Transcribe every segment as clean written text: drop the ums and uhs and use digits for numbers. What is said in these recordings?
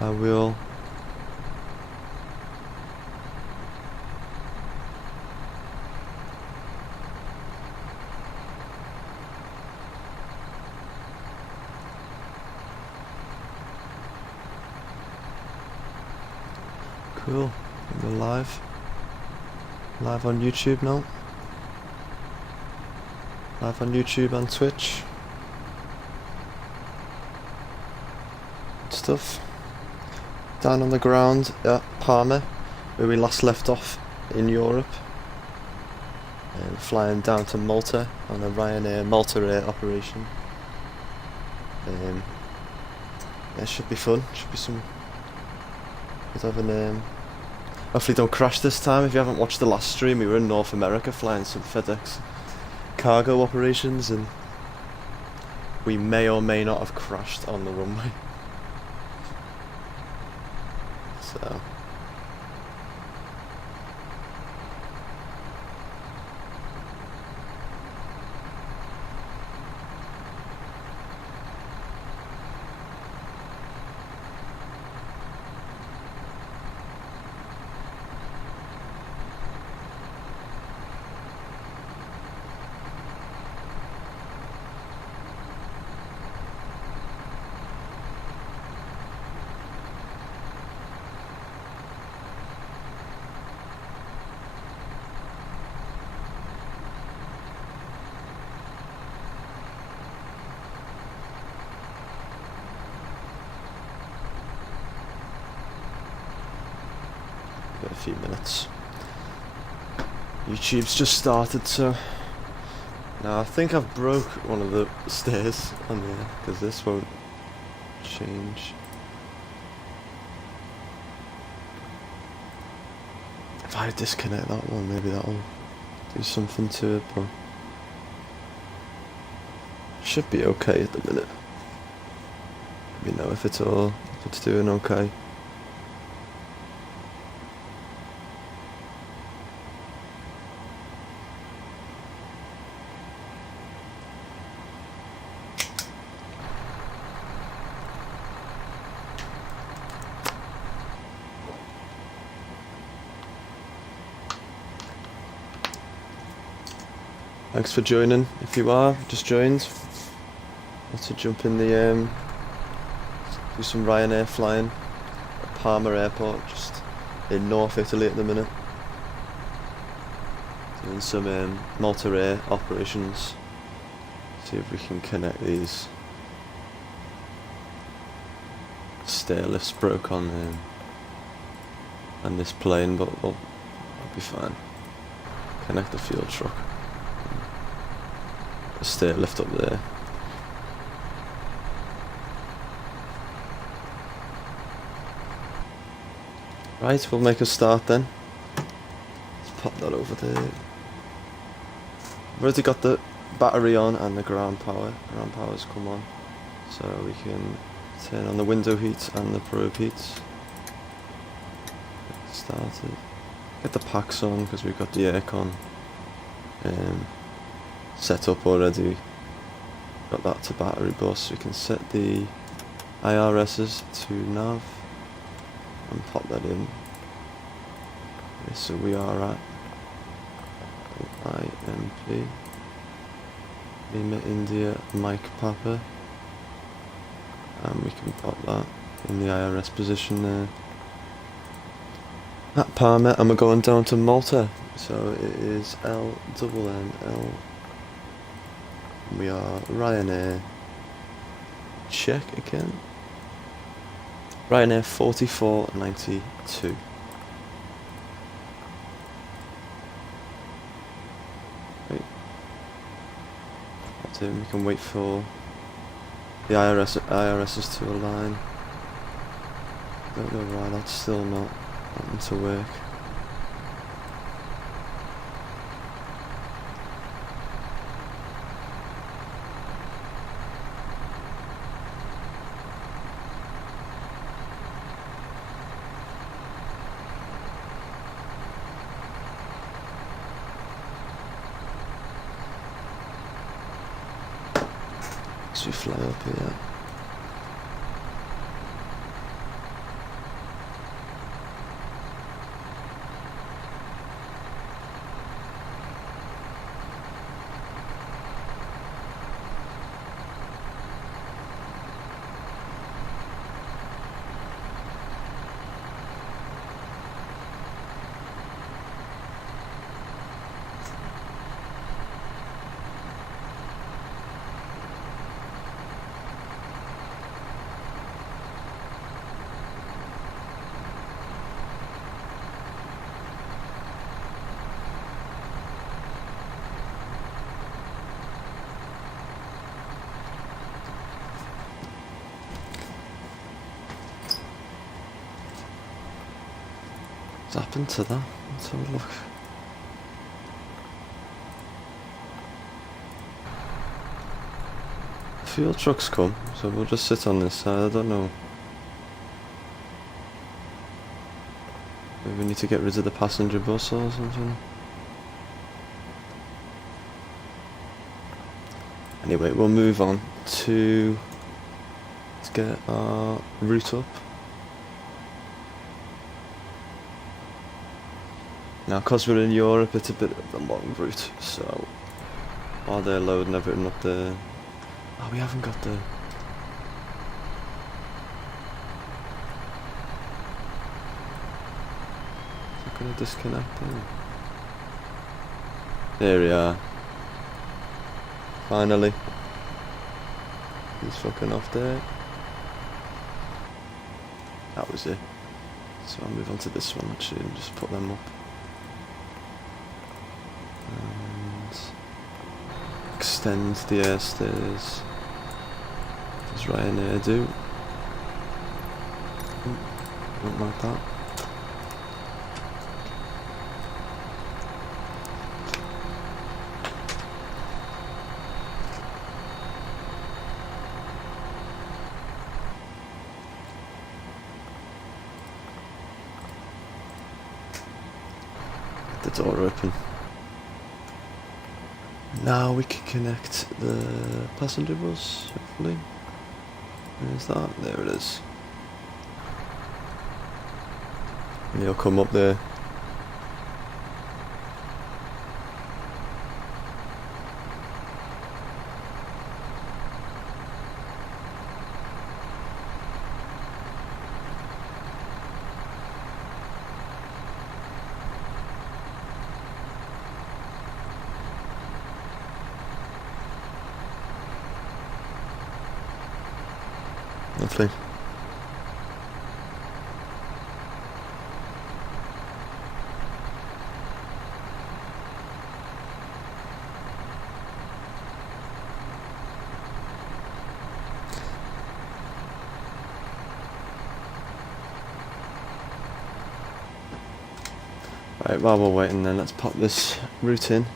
I will. Cool. We're live. Live on YouTube now. Live on YouTube and Twitch. Good stuff. Down on the ground at Parma, where we last left off in Europe. And flying down to Malta on a Ryanair Malta Air operation. It should be fun. Should be some. Could have an hopefully don't crash this time. If you haven't watched the last stream, we were in North America flying some FedEx cargo operations, and we may or may not have crashed on the runway. So a few minutes. YouTube's just started, so now I think I've broke one of the stairs on there because this won't change. If I disconnect that one, maybe that'll do something to it, but should be okay at the minute. Let me know if it's doing okay. Thanks for joining. If you are just joined, let's jump in the do some Ryanair flying at Parma airport, just in North Italy at the minute. Doing some Malta Air operations. See if we can connect these. Stair lifts broke on this plane, but we'll be fine. Connect the fuel truck. A stair lift up there. Right, we'll make a start then. Let's pop that over there. We've already got the battery on and the ground power. Ground power's come on. So we can turn on the window heats and the probe heats. Get started. Get the packs on because we've got the aircon set up already. Got that to battery bus. We can set the IRSs to nav and pop that in. Okay, so we are at IMP Lima India Mike Papa, and we can pop that in the IRS position there at Parma, and we're going down to Malta. So it is LNNL. We are Ryanair. Check again. Ryanair 4492. Wait. That's it. We can wait for the IRSs to align. Don't know why that's still not wanting to work. So we fly up here. What's happened to that? Let's have a look. Fuel trucks come, so we'll just sit on this side. I don't know. Maybe we need to get rid of the passenger bus or something. Anyway, we'll move on to... Let's get our route up. Now, because we're in Europe, it's a bit of a long route, so... While they're loading everything up there... Oh, we haven't got the... Is it going to disconnect then? There we are. Finally. He's fucking off there. That was it. So I'll move on to this one actually and just put them up. And extend the air stairs. Does Ryanair do? Don't like that. Get the door open. Now we can connect the passenger bus, hopefully. Where's that? There it is. And he'll come up there. Lovely. Right, while we're waiting then, let's pop this route in. So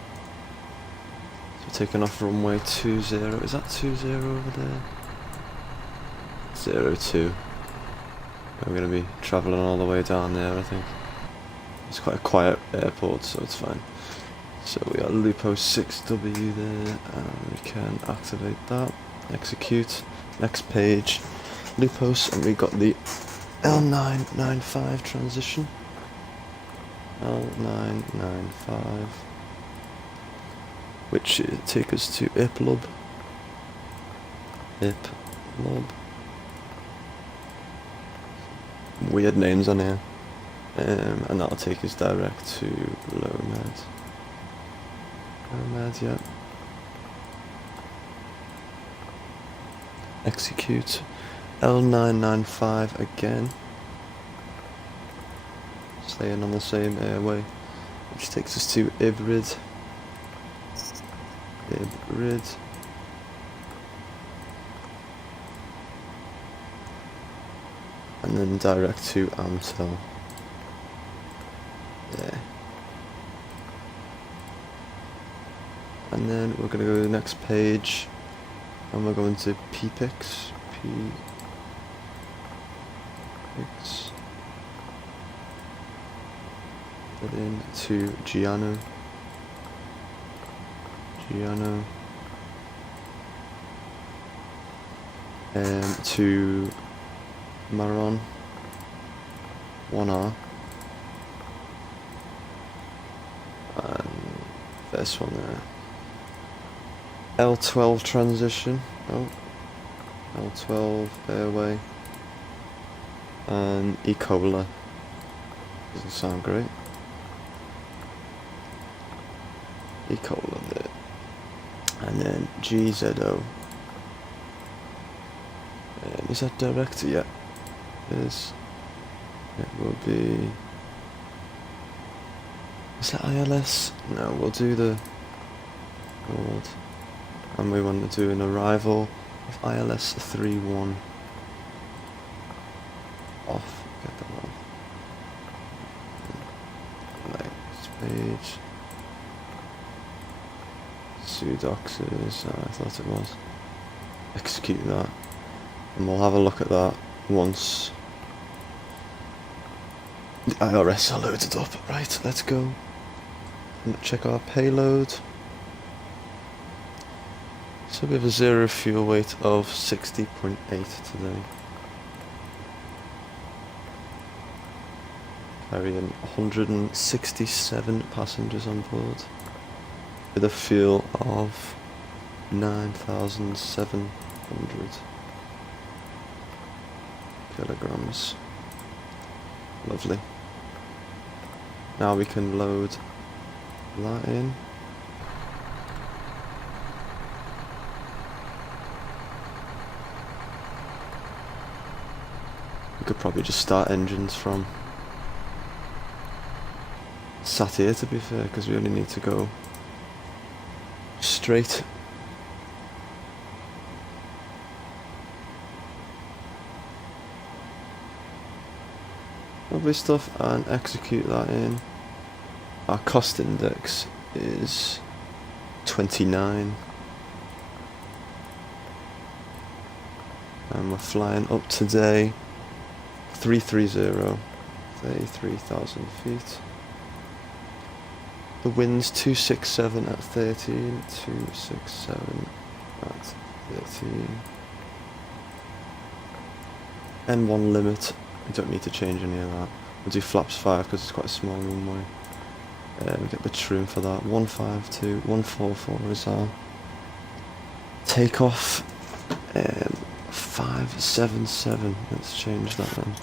we're taking off runway 20. Is that 20 over there? 02. We're going to be travelling all the way down there, I think. It's quite a quiet airport, so it's fine. So we got Lupo 6W there, and we can activate that. Execute. Next page. Lupos, and we got the L995 transition. L995. Which should take us to Iplub. Iplub. Weird names on here, and that'll take us direct to Lomed. Lomed, yeah. Execute. L995 again. Staying on the same airway, which takes us to Ibrid. Ibrid. And then direct to Amtel. Yeah. And then we're going to go to the next page. And we're going to PPIX. PPIX. Then to Giano. To Maron. 1R. And this one there. L12 transition. Oh. L12 airway. And E. Cola. Doesn't sound great. E. Cola there. And then GZO. Is that direct? Yeah. It is. It will be... Is that ILS? No, we'll do the... Board. And we want to do an arrival of ILS 31 off. Get that off. page. Sudocs is, I thought it was. Execute that. And we'll have a look at that once the IRS are loaded up. Right, let's go and check our payload. So we have a 0 fuel weight of 60.8 today. Carrying 167 passengers on board with a fuel of 9,700 kilograms. Lovely. Now we can load that in. We could probably just start engines from sat here, to be fair, because we only need to go straight. Lovely stuff, and execute that in. Our cost index is 29. And we're flying up today 330, 33,000 feet. The wind's 267 at 13, 267 at 13. N1 limit, we don't need to change any of that. We'll do flaps 5 because it's quite a small runway. We get the trim for that. 152, 144 is our takeoff. 577, let's change that then.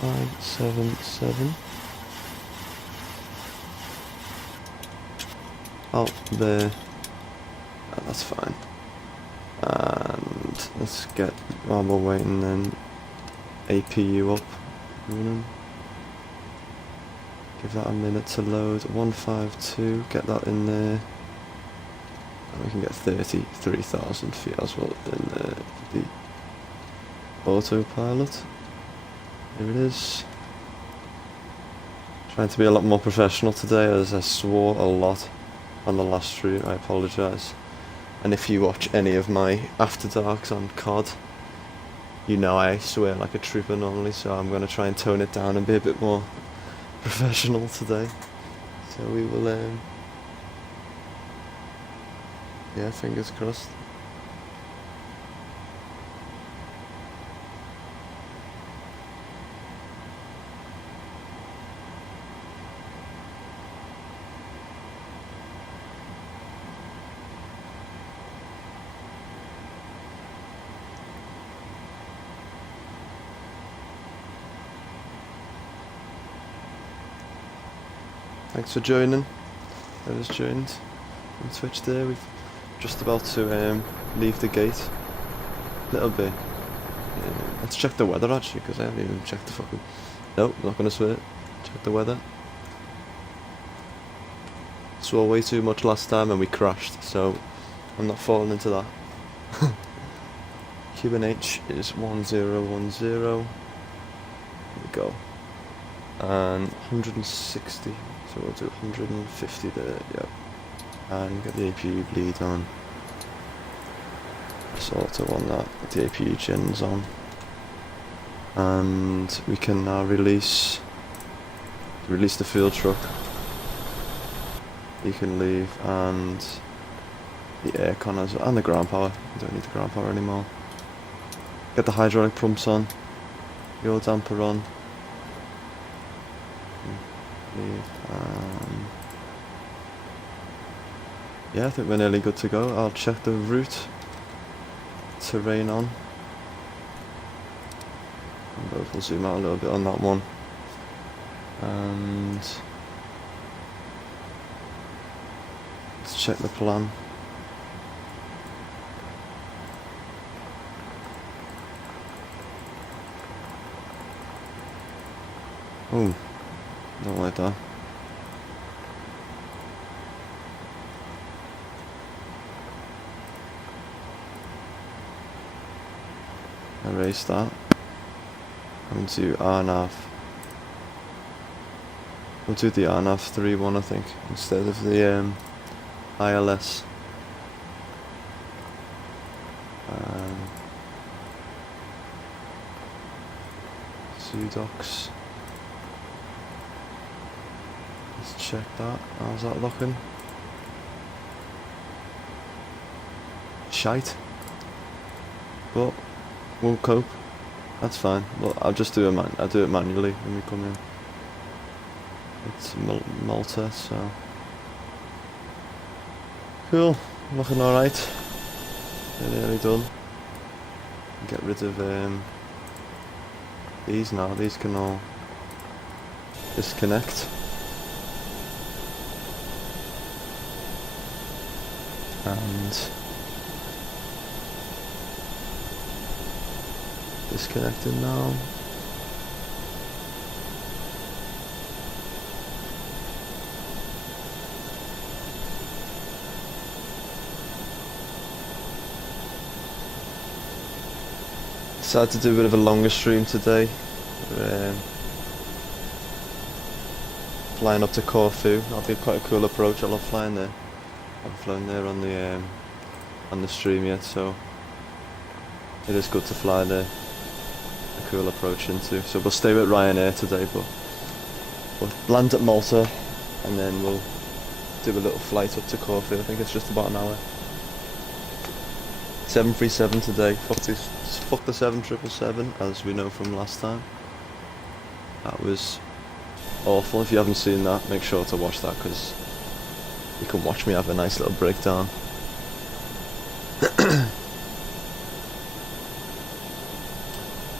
577. Oh, there. Oh, that's fine. And let's get, while we're waiting then, APU up. Give that a minute to load. 152, get that in there. And we can get 33,000 feet as well in there for the autopilot. Here it is. Trying to be a lot more professional today as I swore a lot on the last stream, I apologise. And if you watch any of my After Darks on COD, you know I swear like a trooper normally, so I'm going to try and tone it down and be a bit more professional today. So we will, yeah, fingers crossed. Thanks for joining. Whoever's joined on Twitch there. We've just about to leave the gate. A little bit. Let's check the weather actually, because I haven't even checked the fucking... Nope, not gonna swear. Check the weather. Swore way too much last time and we crashed, so I'm not falling into that. QNH is 1010. Here we go. And 160. So we'll do 150 there, yep. And get the APU bleed on. Sort of on that, the APU gens on. And we can now release the fuel truck. You can leave, and the aircon as well, and the ground power. We don't need the ground power anymore. Get the hydraulic pumps on. Fuel damper on. Yeah, I think we're nearly good to go. I'll check the route, terrain on, and both will zoom out a little bit on that one. And let's check the plan. Oh, don't like that. Erase that. Come to RNAV. We'll do the RNAV 3-1, I think, instead of the ILS. Sudocs. Let's check that. How's that looking? Shite. But we'll cope. That's fine. Well, I'll just do it. I'll do it manually when we come in. It's Malta, so cool. Looking all right. Nearly done. Get rid of these now. These can all disconnect. And disconnected now. Decided to do a bit of a longer stream today. We're flying up to Corfu. That'll be quite a cool approach. I love flying there. I haven't flown there on the stream yet, so it is good to fly there. A cool approach into. So we'll stay with Ryanair today, but we'll land at Malta and then we'll do a little flight up to Corfu. I think it's just about an hour. 737 today. Fuck the 777, as we know from last time. That was awful. If you haven't seen that, make sure to watch that, because you can watch me have a nice little breakdown.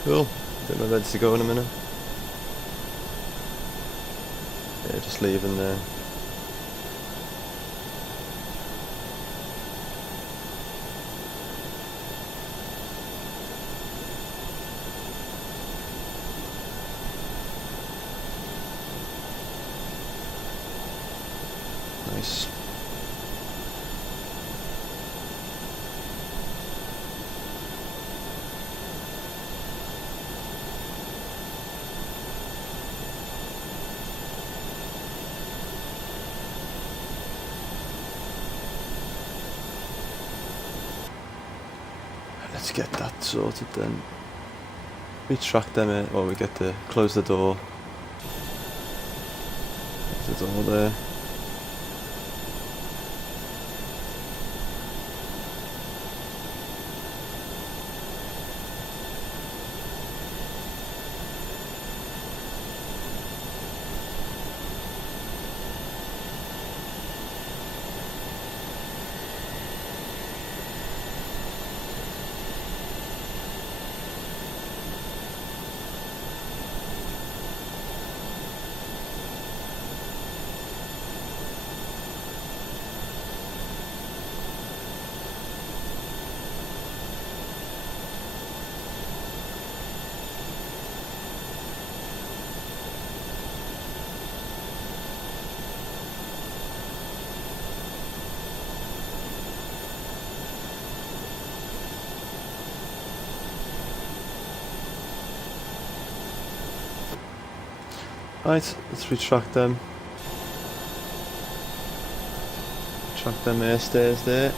Cool. I think we're ready to go in a minute. Yeah, just leaving there. Nice. Let's get that sorted then. Retract them in, or we get to close the door. Close the door there. Right, let's retract them. Retract them airstairs there.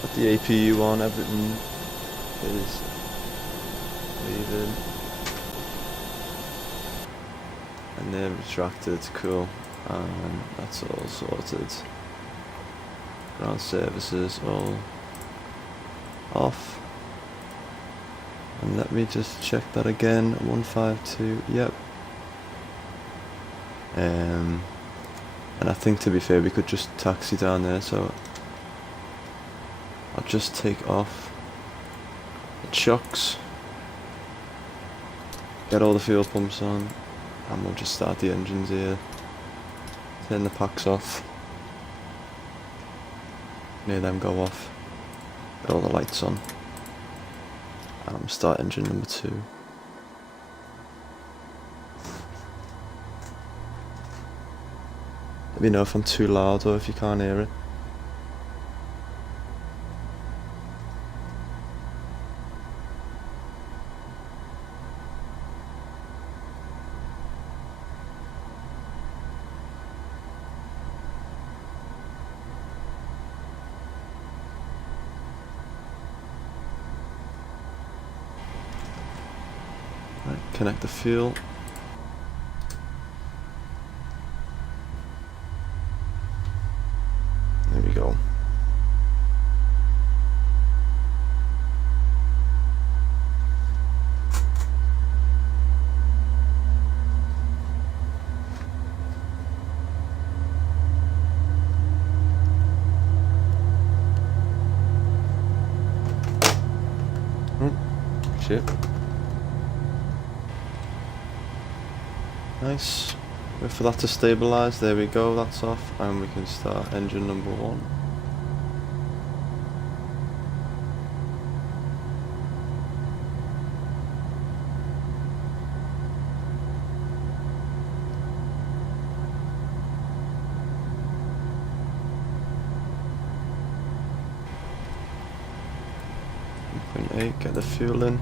Got the APU on, everything is leaving. And they're retracted, cool. And that's all sorted. Ground services all off. And let me just check that again. 152, yep. And I think, to be fair, we could just taxi down there, so I'll just take off the chocks, get all the fuel pumps on, and we'll just start the engines here. Turn the packs off. Near them go off. Get all the lights on. Start engine number 2. Let me know if I'm too loud or if you can't hear it. Right, connect the fuel. There we go. Shit. Nice. Wait for that to stabilise. There we go, that's off. And we can start engine number 1. Get the fuel in.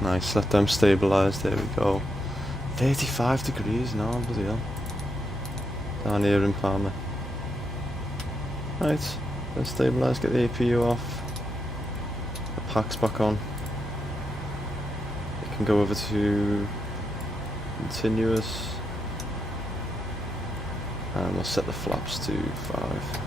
Nice, let them stabilise, there we go. 35 degrees now, bloody hell. Down here in Parma. Right, let's stabilise, get the APU off. The pack's back on. It can go over to continuous. And we'll set the flaps to 5.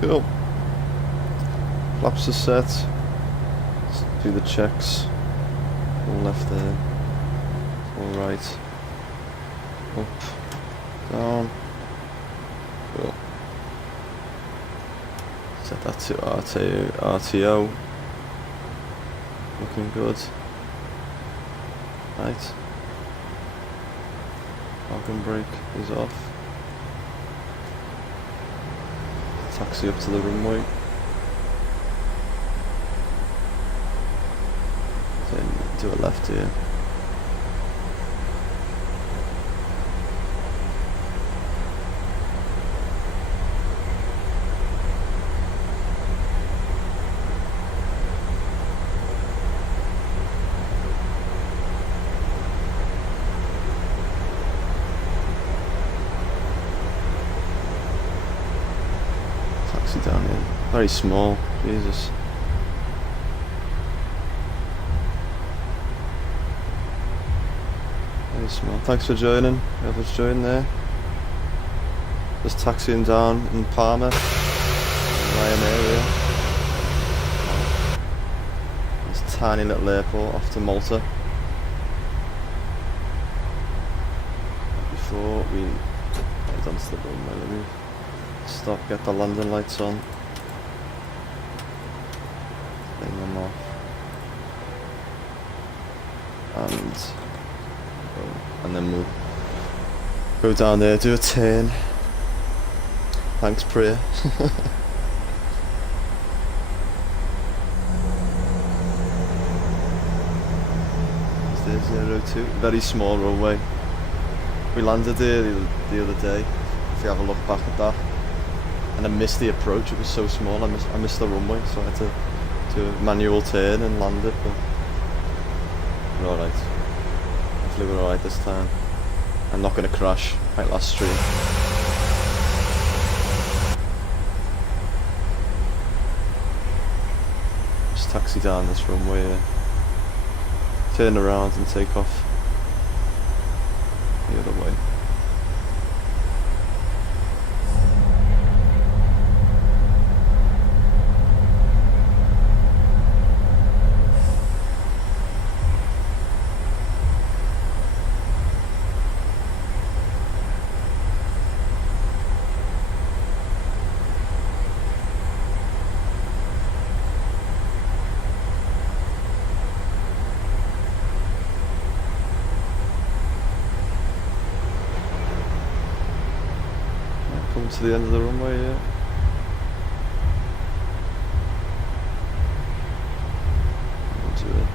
Cool. Flaps are set. Let's do the checks. All left there. All right. Up. Down. Cool. Set that to RTO. Looking good. Right. Parking brake is off. Taxi up to the runway. Then do a left here. Down here. Very small, Jesus. Very small. Thanks for joining, whoever's joined there. Just taxiing down in Parma. Ryanair here. This tiny little airport off to Malta. Before we head onto the runway, let me stop, get the landing lights on. Turn them off. And then we'll go down there, do a turn. Thanks, Priya. Is there 02? Very small runway. We landed there the other day. If you have a look back at that. And I missed the approach, it was so small, I missed the runway, so I had to do a manual turn and land it, but we're alright. Hopefully we're alright this time. I'm not going to crash like last stream. Just taxi down this runway here. Turn around and take off the other way. Coming to the end of the runway, yeah. Into it.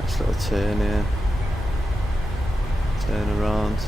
Nice little turn here. Turn around.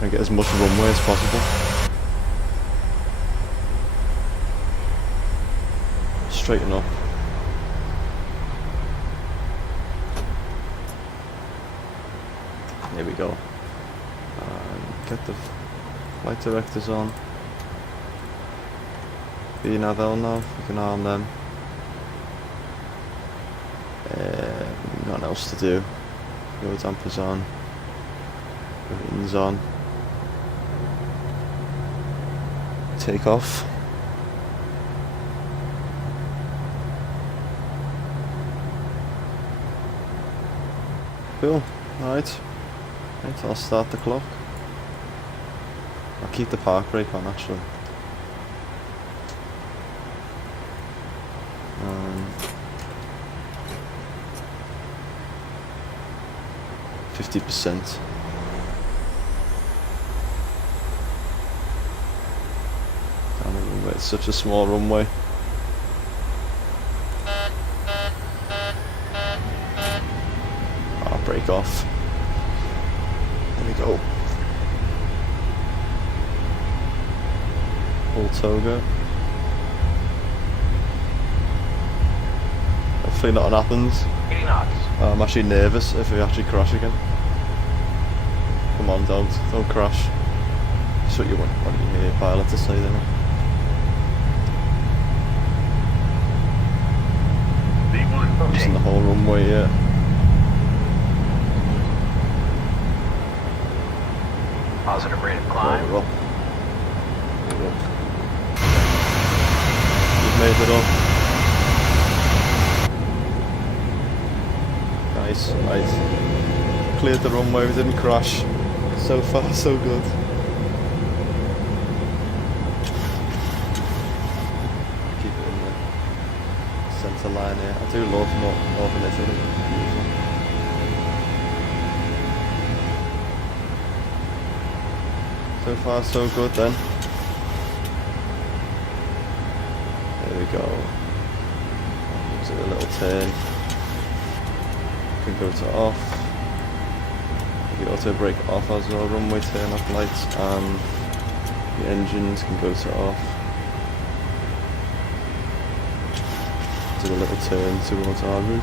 And get as much runway as possible. Straighten up. Here we go. Get the flight directors on. Be Navel now, we can arm them. Nothing else to do. Fuel dampers on. Everything's on. Take off. Cool. Right. Right, I'll start the clock. I'll keep the park brake on actually. 50%. It's such a small runway. I'll break off. There we go. Full toga. Hopefully nothing happens. 80 knots. I'm actually nervous if we actually crash again. Come on, dogs, don't crash. That's what you want your pilot to say, then. Using the whole runway, yeah. Positive rate of climb. We're up. We're up. We've made it up. Nice, right. Cleared the runway, we didn't crash. So far, so good. Centre line here. I do love Northern Italy. So far so good then. There we go. Do a little turn. Can go to off. The auto brake off as well. Runway turn off lights and the engines can go to off. Do a little turn towards our route.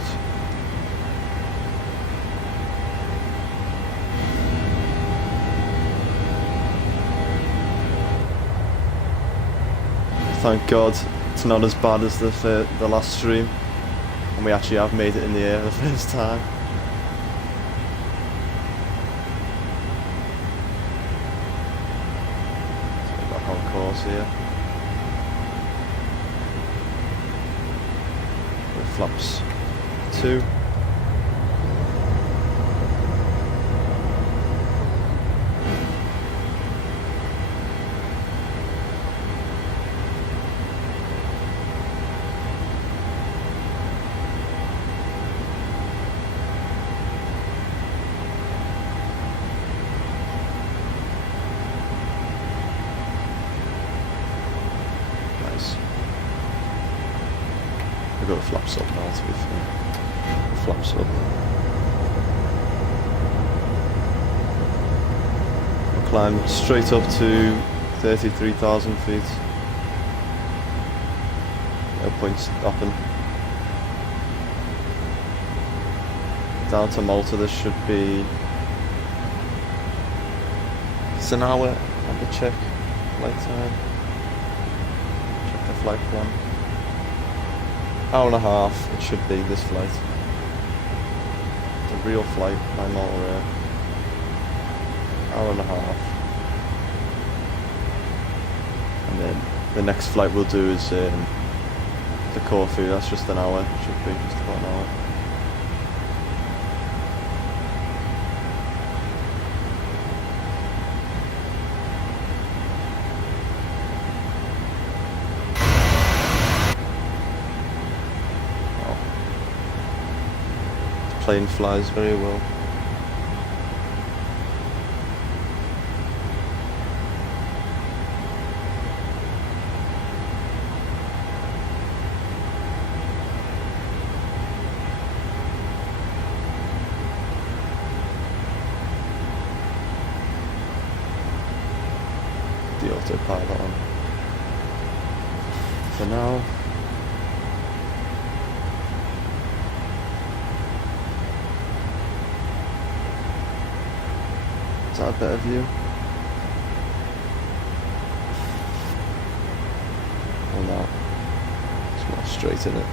Thank God it's not as bad as the last stream, and we actually have made it in the air the first time. Let's get back on course here. Flaps 2. Nice. We've got the flaps up now, to be fair. The flaps up. We'll climb straight up to 33,000 feet. No point stopping. Down to Malta, this should be... It's an hour, have to check flight time. flight plan. Hour and a half it should be, this flight. The real flight by Malta Air. Hour and a half. And then the next flight we'll do is the Corfu. That's just an hour. Should be just about an hour. Oh. The plane flies very well. The autopilot on for now. Is that a better view? Or not? It's more straight in it.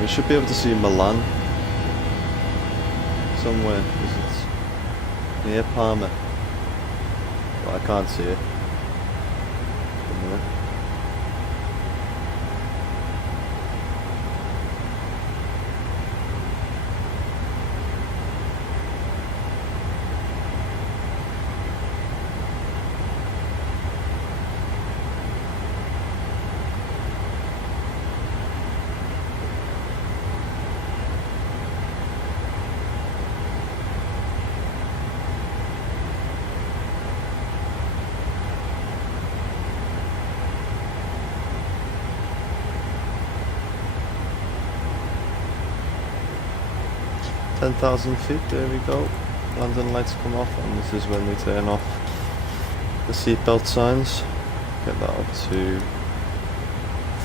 We should be able to see Milan somewhere, because it's near Parma, but I can't see it from there. $10,000 feet, there we go. Landing lights come off, and this is when we turn off the seatbelt signs. Get that up to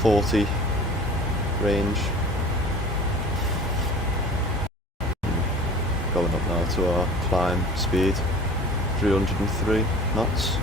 40 range. Going up now to our climb speed, 303 knots.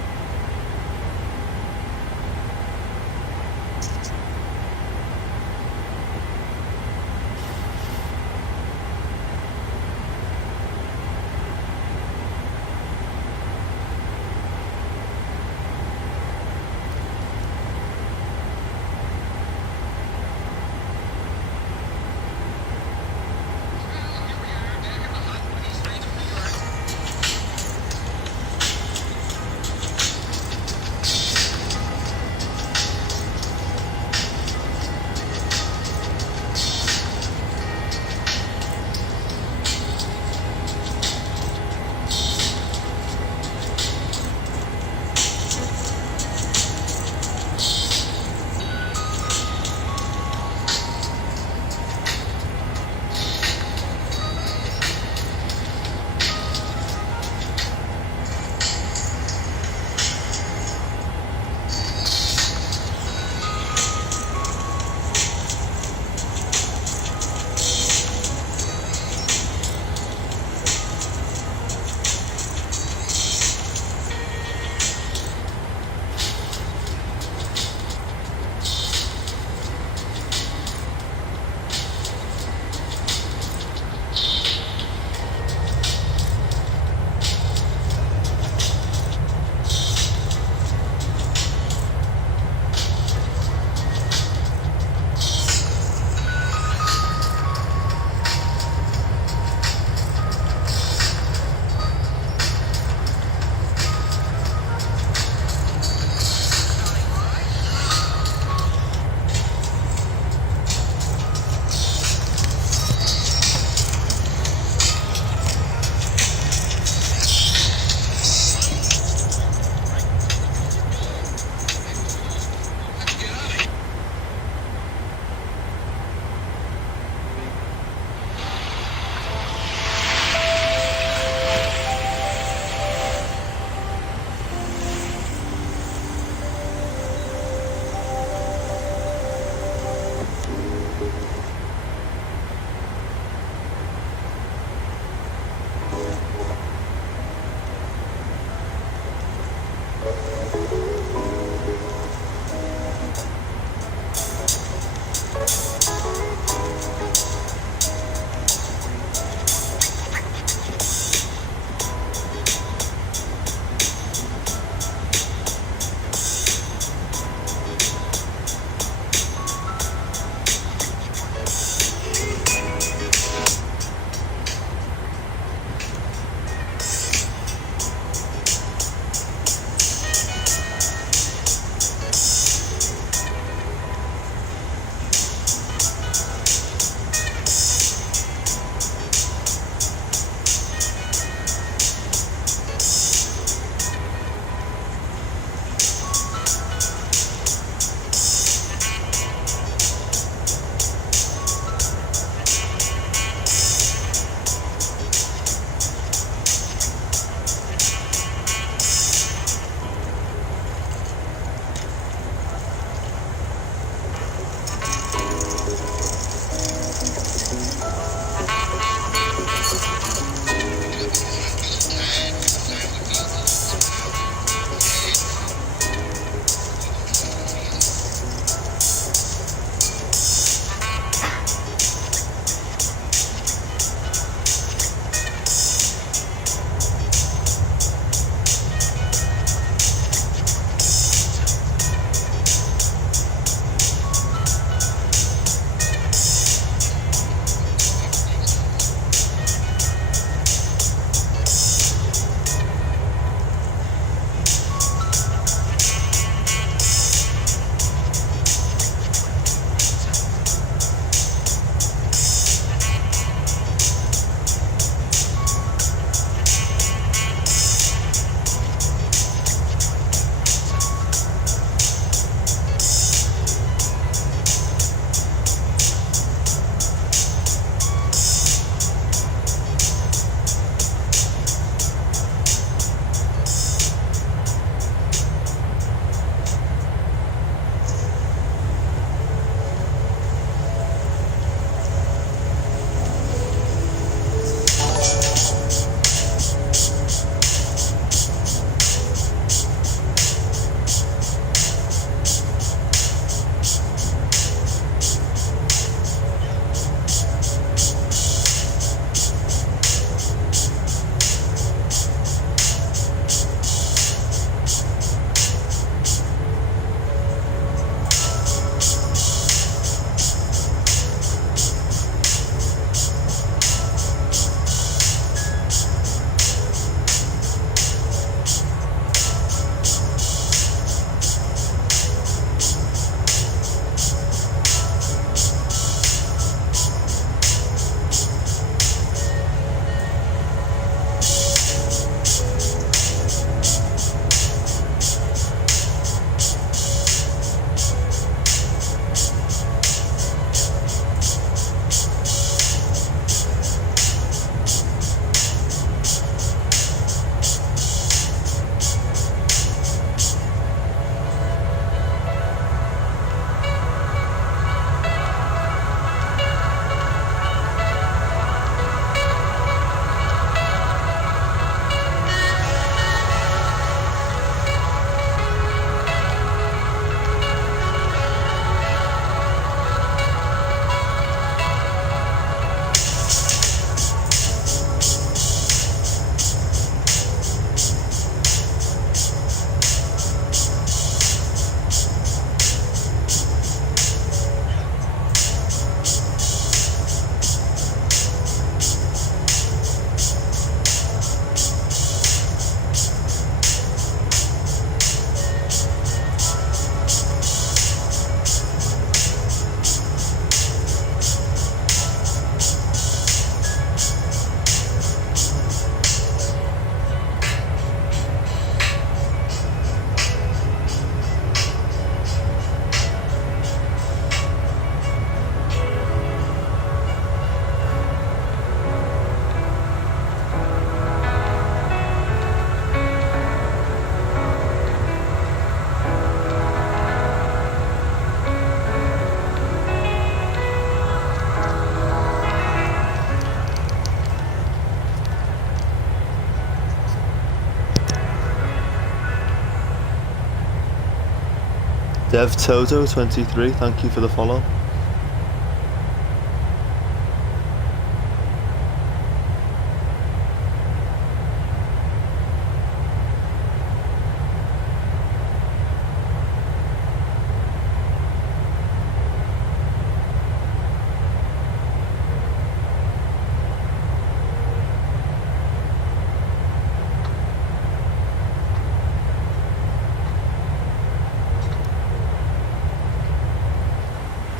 Dev Toto 23, thank you for the follow.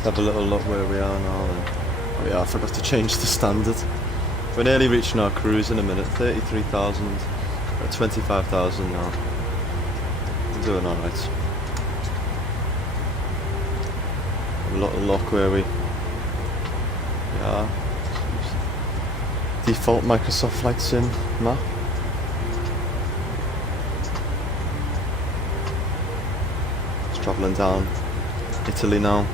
Have a little look where we are now then. Oh yeah, I forgot to change the standard. We're nearly reaching our cruise in a minute. 33,000, 25,000 now. We're doing alright. Have a little look where we are. Default Microsoft Flight Sim map. Just travelling down Italy now.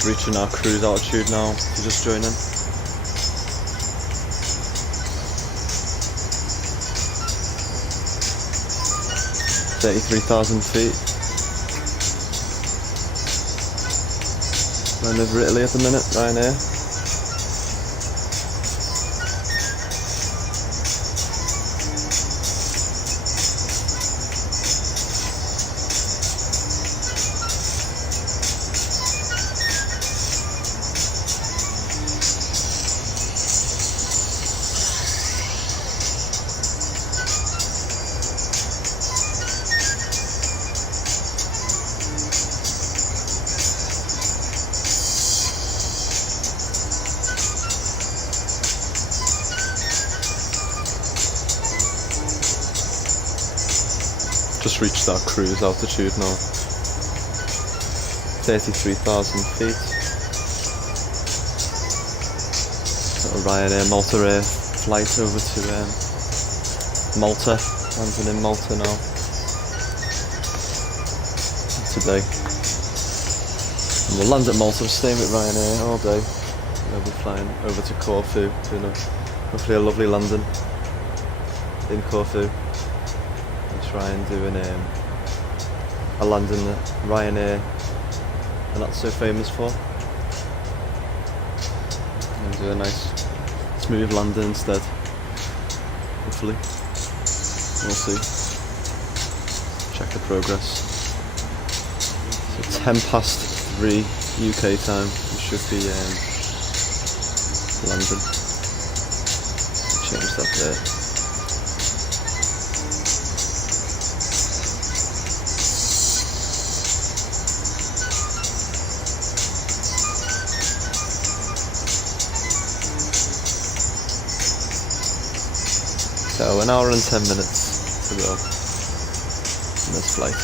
Just reaching our cruise altitude now, if you're just joining. $33,000 feet. Flying over Italy at the minute, Ryanair. Just reached our cruise altitude now. 33,000 feet. Got a Ryanair Malta Air flight over to Malta. Landing in Malta now. Today. And we'll land at Malta, staying with Ryanair all day. We'll be flying over to Corfu, doing hopefully a lovely landing in Corfu. Try and doing a landing that Ryanair are not so famous for, and do a nice smooth landing instead. Hopefully, we'll see. Check the progress. So 3:10 UK time. We should be landing. Change that there. So 1 hour and 10 minutes to go in this flight.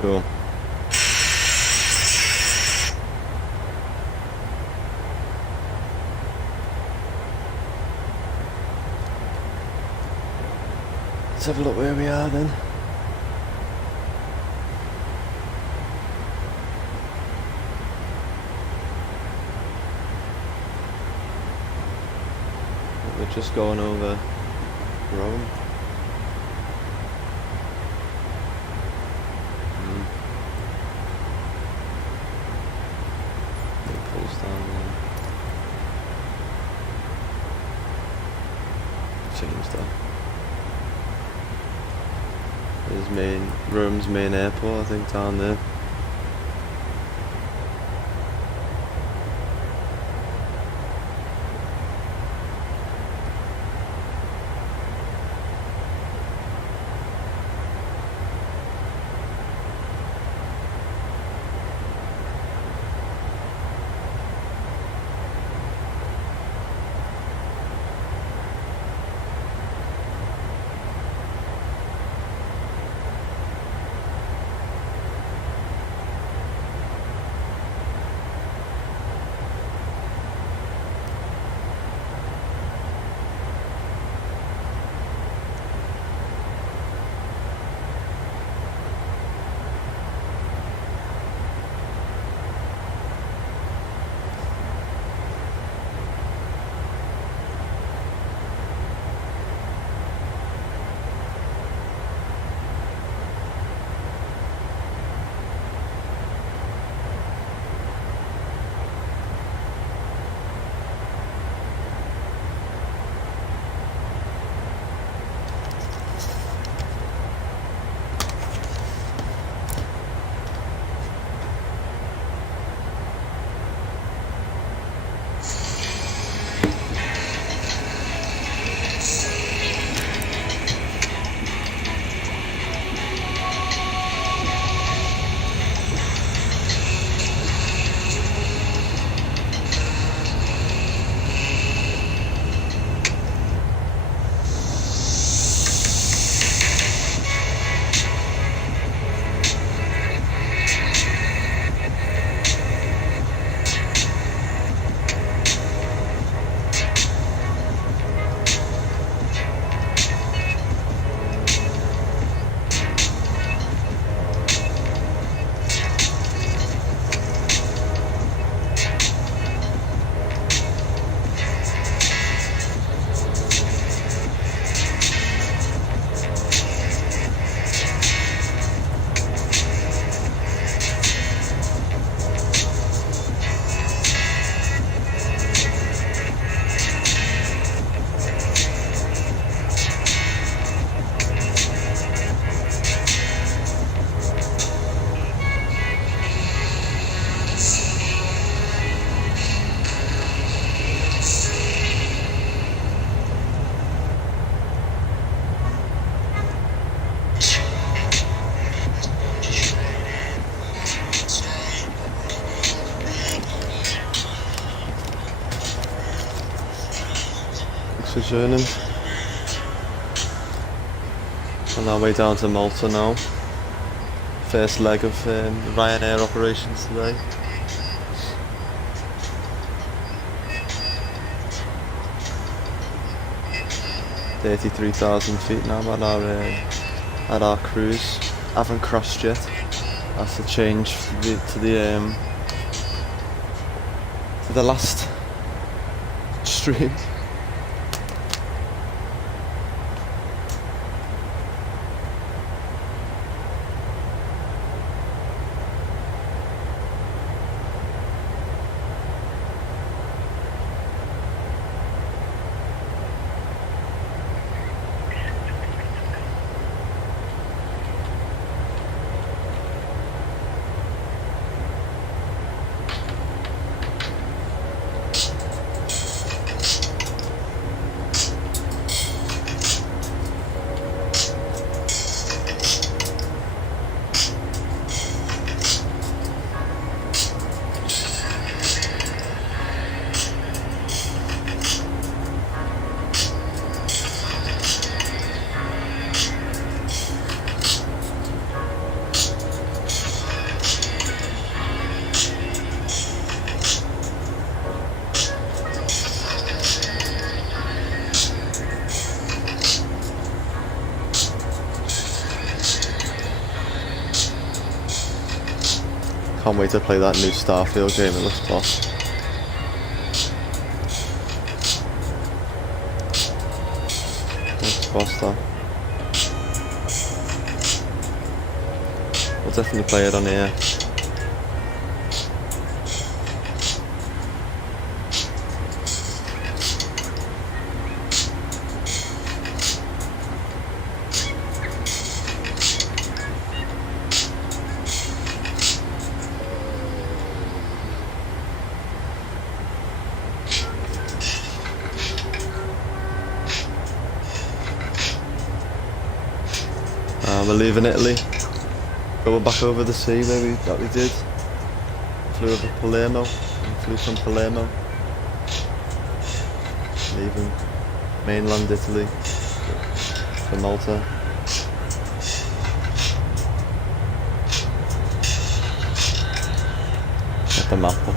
Cool. Let's have a look where we are then. We're just going over Rome. Naples down there. Change that. There's Rome's main airport, I think, down there. Journey. On our way down to Malta now. First leg of Ryanair operations today. $33,000 feet now at our cruise. Haven't crashed yet. That's the change to the last stream. Can't wait to play that new Starfield game, it looks boss. Looks boss though. We'll definitely play it on here. We're leaving Italy, going back over the sea that we did. Flew over Palermo, and flew from Palermo. Leaving mainland Italy for Malta. Get the map up.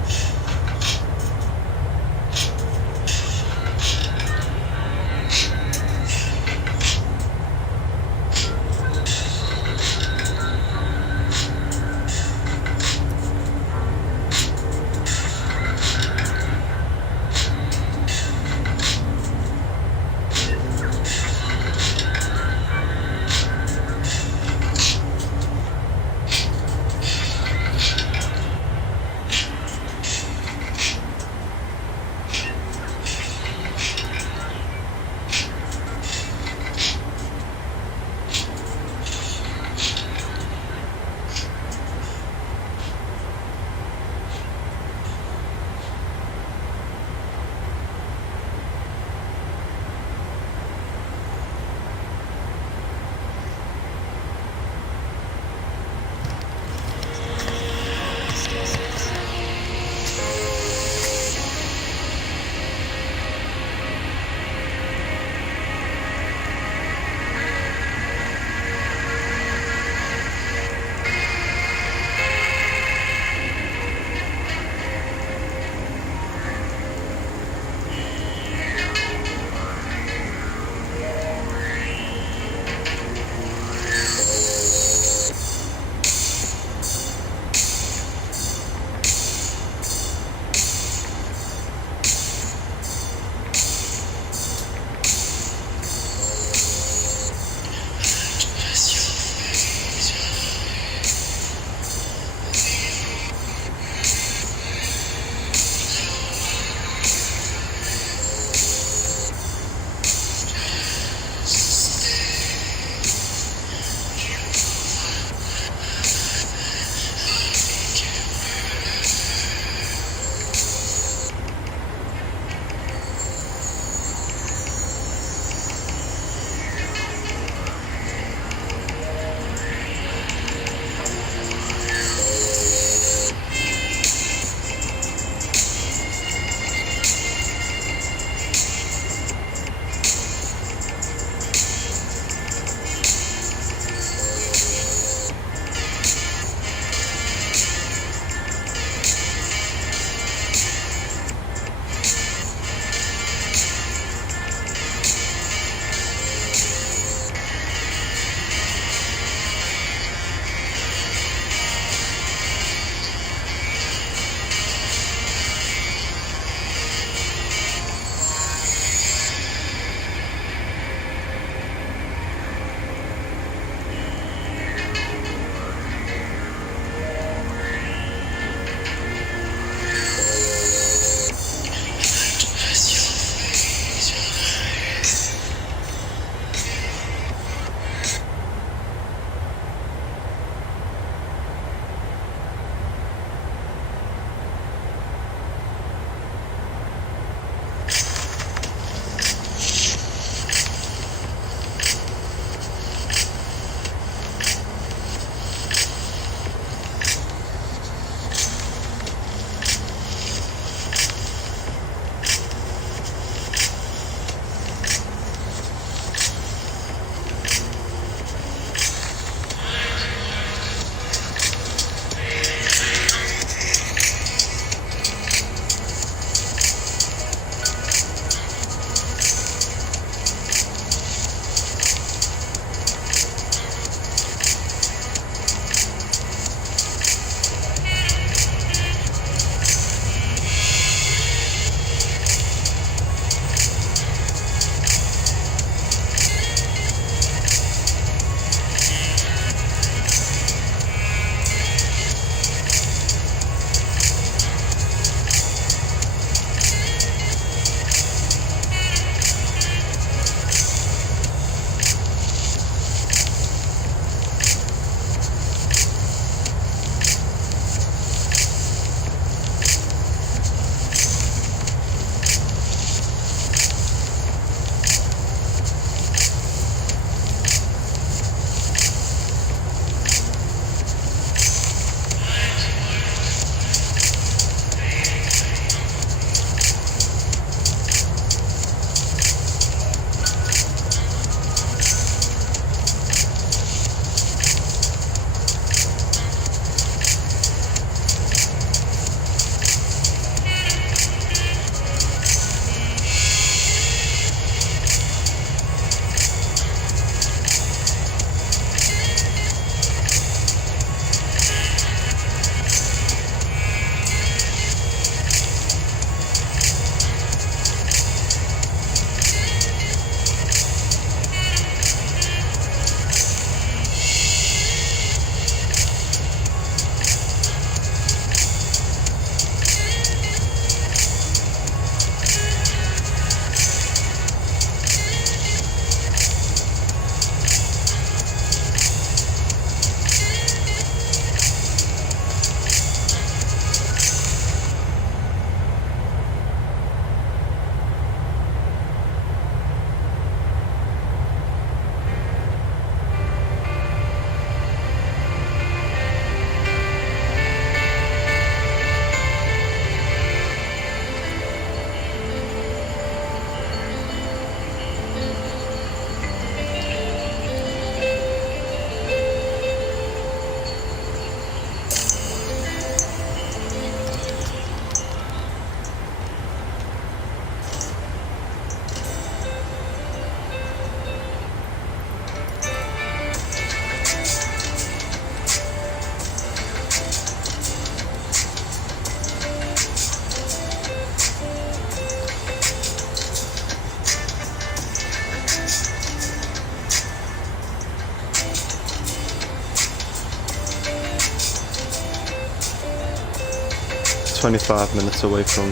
25 minutes away from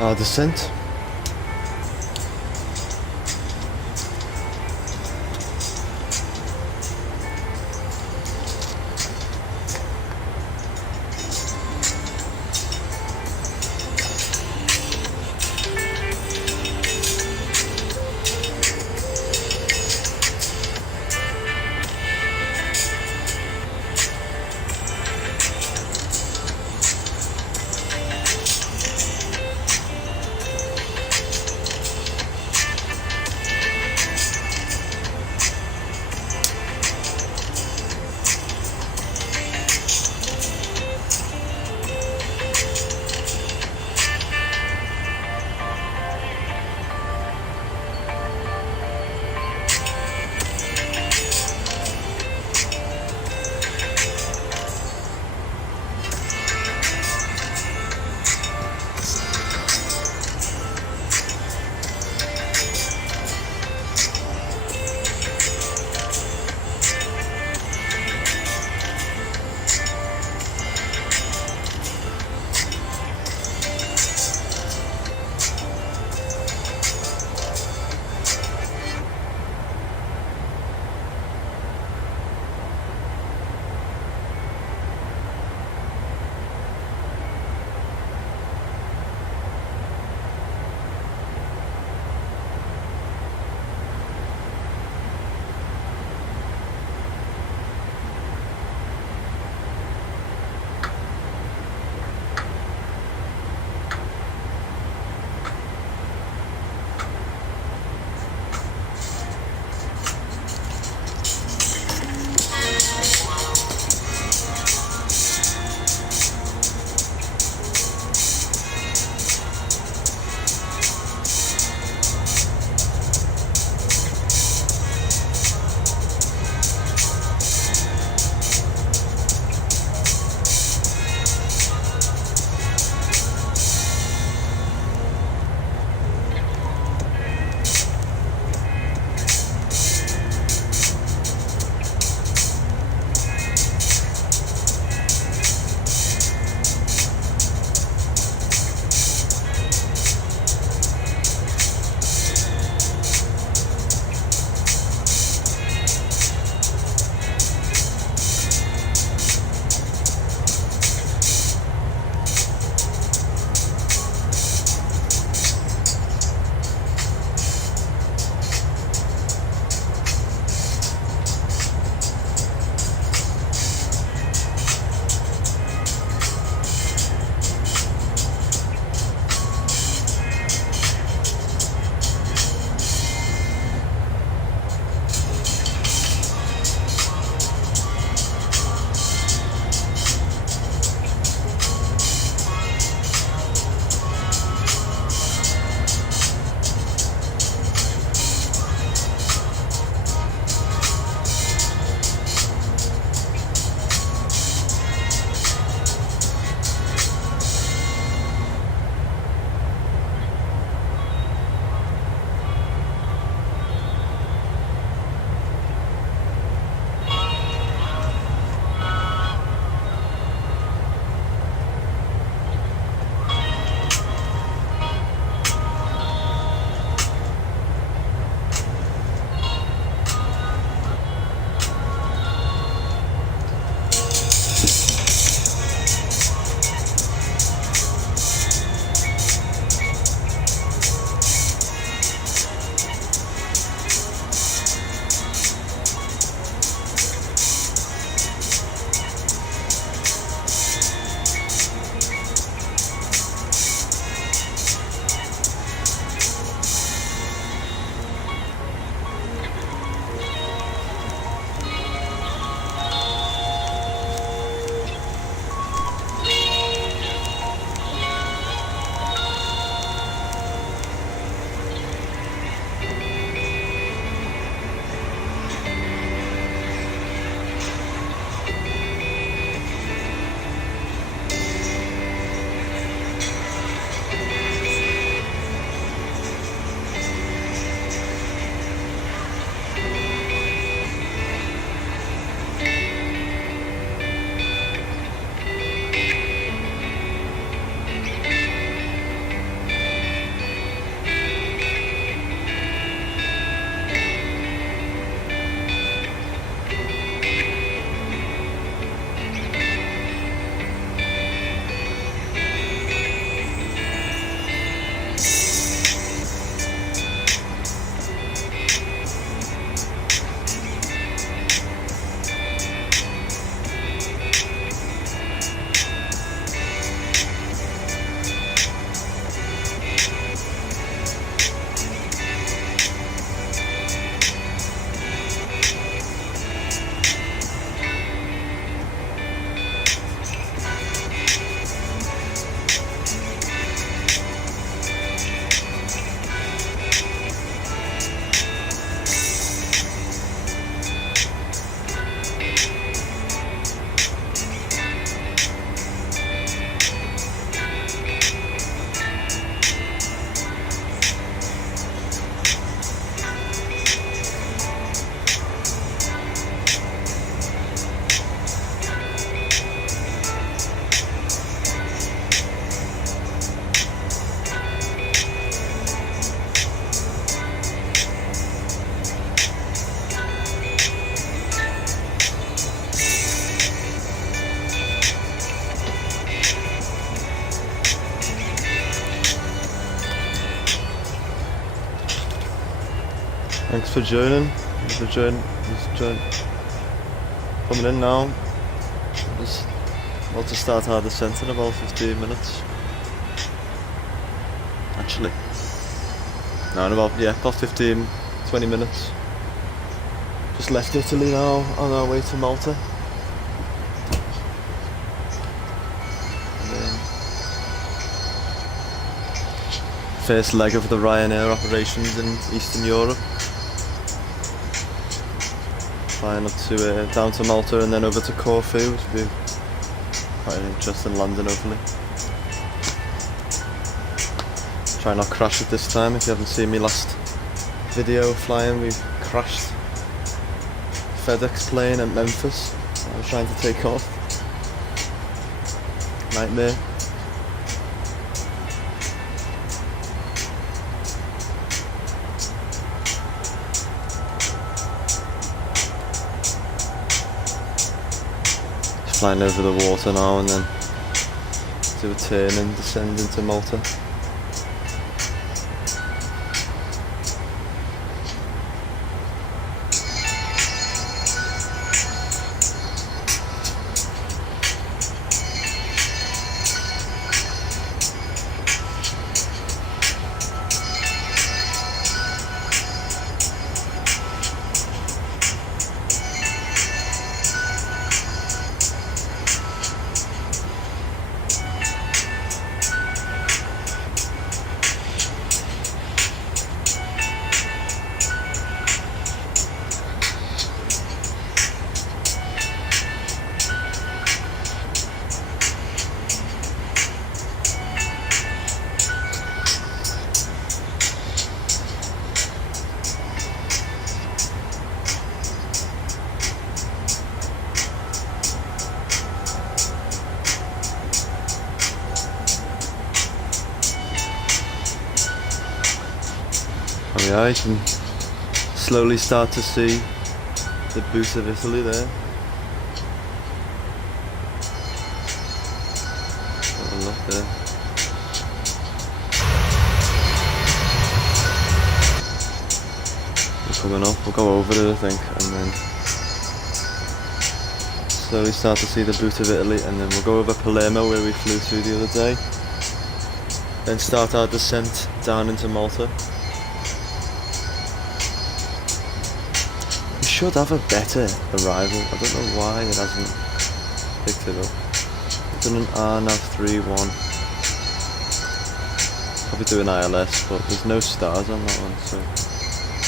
our descent. Thanks for joining. Coming in now. Just about to start our descent in about 15 minutes. Actually. No, in about 15, 20 minutes. Just left Italy now, on our way to Malta. First leg of the Ryanair operations in Eastern Europe. Flying up to down to Malta and then over to Corfu, which will be quite an interesting landing hopefully. Try not crash it this time. If you haven't seen me last video flying, we crashed FedEx plane at Memphis. I was trying to take off. Nightmare. Flying over the water now and then do a turn and descend into Malta. Yeah, you can slowly start to see the boot of Italy there. Have a look there. We're coming up, we'll go over it I think, and then slowly start to see the boot of Italy, and then we'll go over Palermo where we flew to the other day. Then start our descent down into Malta. Should have a better arrival. I don't know why it hasn't picked it up. I've done an RNAV31. Probably do an ILS, but there's no stars on that one, so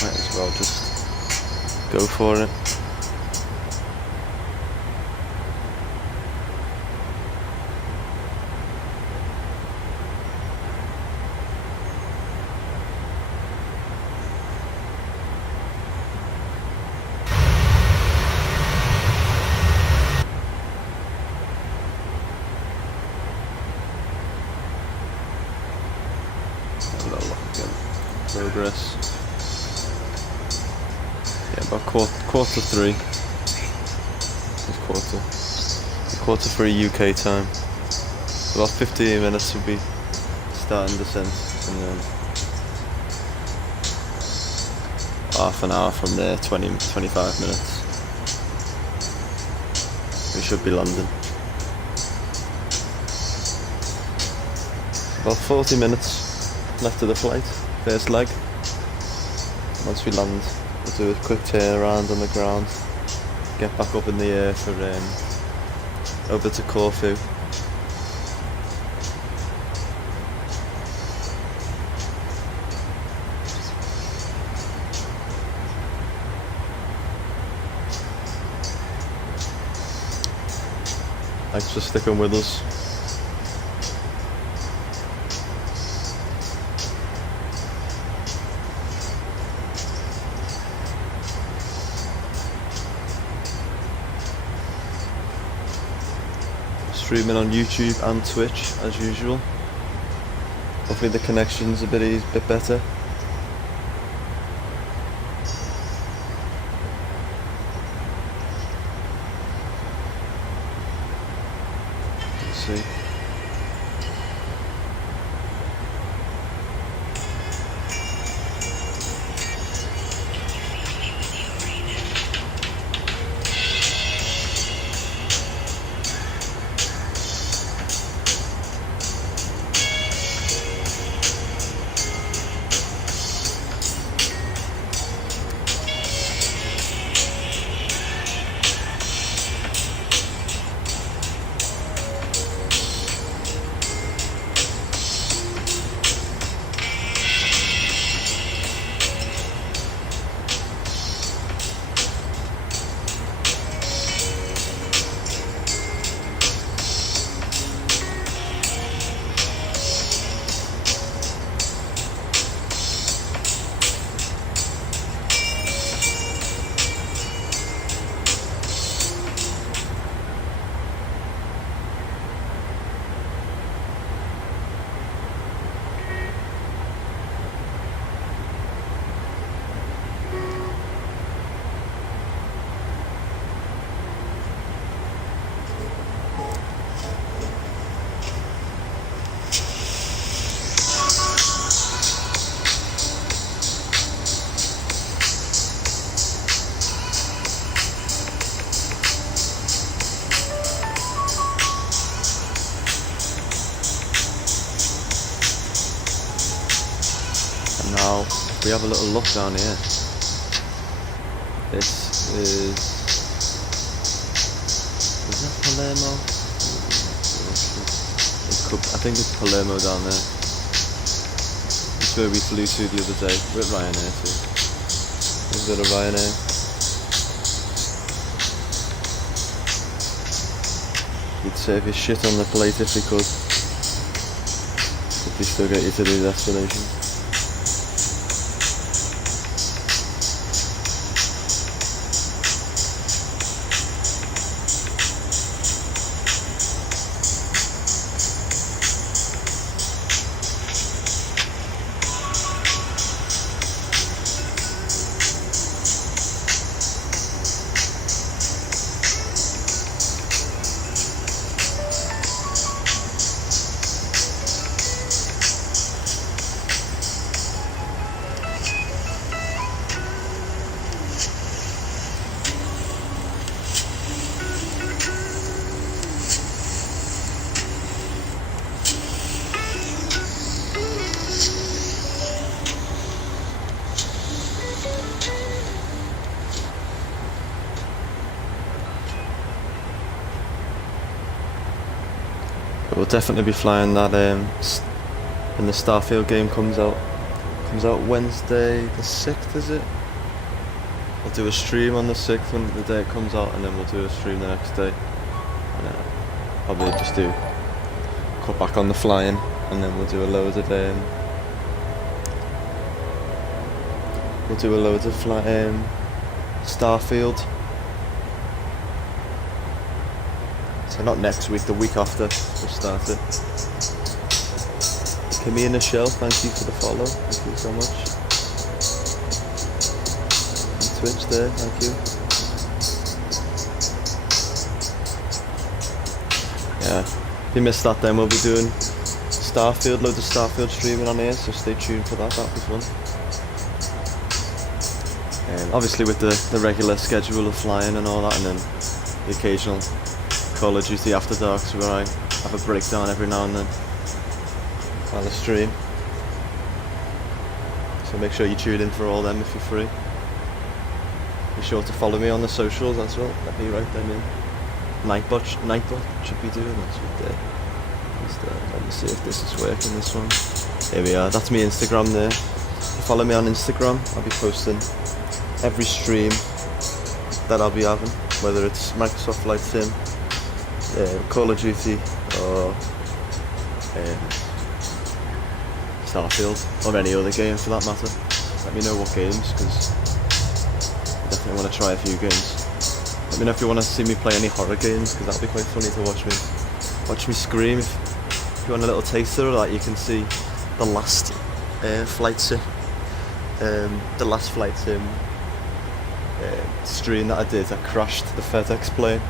might as well just go for it. Progress. Yeah, about quarter three. It's quarter three UK time. About 15 minutes will be starting descent, and then half an hour from there, 20-25 minutes. We should be landing. About 40 minutes left of the flight. First leg. Once we land, we'll do a quick turn around on the ground, get back up in the air for over to Corfu. Thanks for sticking with us. Streaming on YouTube and Twitch as usual. Hopefully the connection's a bit better. Let's see. Now, we have a little look down here. This is that Palermo? I think it's Palermo down there. It's where we flew to the other day with Ryanair too. There's a bit of Ryanair. He'd save his shit on the plate if he could. But he still get you to the destination. But we'll definitely be flying that when the Starfield game comes out. Comes out Wednesday the 6th, is it? We'll do a stream on the 6th when the day it comes out, and then we'll do a stream the next day. And probably just cut back on the flying, and then we'll do a load of Starfield. So not next week, the week after we'll start it. Camille and Michelle, thank you for the follow. Thank you so much. On Twitch there, thank you. Yeah, if you missed that, then we'll be doing Starfield, loads of Starfield streaming on here, so stay tuned for that, that'll be fun. Obviously with the regular schedule of flying and all that, and then the occasional Call of Duty After Darks where I have a breakdown every now and then on the stream. So make sure you tune in for all them if you're free. Be sure to follow me on the socials as well. Let me write them in. Nightbot should be doing that right there. Let me see if this is working, this one. Here we are, that's my Instagram there. Follow me on Instagram, I'll be posting every stream that I'll be having, whether it's Microsoft Flight Sim, Call of Duty, or Starfield, or any other game for that matter. Let me know what games, because I definitely want to try a few games. Let me know if you want to see me play any horror games, because that'll be quite funny to watch me scream. If you want a little taster of that, you can see the last Flight Sim stream that I did. I crashed the FedEx plane.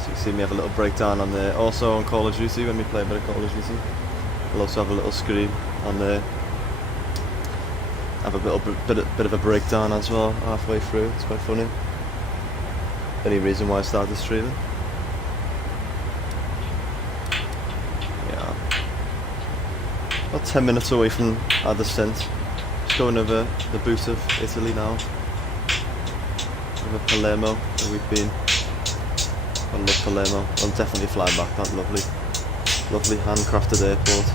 So you see me have a little breakdown on there. Also on Call of Duty, when we play a bit of Call of Duty, we'll also have a little scream on there. Have a bit of a breakdown as well halfway through. It's quite funny. Any reason why I started streaming? Yeah. About 10 minutes away from our descent. Just going over the boot of Italy now. Over Palermo, where we've been. I love Palermo. I'll definitely fly back. That lovely handcrafted airport.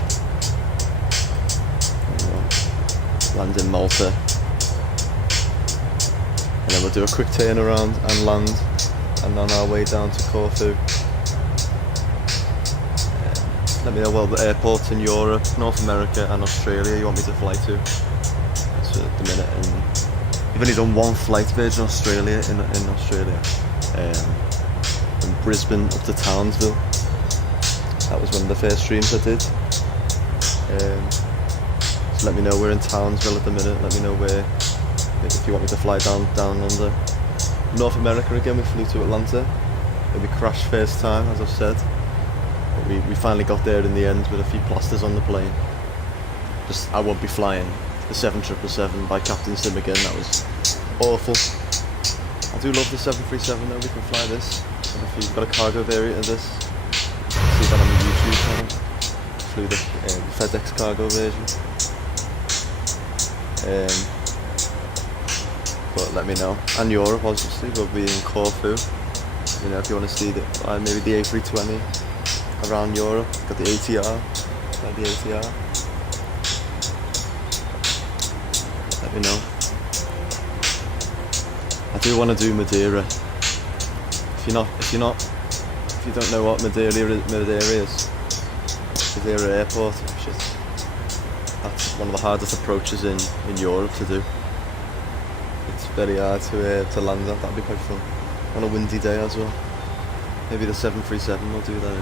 Land in Malta. And then we'll do a quick turnaround and land. And on our way down to Corfu. Let me know what the airports in Europe, North America and Australia you want me to fly to. That's at the minute. And we've only done one flight Virgin Australia in Australia. From Brisbane up to Townsville. That was one of the first streams I did. So let me know, we're in Townsville at the minute. Let me know where, if you want me to fly down under. North America again, we flew to Atlanta. And we crashed first time, as I've said. But we finally got there in the end with a few plasters on the plane. I won't be flying the 7777 by Captain Sim again, that was awful. I do love the 737 though, we can fly this. And if you've got a cargo variant of this, see that on the YouTube channel. Flew the FedEx cargo version. But let me know. And Europe, obviously, we'll be in Corfu. You know, if you want to see maybe the A320 around Europe. Got the ATR. Got the ATR. Let me know. I do want to do Madeira. If you don't know what Madeira is, Madeira Airport, that's one of the hardest approaches in Europe to do. It's very hard to land at. That'd be quite fun on a windy day as well. Maybe the 737 will do that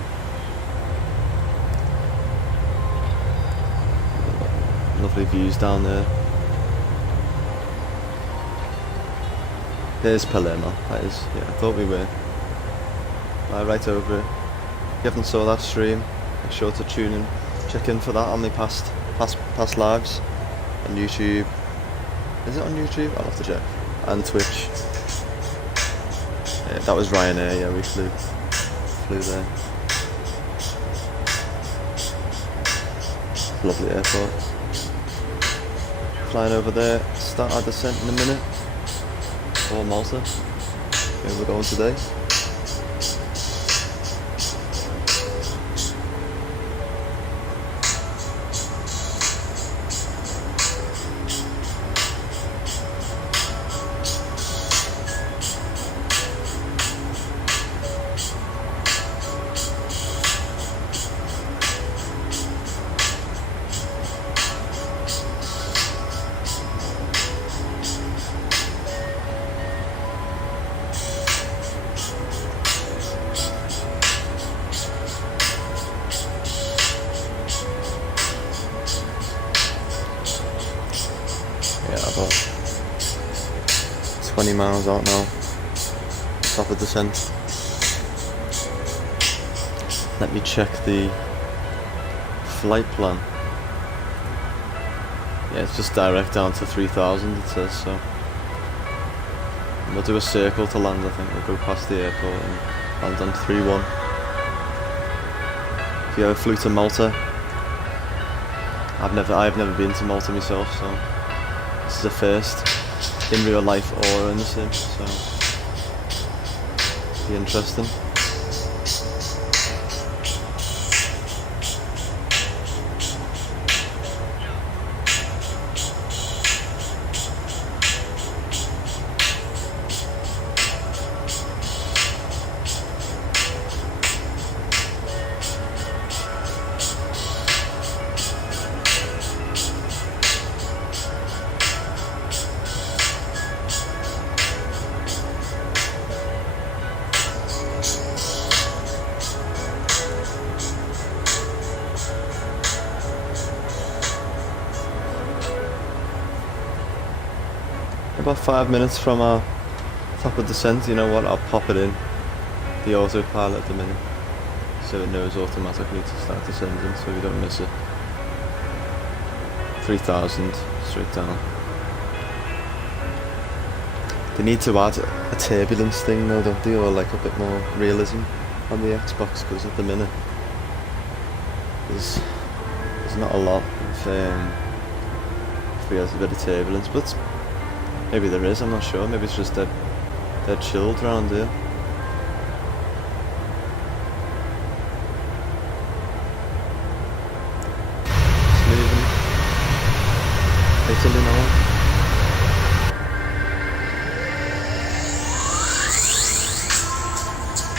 in. Lovely views down there. There's Palermo, that is. Yeah, I thought we were. Right over it. If you haven't saw that stream, make sure to tune in, check in for that on the past lives on YouTube. Is it on YouTube? I'll have to check. And Twitch. Yeah, that was Ryanair. Yeah, we flew there. Lovely airport. Flying over there. Start our descent in a minute. Or Malta. Where we're going today. About 20 miles out now, top of descent. Let me check the flight plan. Yeah, it's just direct down to 3,000 it says, so we'll do a circle to land. I think we'll go past the airport and land on 3-1. If you ever flew to Malta, I've never been to Malta myself, so this is a first in real life or in the sim, so it'll be interesting. About 5 minutes from our top of descent. You know what, I'll pop it in the autopilot at the minute so it knows automatically to start descending so we don't miss it. 3,000 straight down. They need to add a turbulence thing though, don't they, or like a bit more realism on the Xbox, because at the minute there's not a lot of if we have a bit of turbulence, but maybe there is, I'm not sure. Maybe it's just dead chilled around here. Smoothing. Italy now.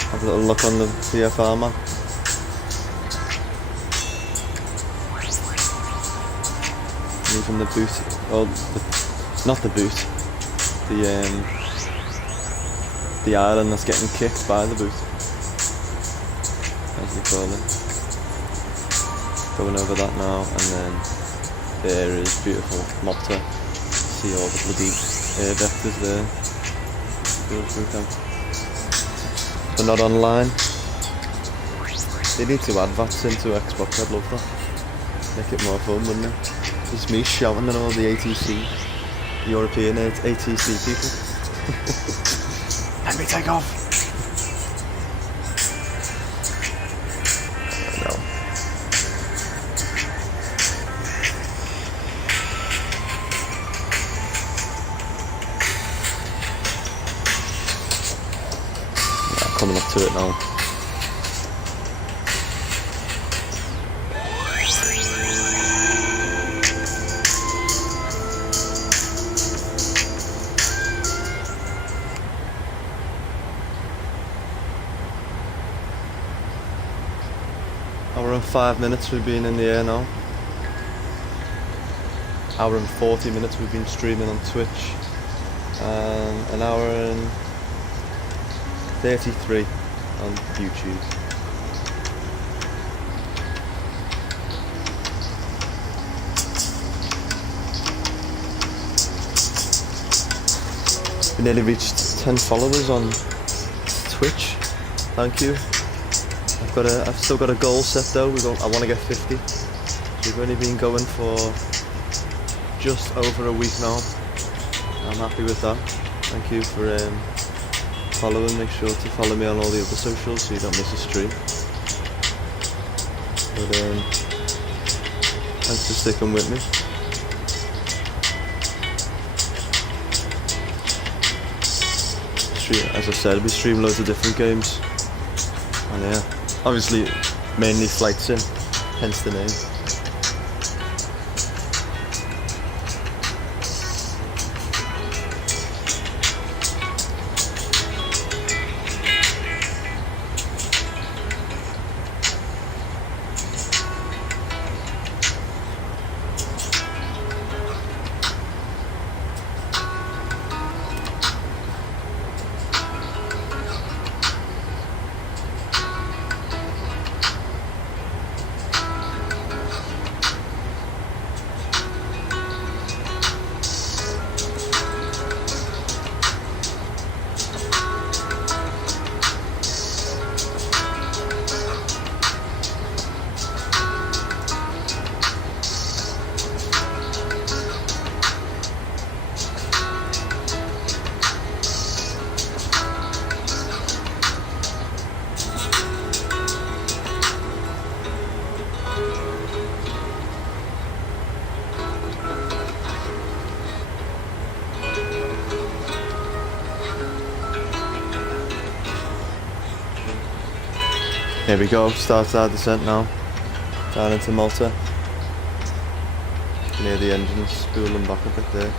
Have a little look on the VFR map. Moving the boot. Oh, not the boot. The island that's getting kicked by the boot, as they call it. Going over that now, and then there is beautiful Malta. See all the bloody air vectors there. Go through them. So not online. They need to add VATs into Xbox. I'd love that. Make it more fun, wouldn't it? Just me shouting at all the ATC. European ATC people. Let me take off. No. Yeah, coming up to it now. Hour and 5 minutes we've been in the air now. Hour and 40 minutes we've been streaming on Twitch. An hour and 33 on YouTube. We nearly reached 10 followers on Twitch. Thank you. I've still got a goal set though. I want to get 50. We've only been going for just over a week now. I'm happy with that. Thank you for following. Make sure to follow me on all the other socials so you don't miss a stream. But thanks for sticking with me. As I said, we stream loads of different games. And yeah, obviously mainly flight sim, hence the name. Here we go, starts our descent now, down into Malta. Near the engine, spooling back a bit there.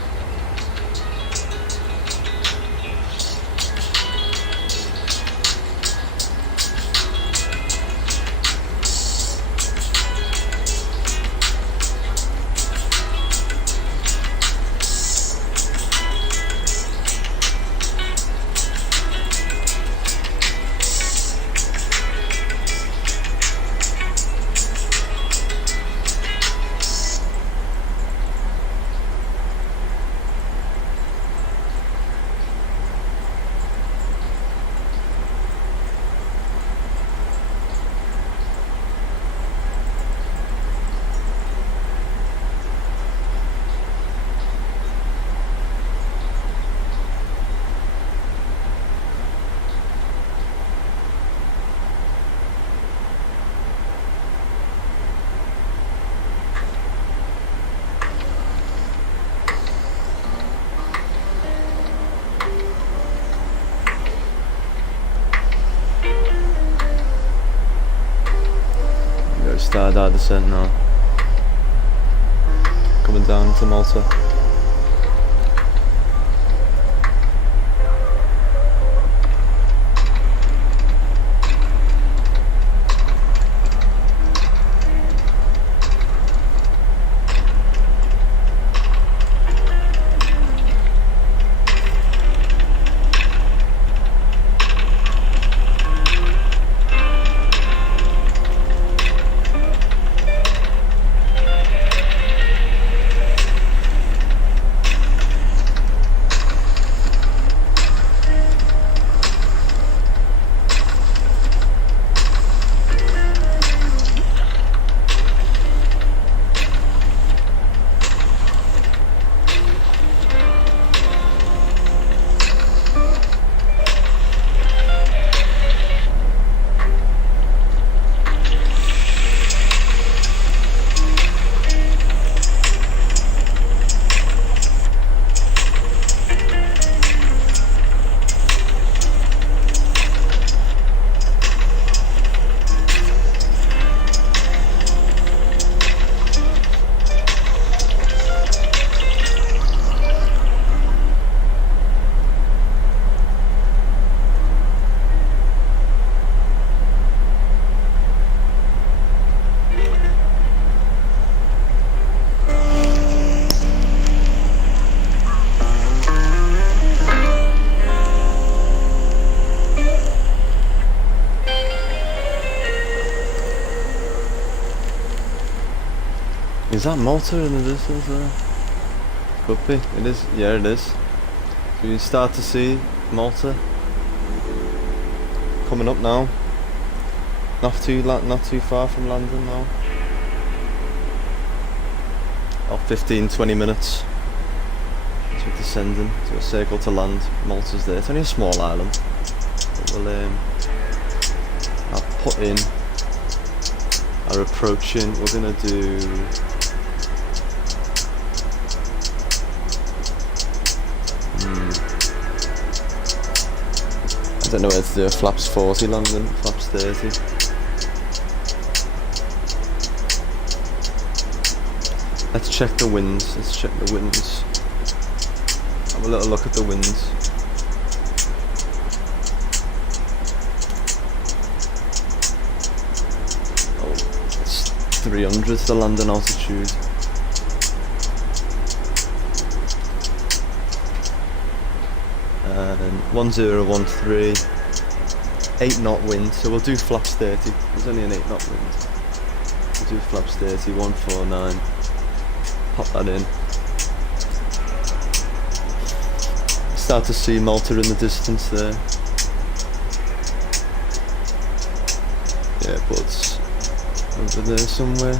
Started our descent now. Coming down into Malta. Is that Malta in the distance there? Could be. It is. Yeah, it is. So you can start to see Malta coming up now. Not too far from London now. About 15-20 minutes. So we're descending to a circle to land. Malta's there. It's only a small island. But we'll I'll put in our approaching. We're gonna do I don't know where to do a flaps 40 landing, flaps 30. Let's check the winds. Have a little look at the winds. Oh, it's 300 the landing altitude. And 1013, 8 knot wind, so we'll do flaps 30. There's only an 8 knot wind. We'll do flaps 30, 149. Pop that in. Start to see Malta in the distance there. Yeah, but it's over there somewhere.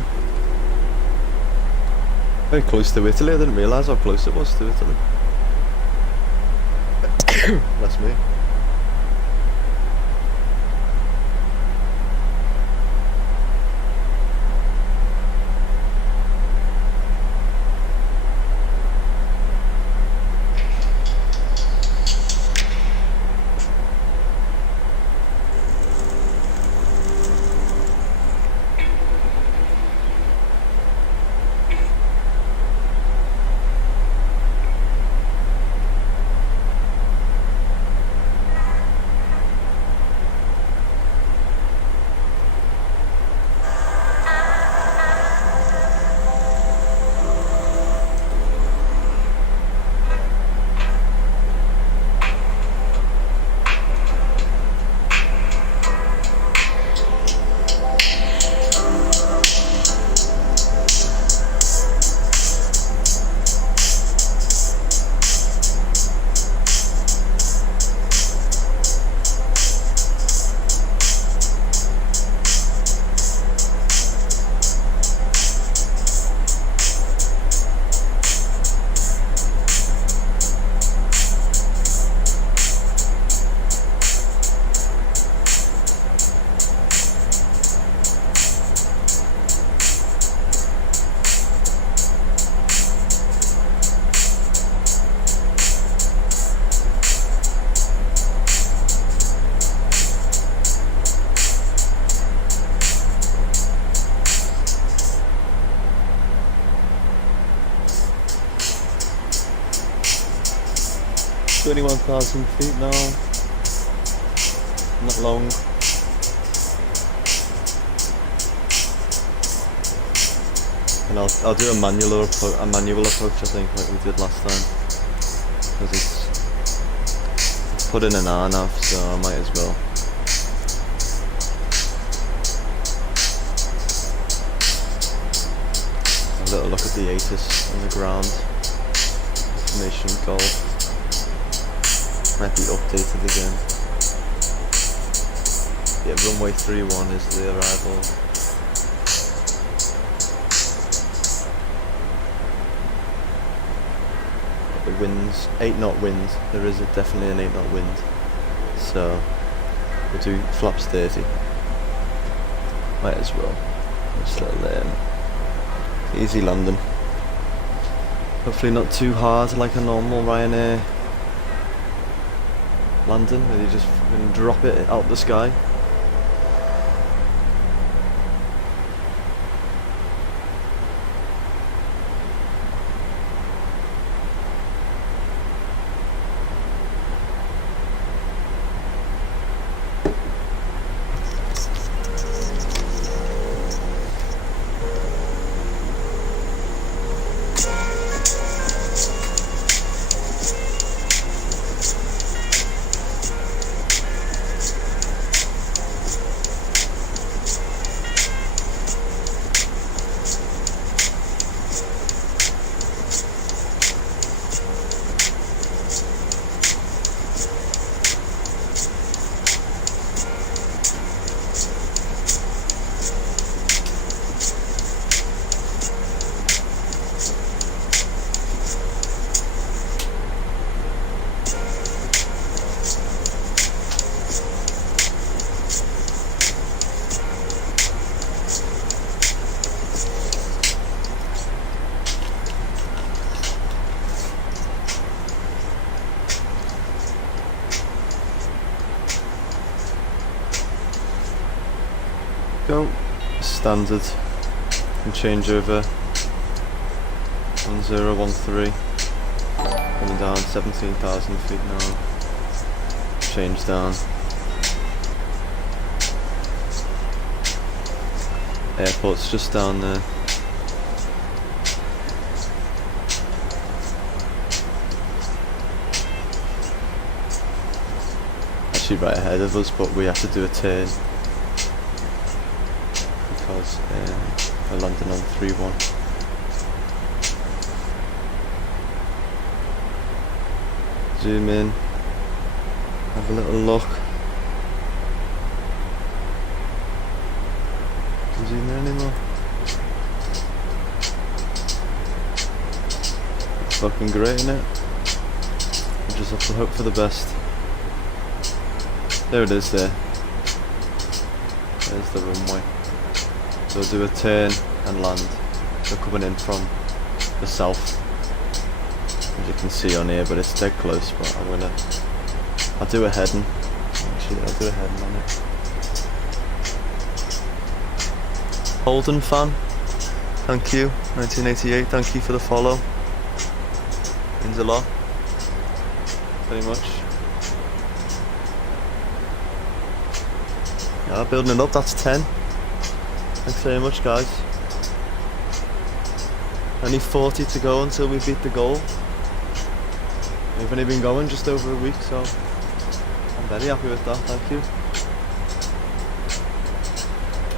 Very close to Italy. I didn't realise how close it was to Italy. That's me. ,21,000 feet now. Not long. And I'll do a manual approach, I think, like we did last time, because it's put in an hour now, so I might as well. A little look at the ATIS on the ground. Information gold. Might be updated again. Yeah, runway 31 is the arrival. The winds, 8 knot wind. There is definitely an 8 knot wind. So we'll do flaps 30. Might as well. Just a little easy landing. Hopefully not too hard like a normal Ryanair landing, where you just fucking drop it out the sky. Go. Standard. And change over. 1013. Coming down 17,000 feet now. Change down. Airport's just down there. Actually right ahead of us, but we have to do a turn because we're landing on 3-1. Zoom in, have a little look. Can zoom in anymore? It's fucking great, isn't it? We just have to hope for the best. There it is there. There's the runway. So we'll do a turn and land. We're coming in from the south. As you can see on here, but it's dead close, but I'll do a heading. Actually, I'll do a heading on it. Holden fan, thank you. 1988, thank you for the follow. Means a lot. Very much. Yeah, building it up, that's 10. Thanks very much, guys. Only 40 to go until we beat the goal. We've only been going just over a week, so I'm very happy with that, thank you.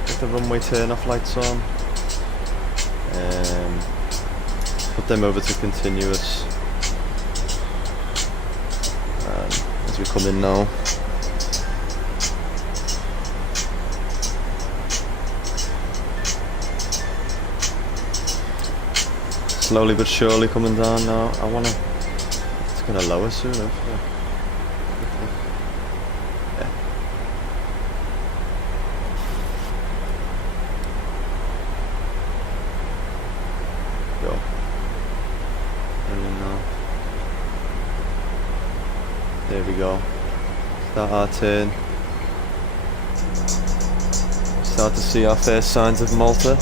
Get the runway turn-off lights on. Put them over to continuous. As we come in now. Slowly but surely coming down now. It's gonna lower soon, hopefully. Yeah. Go. And then now. There we go. Start our turn. Start to see our first signs of Malta.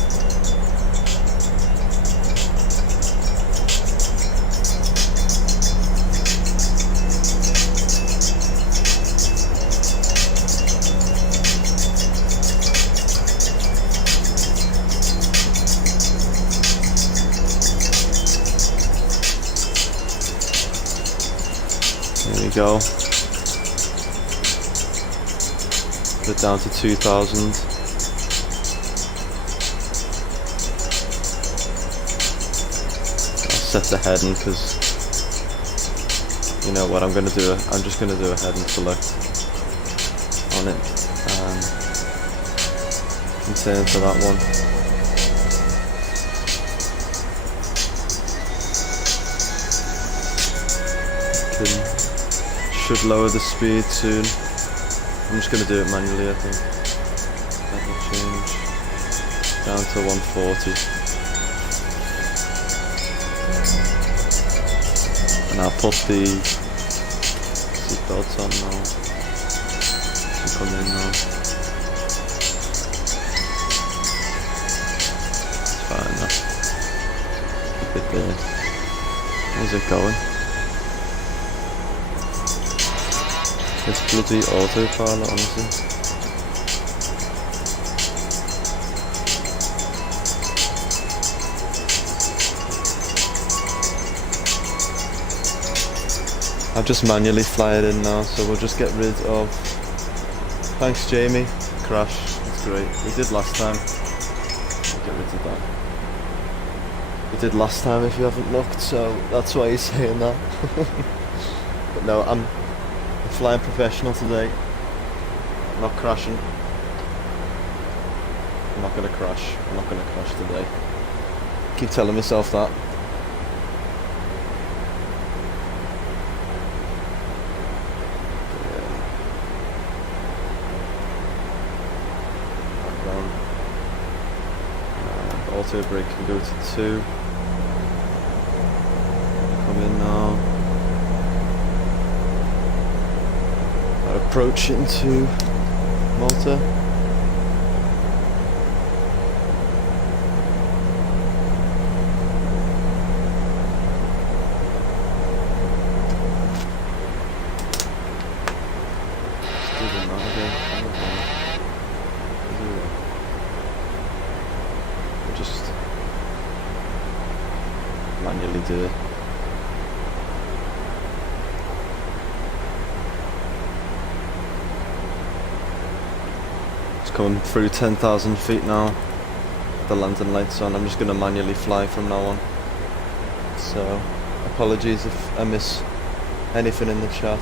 There we go. Put it down to 2,000. I'll set the heading because you know what I'm going to do. I'm just going to do a heading select on it and turn to that one. Should lower the speed soon. I'm just going to do it manually, I think. That will change down to 140. And I'll put the seatbelts on now. Should come in now. It's fine now. Keep it there. How's it going? This bloody autopilot, honestly. I'll just manually fly it in now, so we'll just get rid of... Thanks Jamie, crash, that's great. We did last time. We'll get rid of that. We did last time if you haven't looked, so that's why he's saying that. But no, I'm flying professional today. I'm not crashing. I'm not gonna crash. I'm not gonna crash today. Keep telling myself that. Background. Auto brake can go to 2. Come in now. Approach into Malta. on that again? We'll just manually do it. It's coming through 10,000 feet now. The landing lights on. I'm just going to manually fly from now on. So, apologies if I miss anything in the chat.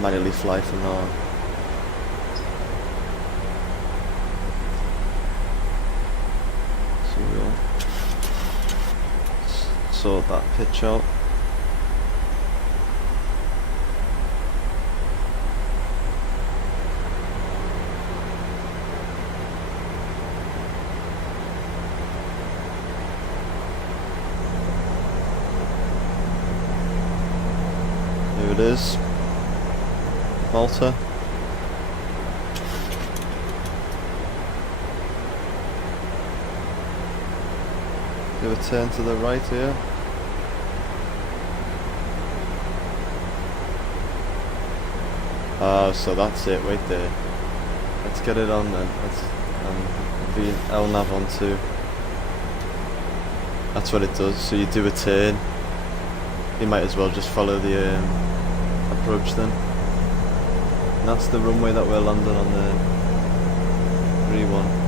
Manually fly from now on. So we'll sort that pitch out. Here it is. Malta. Do a turn to the right here. Oh, so that's it, wait there. Let's get it on then. Let's be LNAV on 2. That's what it does. So you do a turn. You might as well just follow the approach then. And that's the runway that we're landing on the 3-1.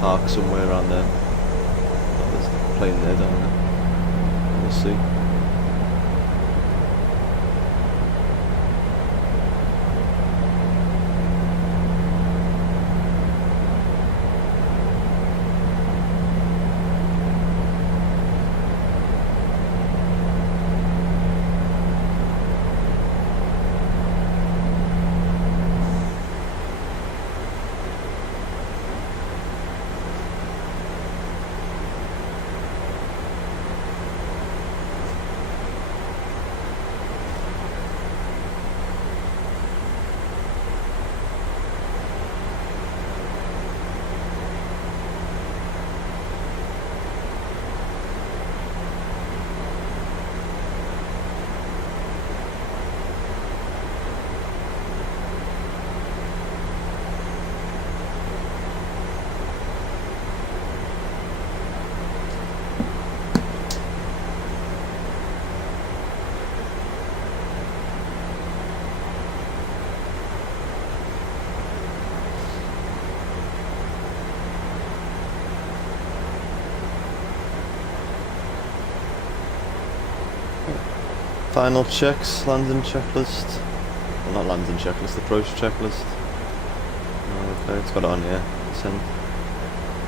Park somewhere around there. Oh, there's a plane there down there. We'll see. Final checks, landing checklist. Well, not landing checklist, approach checklist. Oh, okay, it's got it on here. Send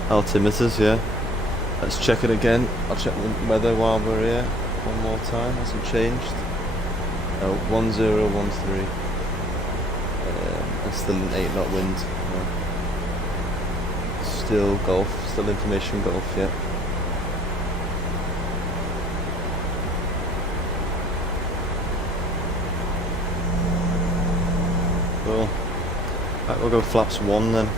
altimeters, yeah. Let's check it again. I'll check the weather while we're here. One more time, hasn't changed. Oh, 1013. That's still an 8-knot wind. Yeah. Still Gulf, still information Gulf, yeah. Cool. Right, we'll go flaps 1 then.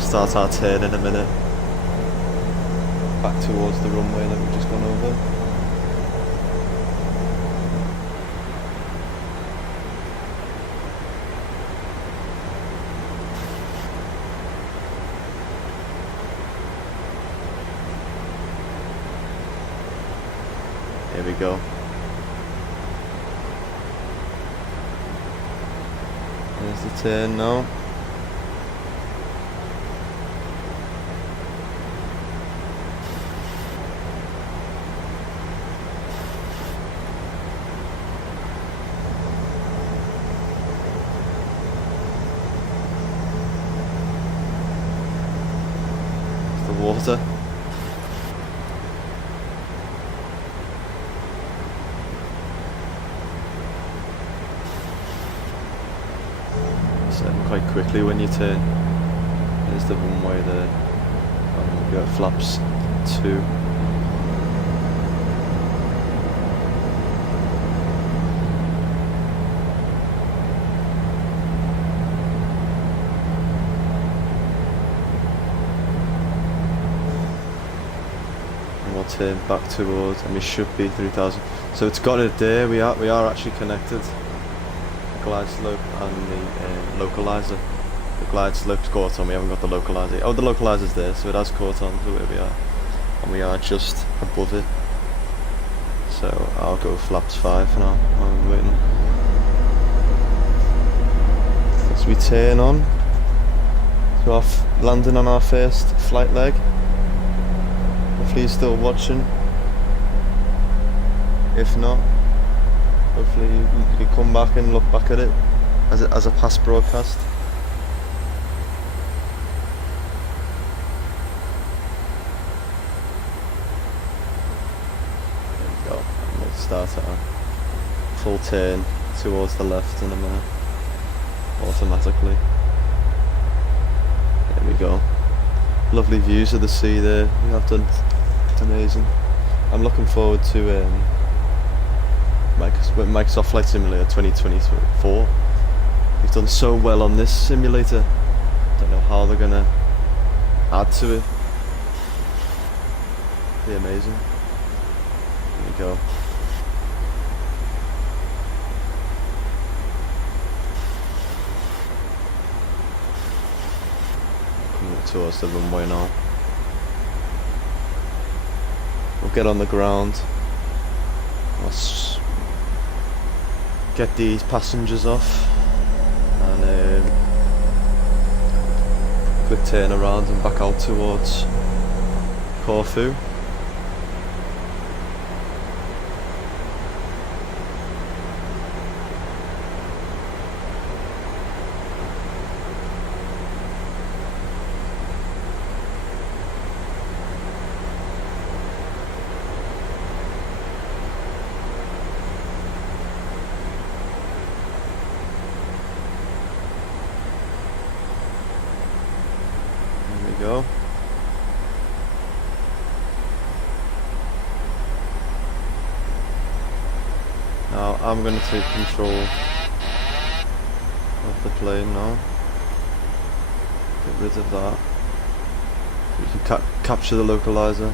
Start our turn in a minute. Back towards the runway that we've just gone over. Here we go. There's the turn now. There's the water. Quite quickly when you turn. There's the runway there. And we'll go flaps 2. turn back towards, and we should be 3,000. So it's got it there. We are actually connected. The glide slope and the localizer. The glide slope's caught on. We haven't got the localizer. Oh, the localizer's there, so it has caught on to where we are, and we are just above it. So I'll go flaps 5 now. I'm waiting. As we turn on, so landing on our first flight leg. Hopefully you're still watching. If not, hopefully you can come back and look back at it as a past broadcast. There we go. And we'll start at a full turn towards the left in a minute, automatically. There we go. Lovely views of the sea there. We have done. It's amazing. I'm looking forward to Microsoft Flight Simulator 2024. We've done so well on this simulator. Don't know how they're gonna add to it. Be amazing. Here we go. Coming towards the runway now. We'll get on the ground. Let's get these passengers off and quick turn around and back out towards Corfu. Go. Now I'm going to take control of the plane now. Get rid of that. We can capture the localizer.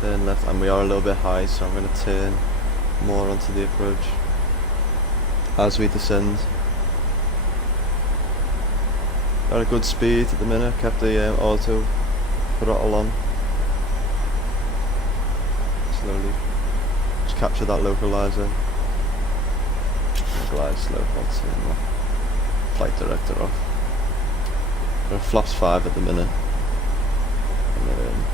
Turn left, and we are a little bit high, so I'm going to turn more onto the approach as we descend. Got a good speed at the minute, kept the auto throttle on. Slowly. Just capture that localizer. Glide slope, I'll turn the flight director off. We're at flaps 5 at the minute. And then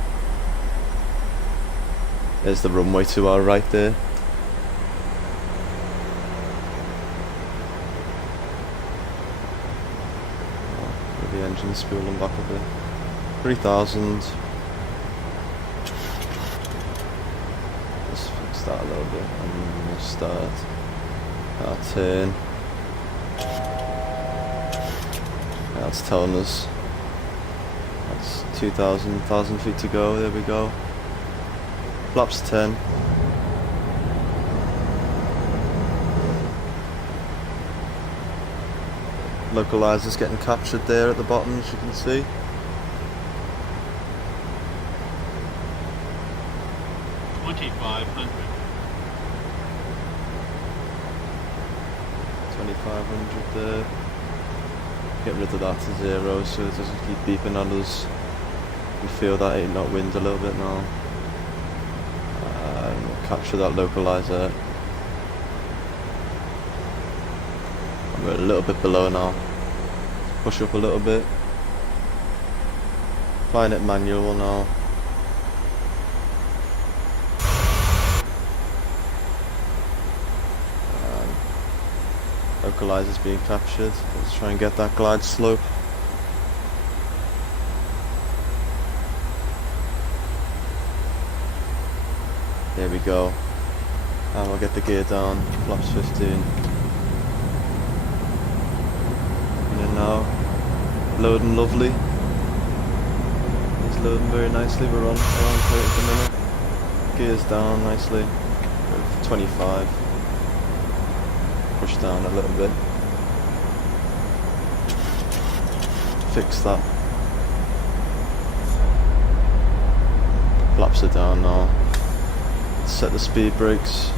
there's the runway to our right there. The engine spooling back a bit. 3,000. Just fix that a little bit and we'll start our turn. That's telling us that's 1,000 feet to go. There we go. Flaps 10. Localizer's getting captured there at the bottom, as you can see. $2,500 there. Get rid of that to 0 so it doesn't keep beeping at us. We feel that 8 knot wind a little bit now. And we'll capture that localizer. And we're a little bit below now. Push up a little bit. Flying it manual now. Localizer's being captured. Let's try and get that glide slope. There we go. And we'll get the gear down. Flaps 15. And now, loading lovely. It's loading very nicely. We're on around 30 at the minute. Gears down nicely. 25. Push down a little bit. Fix that. Flaps are down now. set the speed brakes.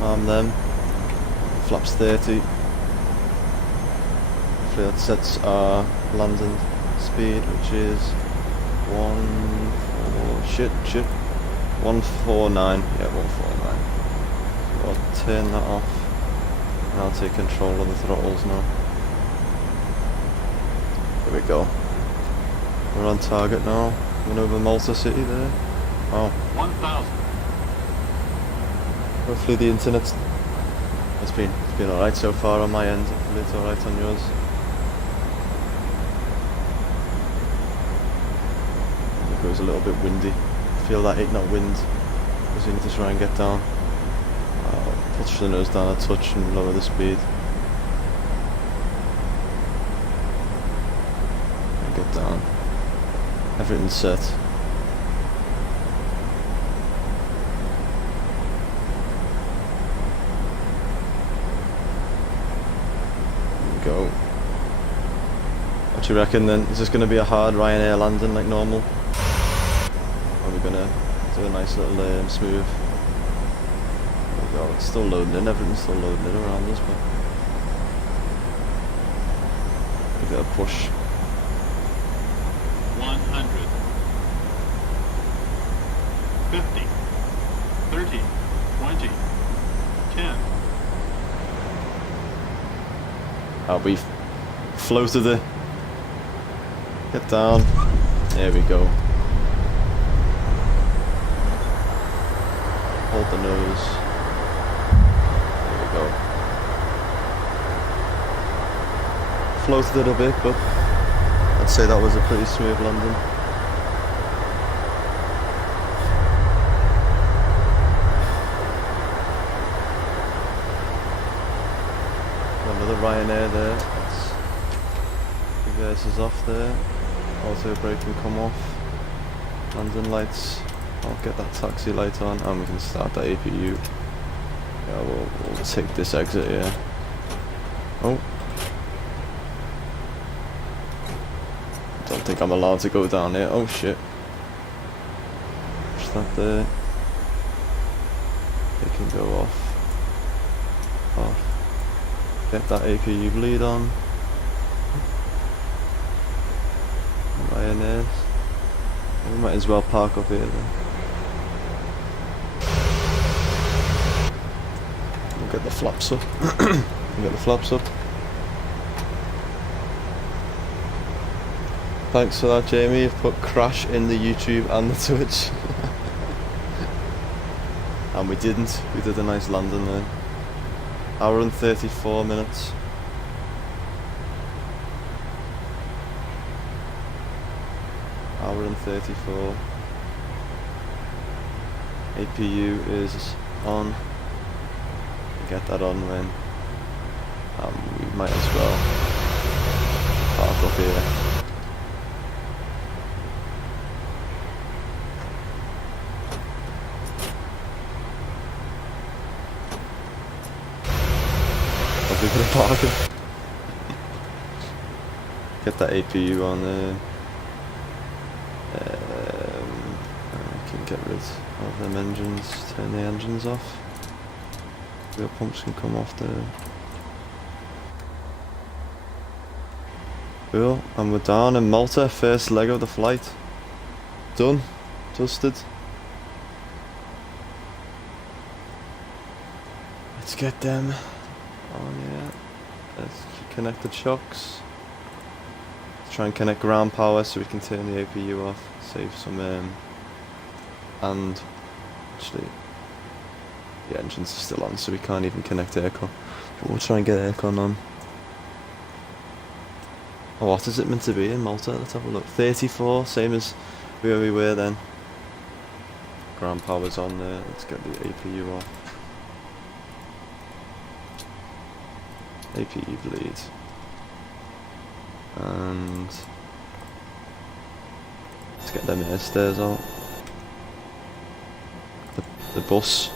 Arm them. Flaps 30. Hopefully that sets our landing speed, which is 149. Yeah, 149. So I'll turn that off. And I'll take control of the throttles now. There we go. We're on target now. Went over Malta City there. Oh. 1,000. Hopefully the internet's... It's been alright so far on my end. Hopefully it's alright on yours. It goes a little bit windy. Feel that 8 knot wind. Because you need to try and get down. I'll push the nose down a touch and lower the speed. And get down. Everything's set. Go. What do you reckon then? Is this going to be a hard Ryanair landing like normal? Or are we going to do a nice little smooth? There we go, it's still loading in, everything's still loading in around us, but give it a push. 100. 50. 30. 20. 10. We've floated it. Get down. There we go. Hold the nose. There we go. Floated it a bit, but I'd say that was a pretty smooth landing. Another Ryanair there. Let's reverses off there. Auto brake can come off. Landing lights. I'll get that taxi light on and we can start the APU. Yeah, we'll take this exit here. Oh. Don't think I'm allowed to go down here. Oh shit. Push that there. It can go off. Off. Get that APU bleed on. Ryanair. We might as well park up here then. We'll get the flaps up. We'll get the flaps up. Thanks for that, Jamie. You've put crash in the YouTube and the Twitch. And we didn't. We did a nice landing there. Hour and 34 minutes. Hour and 34. APU is on. Get that on when we might as well park up here. Probably gonna park it. Get that APU on there. I can get rid of them engines, turn the engines off. Wheel pumps can come off there. Cool, and we're down in Malta, first leg of the flight. Done, dusted. Let's get them on here. Let's connect the shocks. Let's try and connect ground power so we can turn the APU off, save some and actually the engines are still on so we can't even connect aircon. But we'll try and get aircon on. Oh, what is it meant to be in Malta? Let's have a look. 34, same as where we were then. Ground power's on there. Let's get the APU off. APU bleed. And let's get them air stairs out. The bus.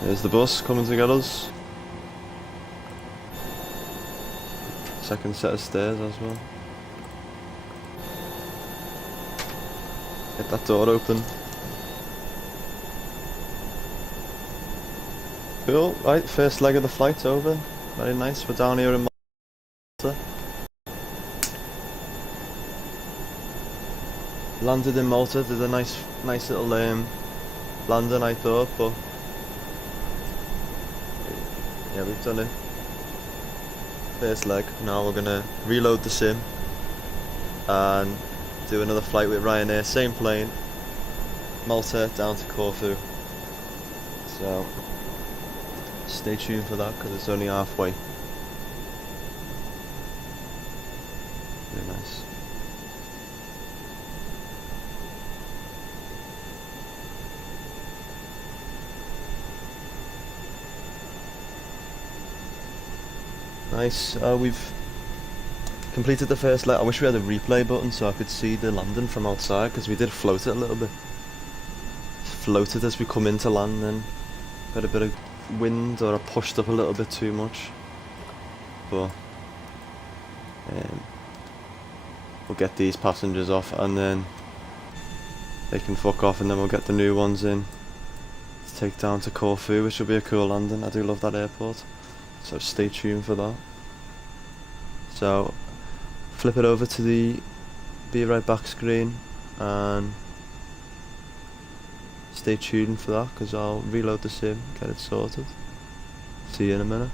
There's the bus coming to get us. Second set of stairs as well. Get that door open. Cool, right, first leg of the flight's over. Very nice, we're down here in Malta. Landed in Malta, did a nice little landing I thought, but yeah, we've done it. First leg, now we're gonna reload the sim and do another flight with Ryanair, same plane, Malta down to Corfu. So stay tuned for that because it's only halfway. Very nice. Nice, we've completed the first leg. I wish we had a replay button so I could see the landing from outside because we did float it a little bit. Floated as we come into land and got a bit of wind, or I pushed up a little bit too much. But we'll get these passengers off and then they can fuck off, and then we'll get the new ones in to take down to Corfu, which will be a cool landing. I do love that airport. So stay tuned for that. So flip it over to the be right back screen and stay tuned for that because I'll reload the sim, get it sorted. See you in a minute.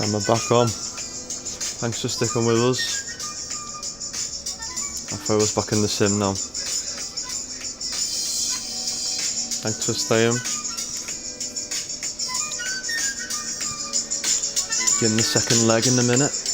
And we're back on. Thanks for sticking with us. I'll throw us back in the sim now. Thanks for staying. Getting the second leg in a minute.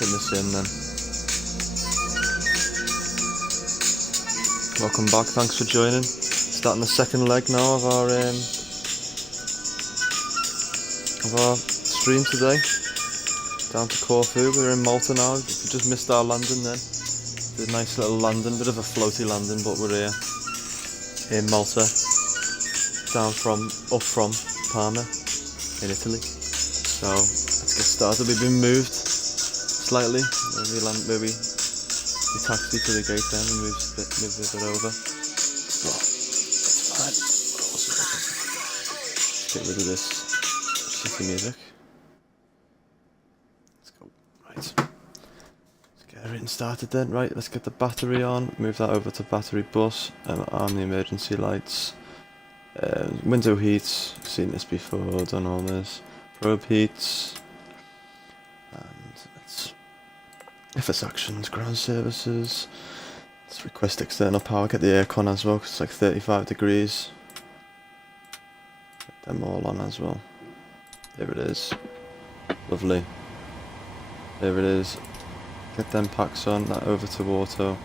In the sim then. Welcome back, thanks for joining. Starting the second leg now of our stream today. Down to Corfu, we're in Malta now. If you just missed our landing then. Did a nice little landing, bit of a floaty landing, but we're here in Malta. Up from Parma in Italy. So let's get started. We've been moved slightly. Maybe we taxi to the gate then and move a bit over. Well, it's fine. Let's get rid of this shitty music. Let's go. Right. Let's get everything started then. Right, let's get the battery on. Move that over to battery bus. Arm the emergency lights. Window heats. Seen this before. Done all this. Probe heats. FS actions, ground services. Let's request external power, get the aircon as well, because it's like 35 degrees. Get them all on as well. There it is. Lovely. There it is. Get them packs on, that over to auto.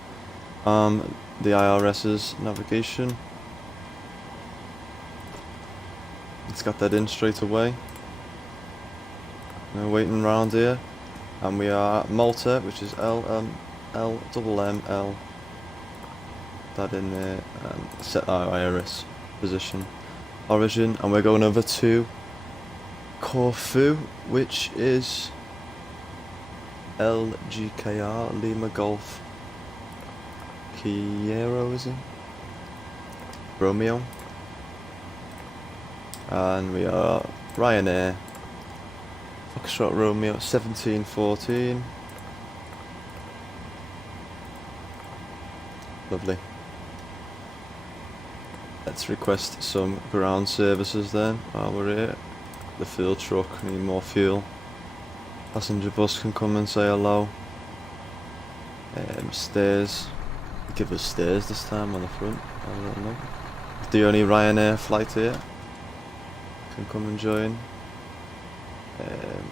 The IRS's navigation. Let's get that in straight away. No waiting around here. And we are Malta, which is L. That in there, set our IRS position, origin, and we're going over to Corfu, which is LGKR, Lima Golf Kiero, is it? Romeo. And we are Ryanair. Foxtrot Romeo 1714. Lovely. Let's request some ground services then while we're here. The fuel truck, need more fuel. Passenger bus can come and say hello. Stairs. Give us stairs this time on the front. I don't know. The only Ryanair flight here. Can come and join.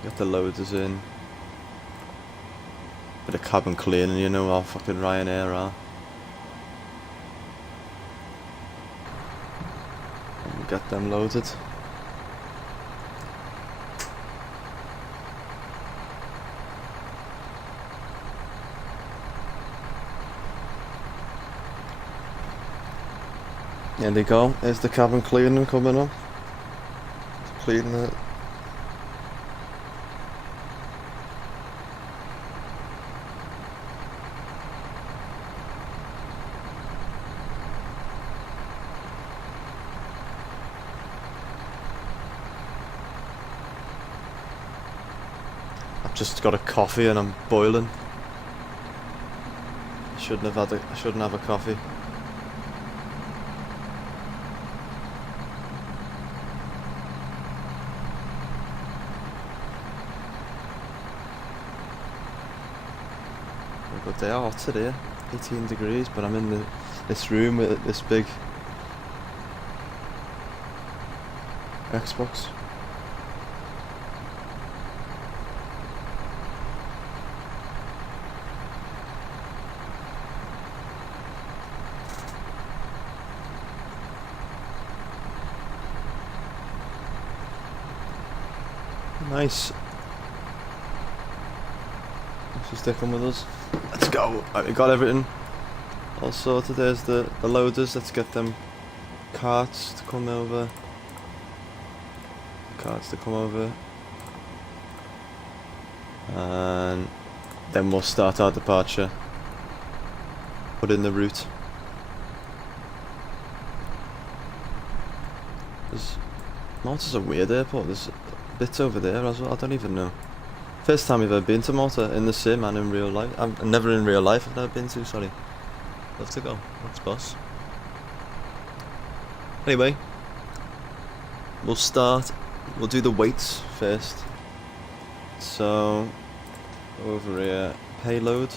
Got the loaders in. Bit of cabin cleaning, you know how fucking Ryanair are. And we get them loaded. There they go, there's the cabin cleaning coming up. Cleaning it. I've just got a coffee and I'm boiling. I shouldn't have a coffee. But they are hot today, 18 degrees, but I'm in this room with this big Xbox. Nice. Thanks for sticking with us. Let's go. Right, we got everything all sorted. There's the loaders. Let's get them carts to come over. cards to come over. And then we'll start our departure. Put in the route. Malta's a weird airport. There's bits over there as well. I don't even know. First time I've ever been to Malta in the sim and in real life. I'm never in real life. I've never been to. Sorry. Love to go. That's boss. Anyway, we'll start. We'll do the weights first. So over here, payload.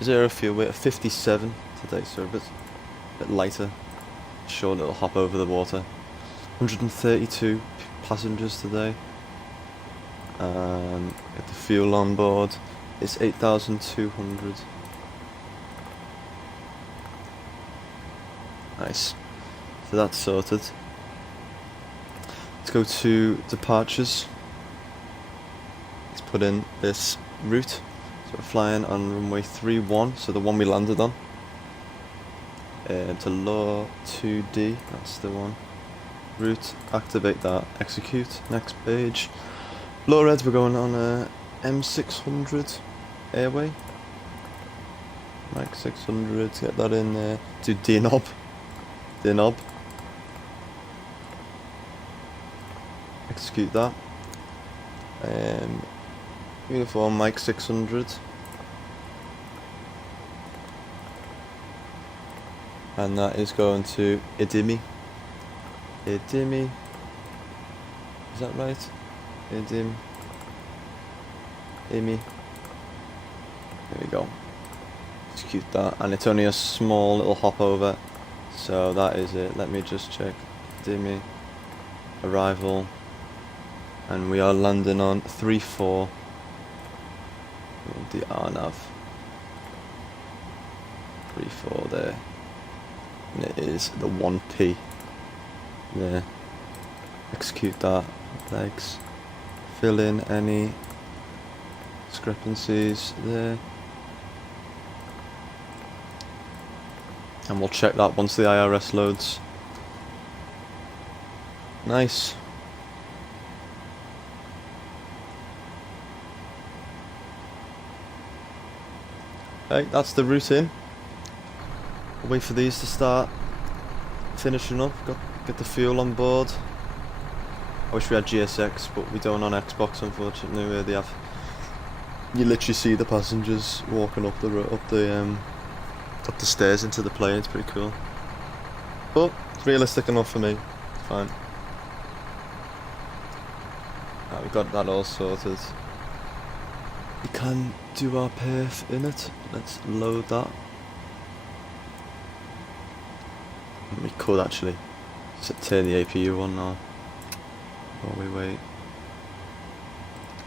0 fuel weight of 57 today, so a bit lighter. Short little hop over the water. 132 passengers today. Get the fuel on board. It's 8,200. Nice. So that's sorted. Let's go to departures. Let's put in this route. So we're flying on runway 31, so the one we landed on. To law 2D, that's the one. Route, activate that, execute, next page. Low red, we're going on a M600 airway. Mike 600, get that in there. Do D-knob. D-knob. Execute that. Uniform Mike 600. And that is going to Idimi. Idimi. Is that right? Imi. There we go. Execute that. And it's only a small little hop over. So that is it. Let me just check. Idimi. Arrival. And we are landing on 3-4. The RNAV. 3-4 there. And it is the 1P. There. Execute that. Legs. Fill in any discrepancies there. And we'll check that once the IRS loads. Nice. Okay, that's the route in. We'll wait for these to start finishing up. Get the fuel on board. I wish we had GSX, but we don't on Xbox, unfortunately. Where they have, you literally see the passengers walking up the stairs into the plane. It's pretty cool, but it's realistic enough for me. It's fine. Right, we got that all sorted. We can do our perf in it. Let's load that. And we could actually turn the APU on now while we wait.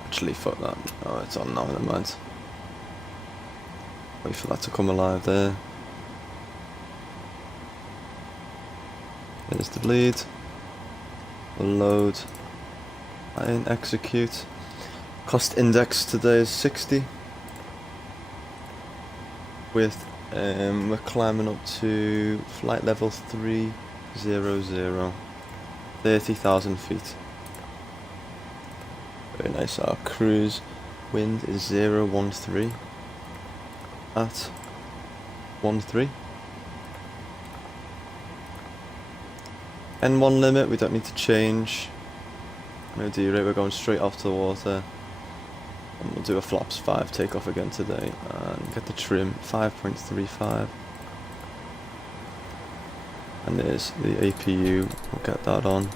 Actually, fuck that. Oh, it's on now, never mind. Wait for that to come alive there. There's the bleed. We'll load. And execute. Cost index today is 60. With we're climbing up to flight level 300, 30,000 feet. Very nice. Our cruise wind is 013 at 13. N1 limit we don't need to change. No D-rate, we're going straight off to the water. And we'll do a flaps 5 takeoff again today and get the trim 5.35. And there's the APU, we'll get that on.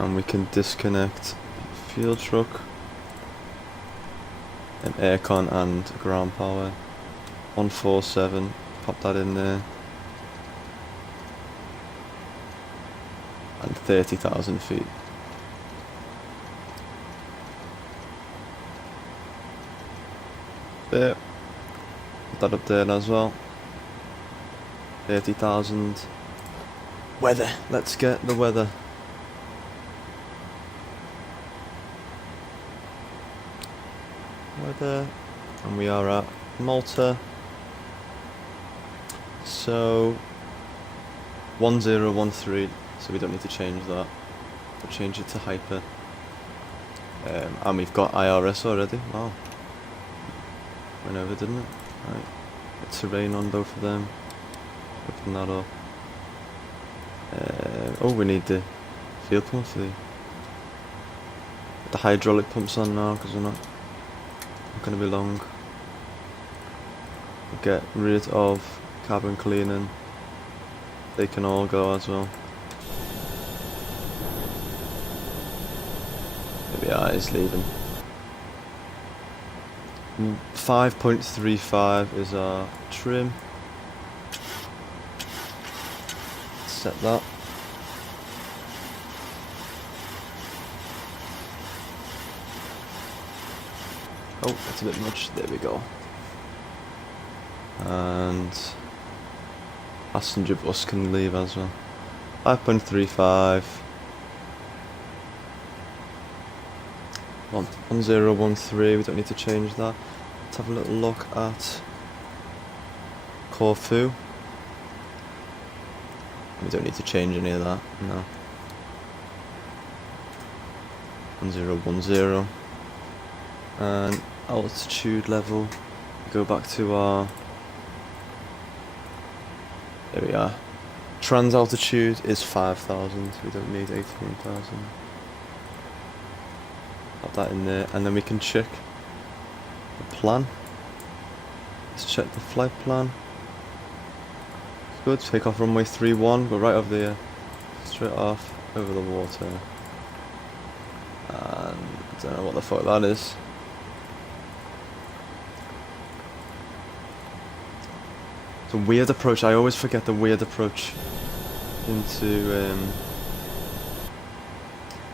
And we can disconnect fuel truck and aircon and ground power. 147, pop that in there. And 30,000 feet. There. Put that up there as well. 30,000. Weather. Let's get the weather. Weather. And we are at Malta. So 1013. So we don't need to change that. We'll change it to hyper. And we've got IRS already. Wow. Went over, didn't it? Right. Get terrain on both of them. Open that up. Oh, we need the fuel pump for the hydraulic pumps on now because we're not going to be long. Get rid of cabin cleaning. They can all go as well. Maybe he's leaving. 5.35 is our trim. Set that. Oh, that's a bit much. There we go. And passenger bus can leave as well. 5.35. 1013. We don't need to change that. Let's have a little look at Corfu. We don't need to change any of that, no. 1010. And altitude level. Go back to our. There we are. Trans altitude is 5,000. We don't need 18,000. Pop that in there, and then we can check the plan. Let's check the flight plan. Good. Take off runway 31. Go right over there, straight off over the water. And I don't know what the fuck that is. It's a weird approach. I always forget the weird approach into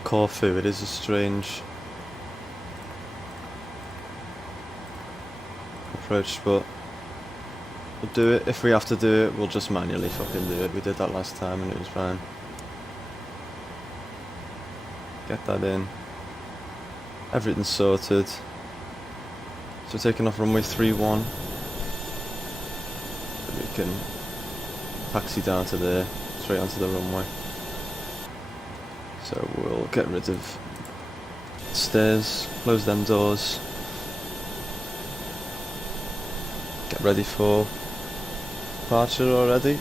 Corfu. It is a strange approach, but we'll do it. If we have to do it, we'll just manually fucking do it. We did that last time and it was fine. Get that in. Everything's sorted. So we're taking off runway 31. We can taxi down to there, straight onto the runway. So we'll get rid of stairs, close them doors. Get ready for departure already.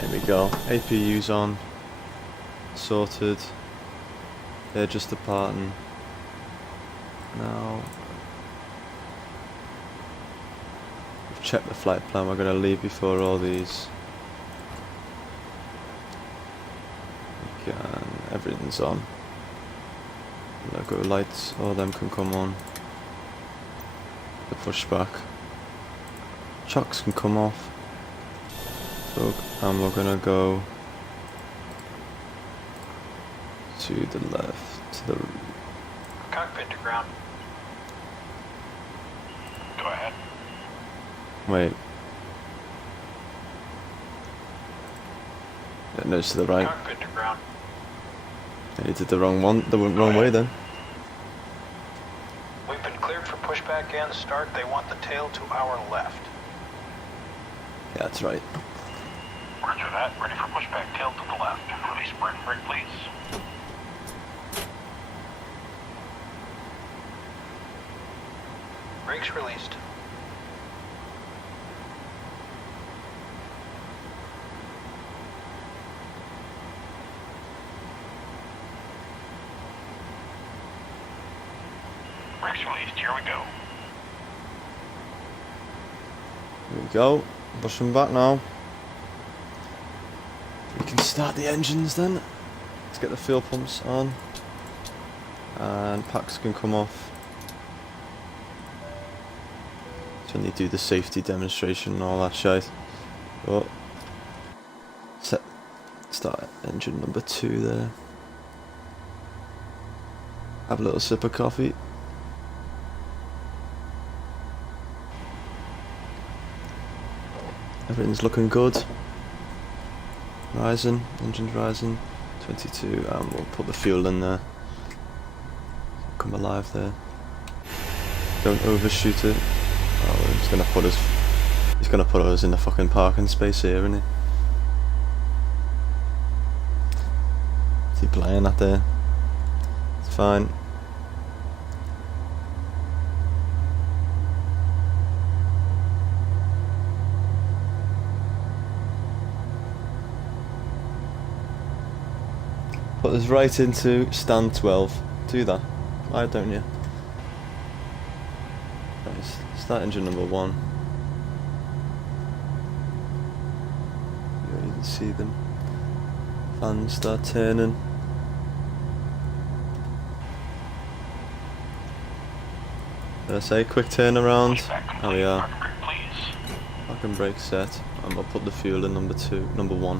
There we go. APU's on. Sorted. They're just departing. Now we've checked the flight plan. We're going to leave before all these. Again, everything's on. Logo lights, all them can come on. The pushback. Chocks can come off. And we're gonna go to the left, to the cockpit to ground. Go ahead. wait. No, it's to the right. Cockpit to ground. I did the wrong one, the wrong way then. We've been cleared for pushback and start. They want the tail to our left. Yeah, that's right. Roger that. Ready for pushback, tail to the left. Release brake, please. Brakes released. Brakes released. Here we go. There we go. Pushing back now. We can start the engines then. Let's get the fuel pumps on. And packs can come off. It's when they do the safety demonstration and all that shit. But start engine number 2 there. Have a little sip of coffee. Everything's looking good. Rising, engine's rising. 22, and we'll put the fuel in there. Come alive there. Don't overshoot it. Oh, he's gonna put us in the fucking parking space here, isn't he? Is he playing that there? It's fine. Put us right into stand 12. Do that. Why don't you? Nice. Start engine number 1. Yeah, you can see them. Fans start turning. Did I say quick turnaround? Oh yeah. Park and brake set. And we'll put the fuel in number 1.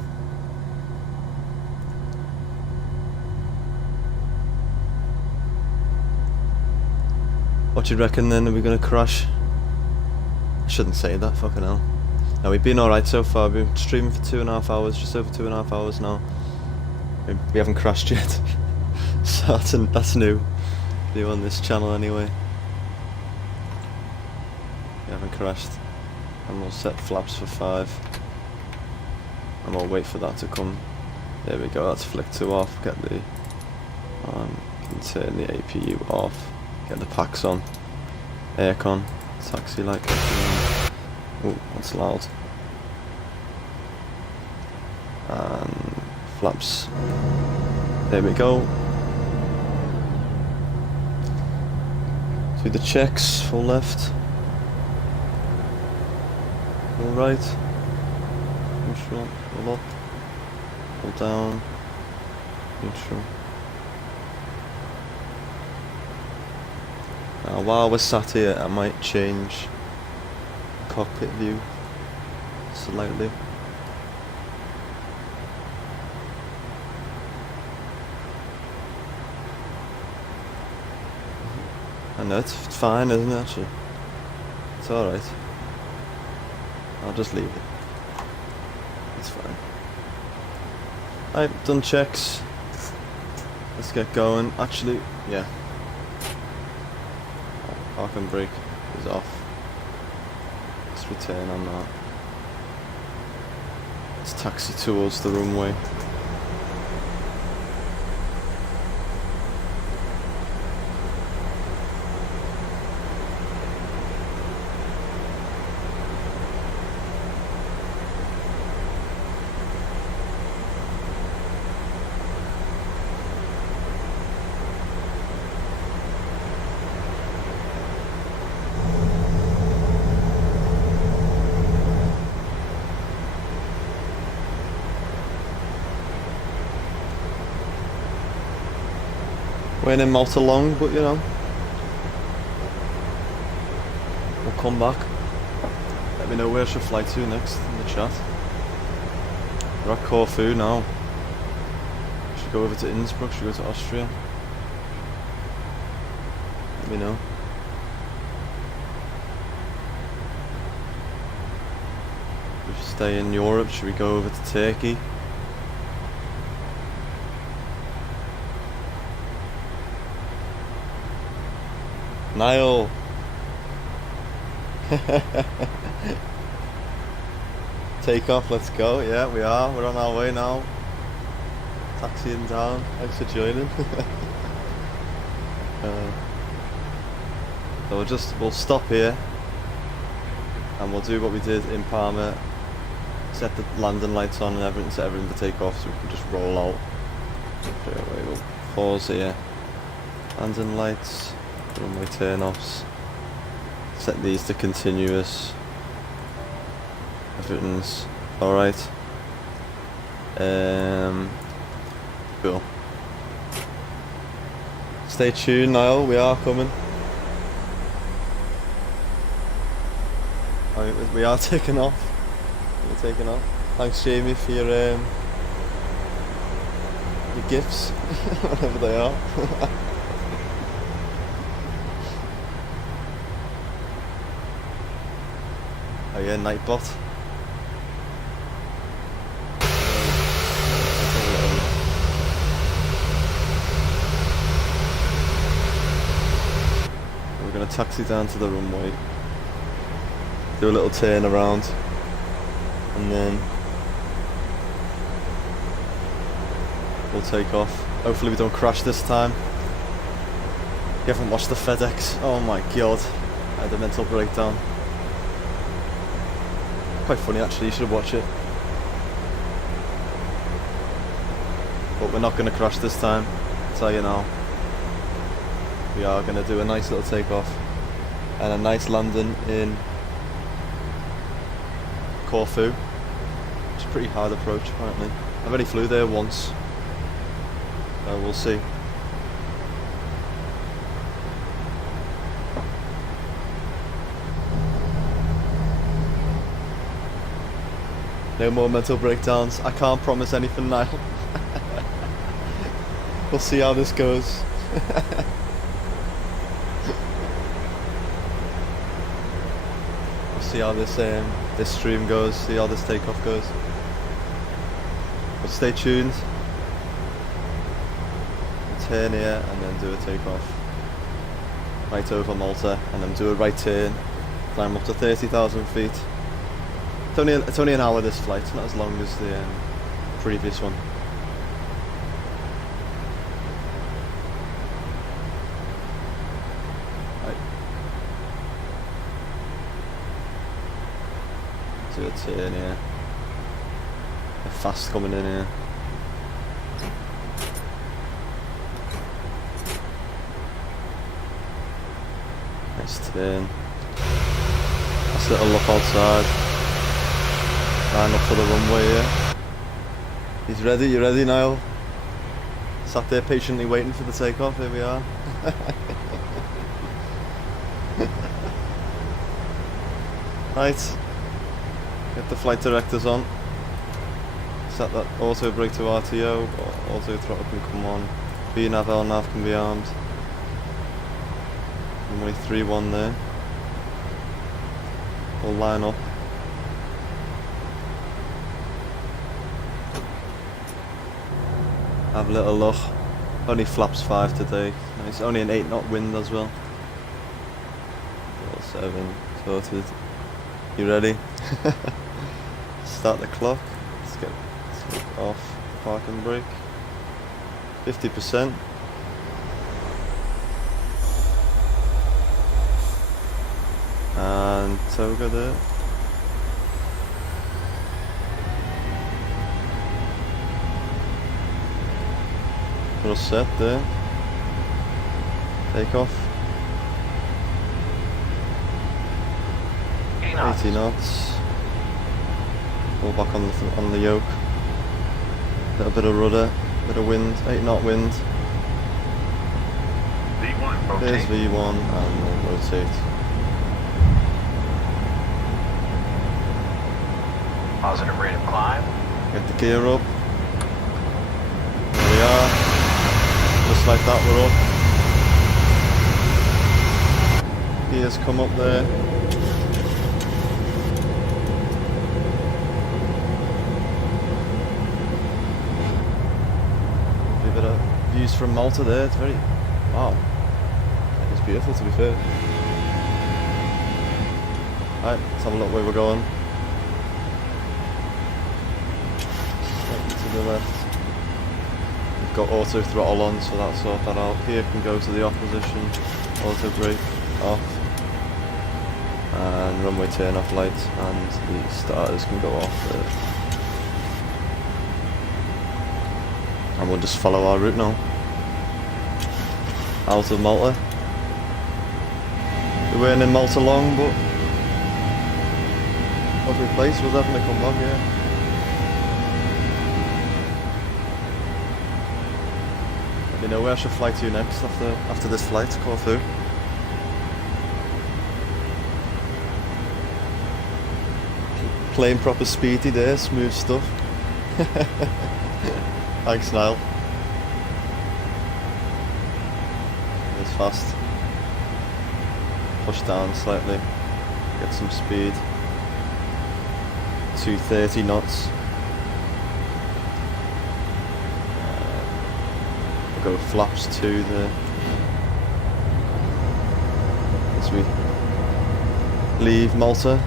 What do you reckon then? Are we gonna crash? I shouldn't say that, fucking hell. Now we've been alright so far. We've been streaming for 2.5 hours, just over 2.5 hours now. We haven't crashed yet. So that's new. New on this channel anyway. We haven't crashed. And we'll set flaps for 5. And we'll wait for that to come. There we go, that's flick 2 off. Get the can turn the APU off. Get the packs on. Aircon. Taxi light. Oh, that's loud. And flaps. There we go. Do the checks. Full left. Full right. Neutral. Full up. Full down. Neutral. Now, while we're sat here, I might change cockpit view slightly. I know it's fine, isn't it? Actually, it's all right. I'll just leave it. It's fine. Right, done checks. Let's get going. Actually, yeah. Park and brake is off. Let's return on that. Let's taxi towards the runway. We ain't in Malta long, but you know, we'll come back. Let me know where I should fly to next in the chat. We're at Corfu now. Should go over to Innsbruck, should go to Austria. Let me know. We should stay in Europe, should we go over to Turkey? Niall. Take off, let's go. Yeah, we are. We're on our way now. Taxiing down. Thanks for joining. So we'll stop here and we'll do what we did in Parma. Set the landing lights on and everything, set everything to take off so we can just roll out. Straight away. We'll pause here. Landing lights. Runway turn-offs. Set these to continuous. Everything's alright. Cool. Stay tuned, Niall. We are coming. We are taking off. We're taking off. Thanks, Jamie, for your gifts, whatever they are. Oh yeah, Nightbot. We're gonna taxi down to the runway, do a little turn around, and then we'll take off. Hopefully we don't crash this time. You haven't watched the FedEx? Oh my god, I had a mental breakdown. Quite funny actually, you should watch it. But we're not going to crash this time, I'll tell you now. We are going to do a nice little takeoff and a nice landing in Corfu. It's a pretty hard approach apparently. I've only flew there once, so we'll see. No more mental breakdowns. I can't promise anything now. We'll see how this goes. We'll see how this stream goes. See how this takeoff goes. But stay tuned. We'll turn here and then do a takeoff. Right over Malta and then do a right turn. Climb up to 30,000 feet. It's only an hour this flight, not as long as the previous one. Right. Do a turn here. They're fast coming in here. Nice turn. Nice little look outside. Line up for the runway here. He's ready, you ready, Niall? Sat there patiently waiting for the takeoff, here we are. Right, get the flight directors on. Set that auto brake to RTO, auto throttle can come on. VNAV, LNAV can be armed. Runway 31 there. We'll line up. Have a little look. Only flaps 5 today. It's only an 8 knot wind as well. 7 sorted. You ready? Start the clock. Let's get off parking brake. 50%. And toga there. We're all set there. Take off. 80 knots. Pull back on the yoke. Little bit of rudder, bit of wind, 8 knot wind. V1, rotate. There's V1 and we'll rotate. Positive rate of climb. Get the gear up. There we are. Just like that, we're up. Gears come up there. A bit of views from Malta there. It's very, wow. It's beautiful, to be fair. Right, let's have a look where we're going. To the left. We've got auto throttle on, so that'll sort that out. Here can go to the opposition. Auto brake off. And runway turn off lights, and the starters can go off there. And we'll just follow our route now. Out of Malta. We weren't in Malta long, but Was replaced, was having to come back, yeah. Let me know where I should fly to next after this flight, Corfu. Playing proper speedy there, smooth stuff. Thanks, Niall. It's fast. Push down slightly, get some speed. 230 knots. We'll go flaps 2 there. As we leave Malta.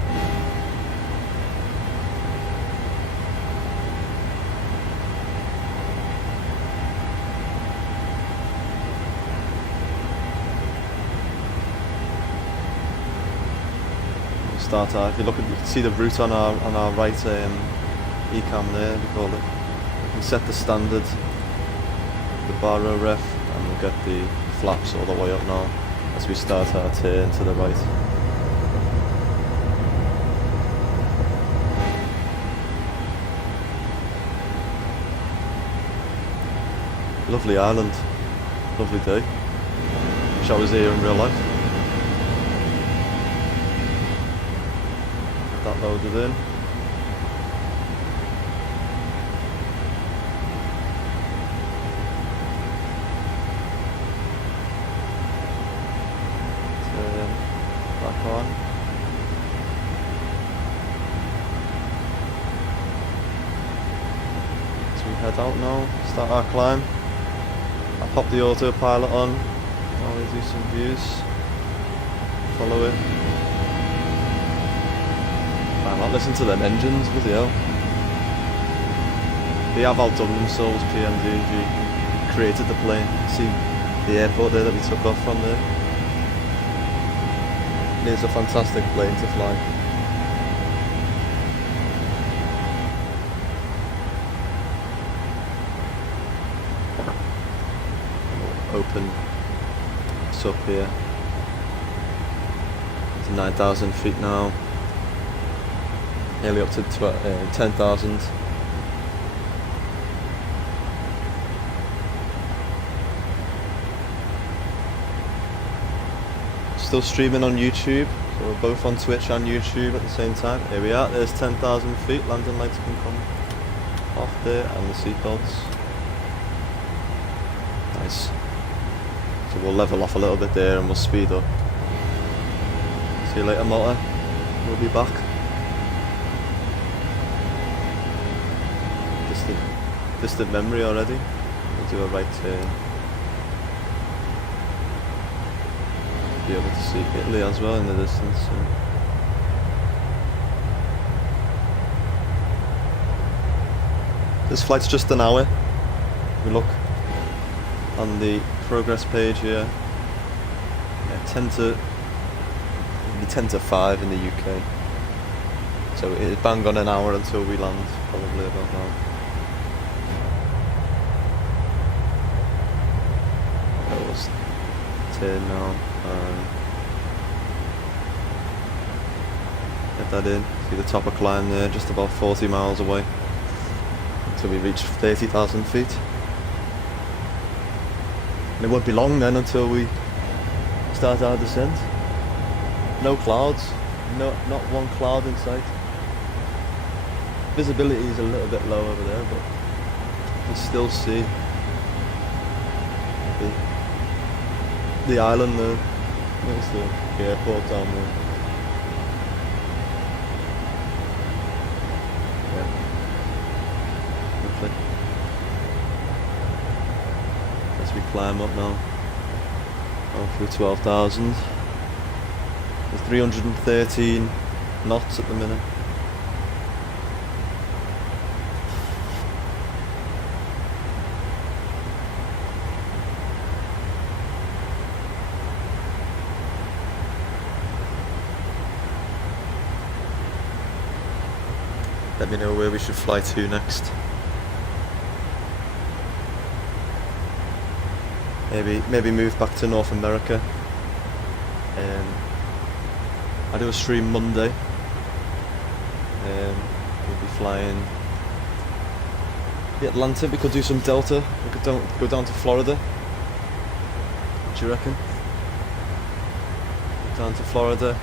Start out. If you look at, you can see the route on our right ecam there. We call it. We can set the standard, the baro ref, and we'll get the flaps all the way up now as we start our turn to the right. Lovely island, lovely day. Wish I was here in real life. That loaded in. Turn back on. So we head out now, start our climb. I pop the autopilot on while we do some views. Follow it. I'm not listening to them engines, bloody hell. They have outdone themselves, PMDG. Created the plane. See the airport there that we took off from there. It is a fantastic plane to fly. Open. It's up here. It's 9,000 feet now. Nearly up to 10,000. Still streaming on YouTube, so we're both on Twitch and YouTube at the same time. Here we are, there's 10,000 feet, landing lights can come off there, and the seatbelts. Nice. So we'll level off a little bit there and we'll speed up. See you later, Malta. We'll be back. Distant memory already. We'll do a right turn. Be able to see Italy as well in the distance. So. This flight's just an hour. We look on the progress page here. Yeah, 10 to 5 in the UK. So it's bang on an hour until we land, probably about now. Turn now. Get that in. See the top of climb there, just about 40 miles away until we reach 30,000 feet. And it won't be long then until we start our descent. No clouds, not one cloud in sight. Visibility is a little bit low over there, but you can still see the island there. There's the airport down there. Yeah. Lovely. As we climb up now. Through 12,000. There's 313 knots at the minute. Let me know where we should fly to next. Maybe move back to North America. I do a stream Monday. We'll be flying the Atlanta. We could do some Delta. We could go down to Florida. What do you reckon? Go down to Florida.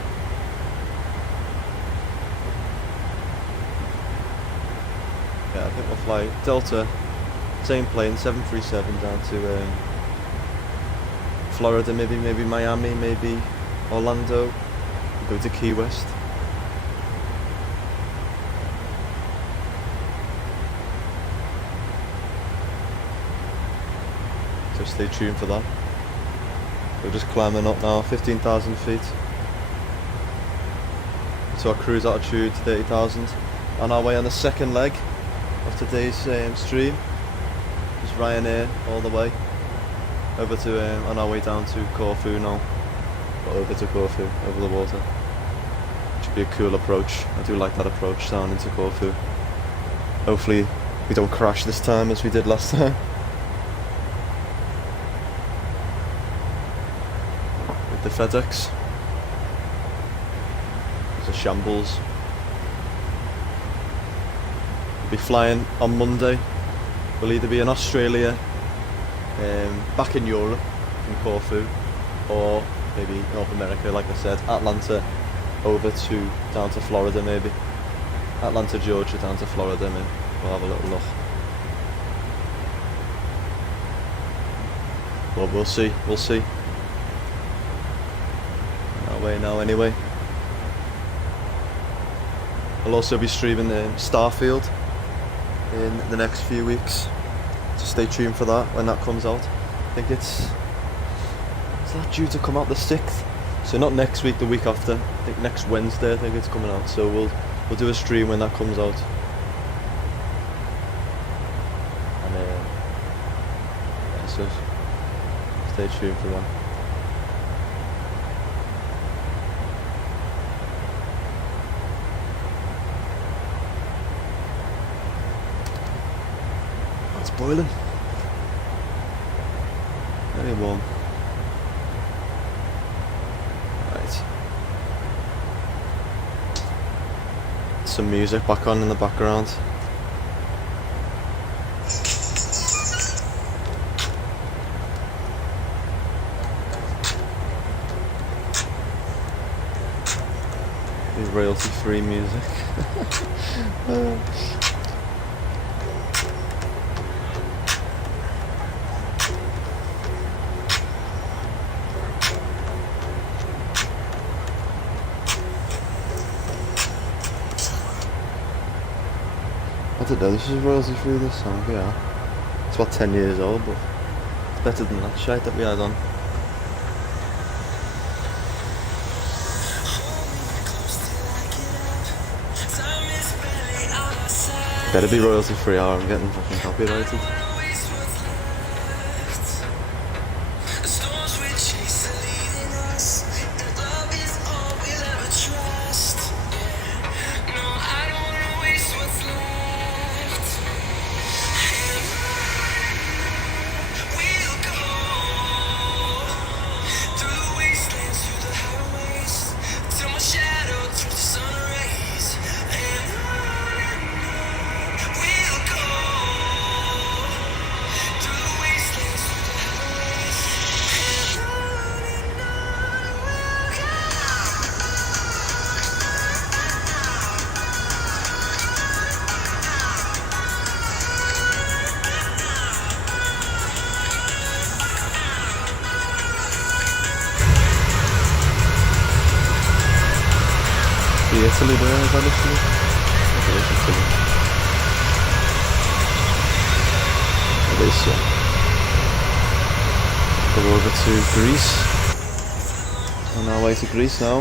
Yeah, I think we'll fly Delta, same plane, 737 down to Florida, maybe Miami, maybe Orlando. Go to Key West. So stay tuned for that. We're just climbing up now, 15,000 feet. So our cruise altitude 30,000. On our way on the second leg of today's stream. Just Ryanair all the way over to on our way down to Corfu now. Or over to Corfu, over the water. Should be a cool approach. I do like that approach down into Corfu. Hopefully we don't crash this time as we did last time. With the FedEx. It's a shambles. We'll be flying on Monday. We'll either be in Australia, back in Europe, in Corfu, or maybe North America, like I said, Atlanta, over to down to Florida maybe. Atlanta, Georgia, down to Florida, maybe. We'll have a little look. But we'll see, we'll see. On our way now anyway. I'll also be streaming Starfield in the next few weeks, so stay tuned for that when that comes out. I think is that due to come out the 6th? So not next week, the week after. I think next Wednesday I think it's coming out, so we'll do a stream when that comes out. And yeah, so stay tuned for that. It's boiling. Very warm. Right. Some music back on in the background. Royalty-free music. I don't know, this is royalty free, this song, yeah. It's about 10 years old, but it's better than that shite that we had on. Better be royalty free or I'm getting fucking copyrighted. Italy there, is that Italy? I think it's Italy. It is, yeah. Go over to Greece. On our way to Greece now.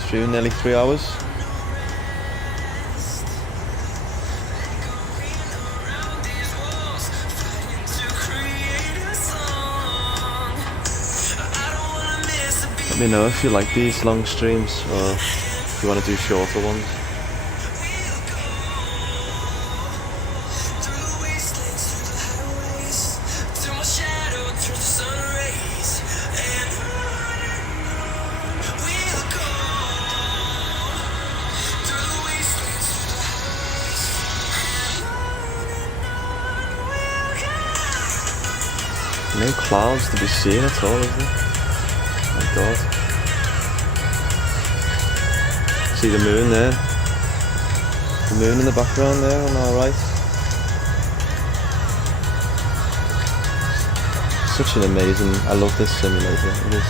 Streaming nearly 3 hours. Let me know if you like these long streams or if you want to do shorter ones. No clouds to be seen at all, is there? My god. See the moon there? The moon in the background there on our right. Such an amazing... I love this simulator, it is.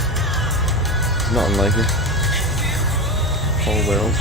It's not unlike it. Whole world.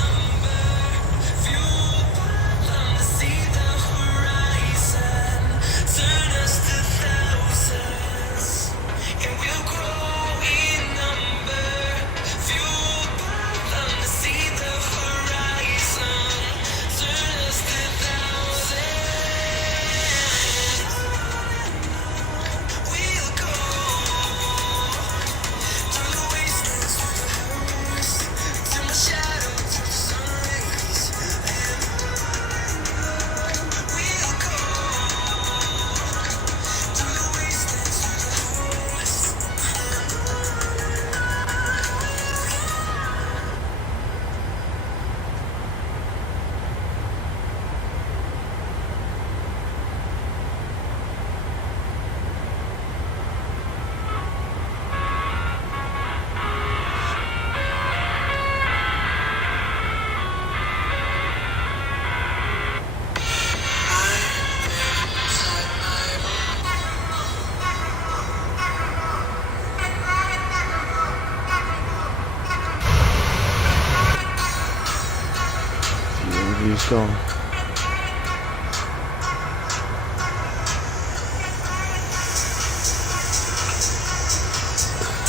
View's gone.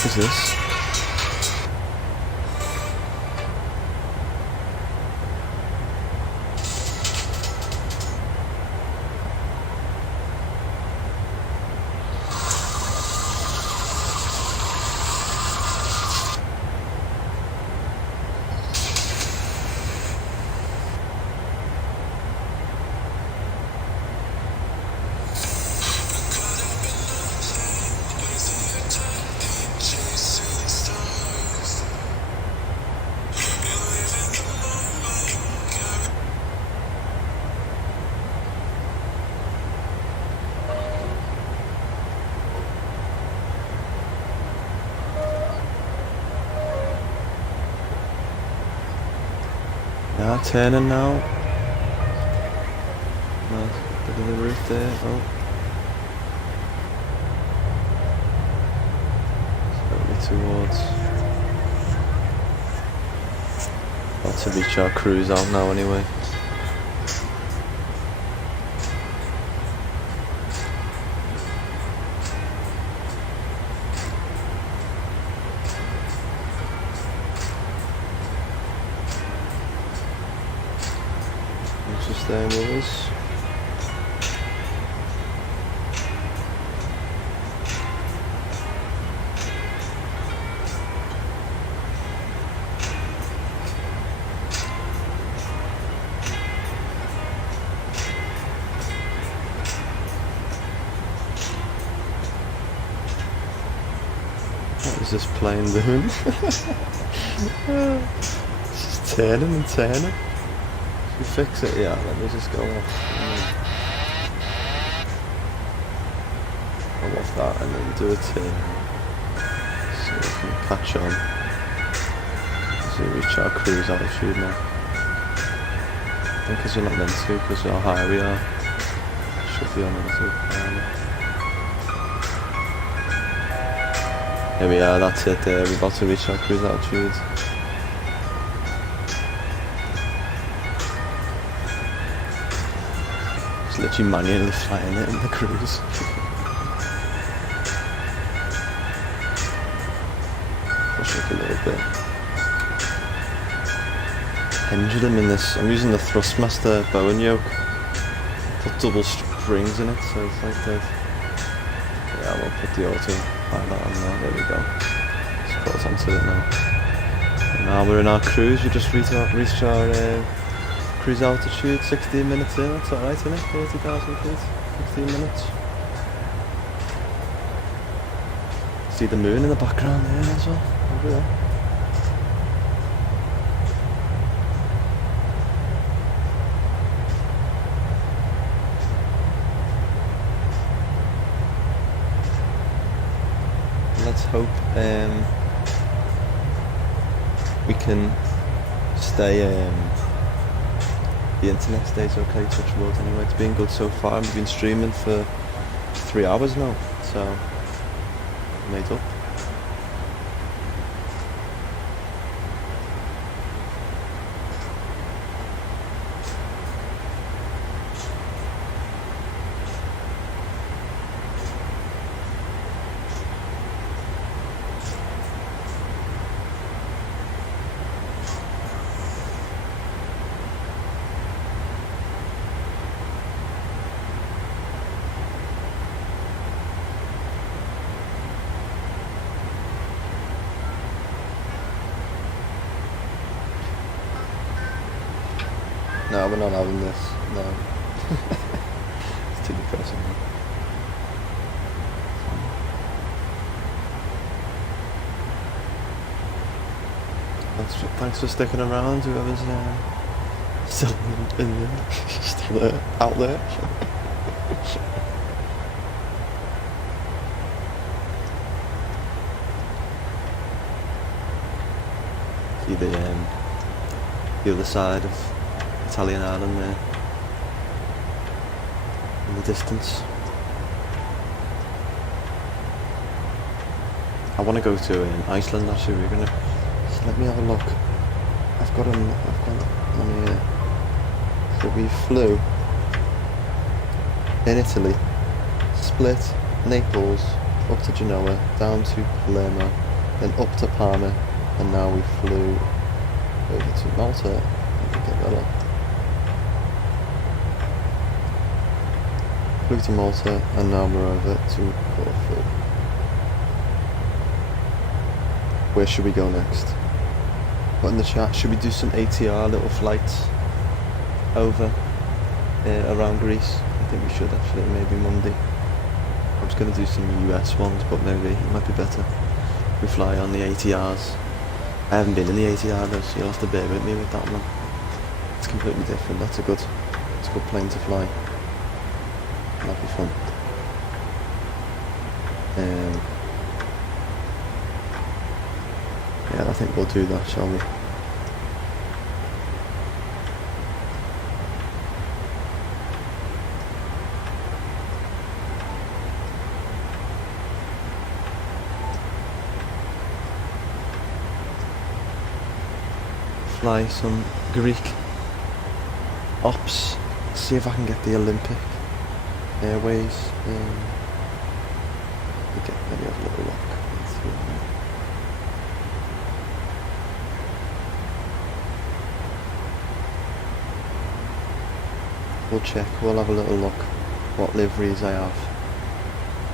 What's this? Yeah, turning now. Nice bit of the roof there. Oh. Slowly towards. About to reach our cruise out now anyway. Just staying with us. What is this plane doing? It's just turning and turning. We fix it, yeah, let me just go off. Go off that and then do a turn. So we can catch on as we reach our cruise altitude now. I think because we're not meant to, because of how high we are. Should be on a little Parma. Here we are, that's it there, we're about to reach our cruise altitude. Literally manually flying it in the cruise. Push up a little bit. Pendulum in this. I'm using the Thrustmaster bow and yoke. Put double springs in it, so it's like that. Yeah, we'll put the auto pilot on there. There we go. Just put it onto it now. And now we're in our cruise. We just reached our cruise altitude, 16 minutes in, that's alright, isn't it? 30,000 feet, 16 minutes. See the moon in the background there as well, over there. let's hope we can stay. The internet stays okay. Touch wood. Anyway, it's been good so far. We've been streaming for 3 hours now, so made up. No, we're not having this. No. It's too depressing. Thanks for sticking around, whoever's still in there, still there, out there. See the other side of Italian island there in the distance. I want to go to Iceland actually. We're gonna just let me have a look. I've got on here. So we flew in Italy, Split, Naples, up to Genoa, down to Palermo, then up to Parma, and now we flew over to Malta. Let me get that up. Flew to Malta, and now we're over to Corfu. Where should we go next? Put in the chat, should we do some ATR little flights over around Greece? I think we should actually, maybe Monday. I was going to do some US ones, but maybe it might be better if we fly on the ATRs. I haven't been in the ATR though, so you'll have to bear with me with that one. It's completely different. That's a good plane to fly. That'd be fun. Yeah, I think we'll do that, shall we? Fly some Greek ops. See if I can get the Olympic Airways. Maybe have a little look. We'll check. We'll have a little look what liveries I have.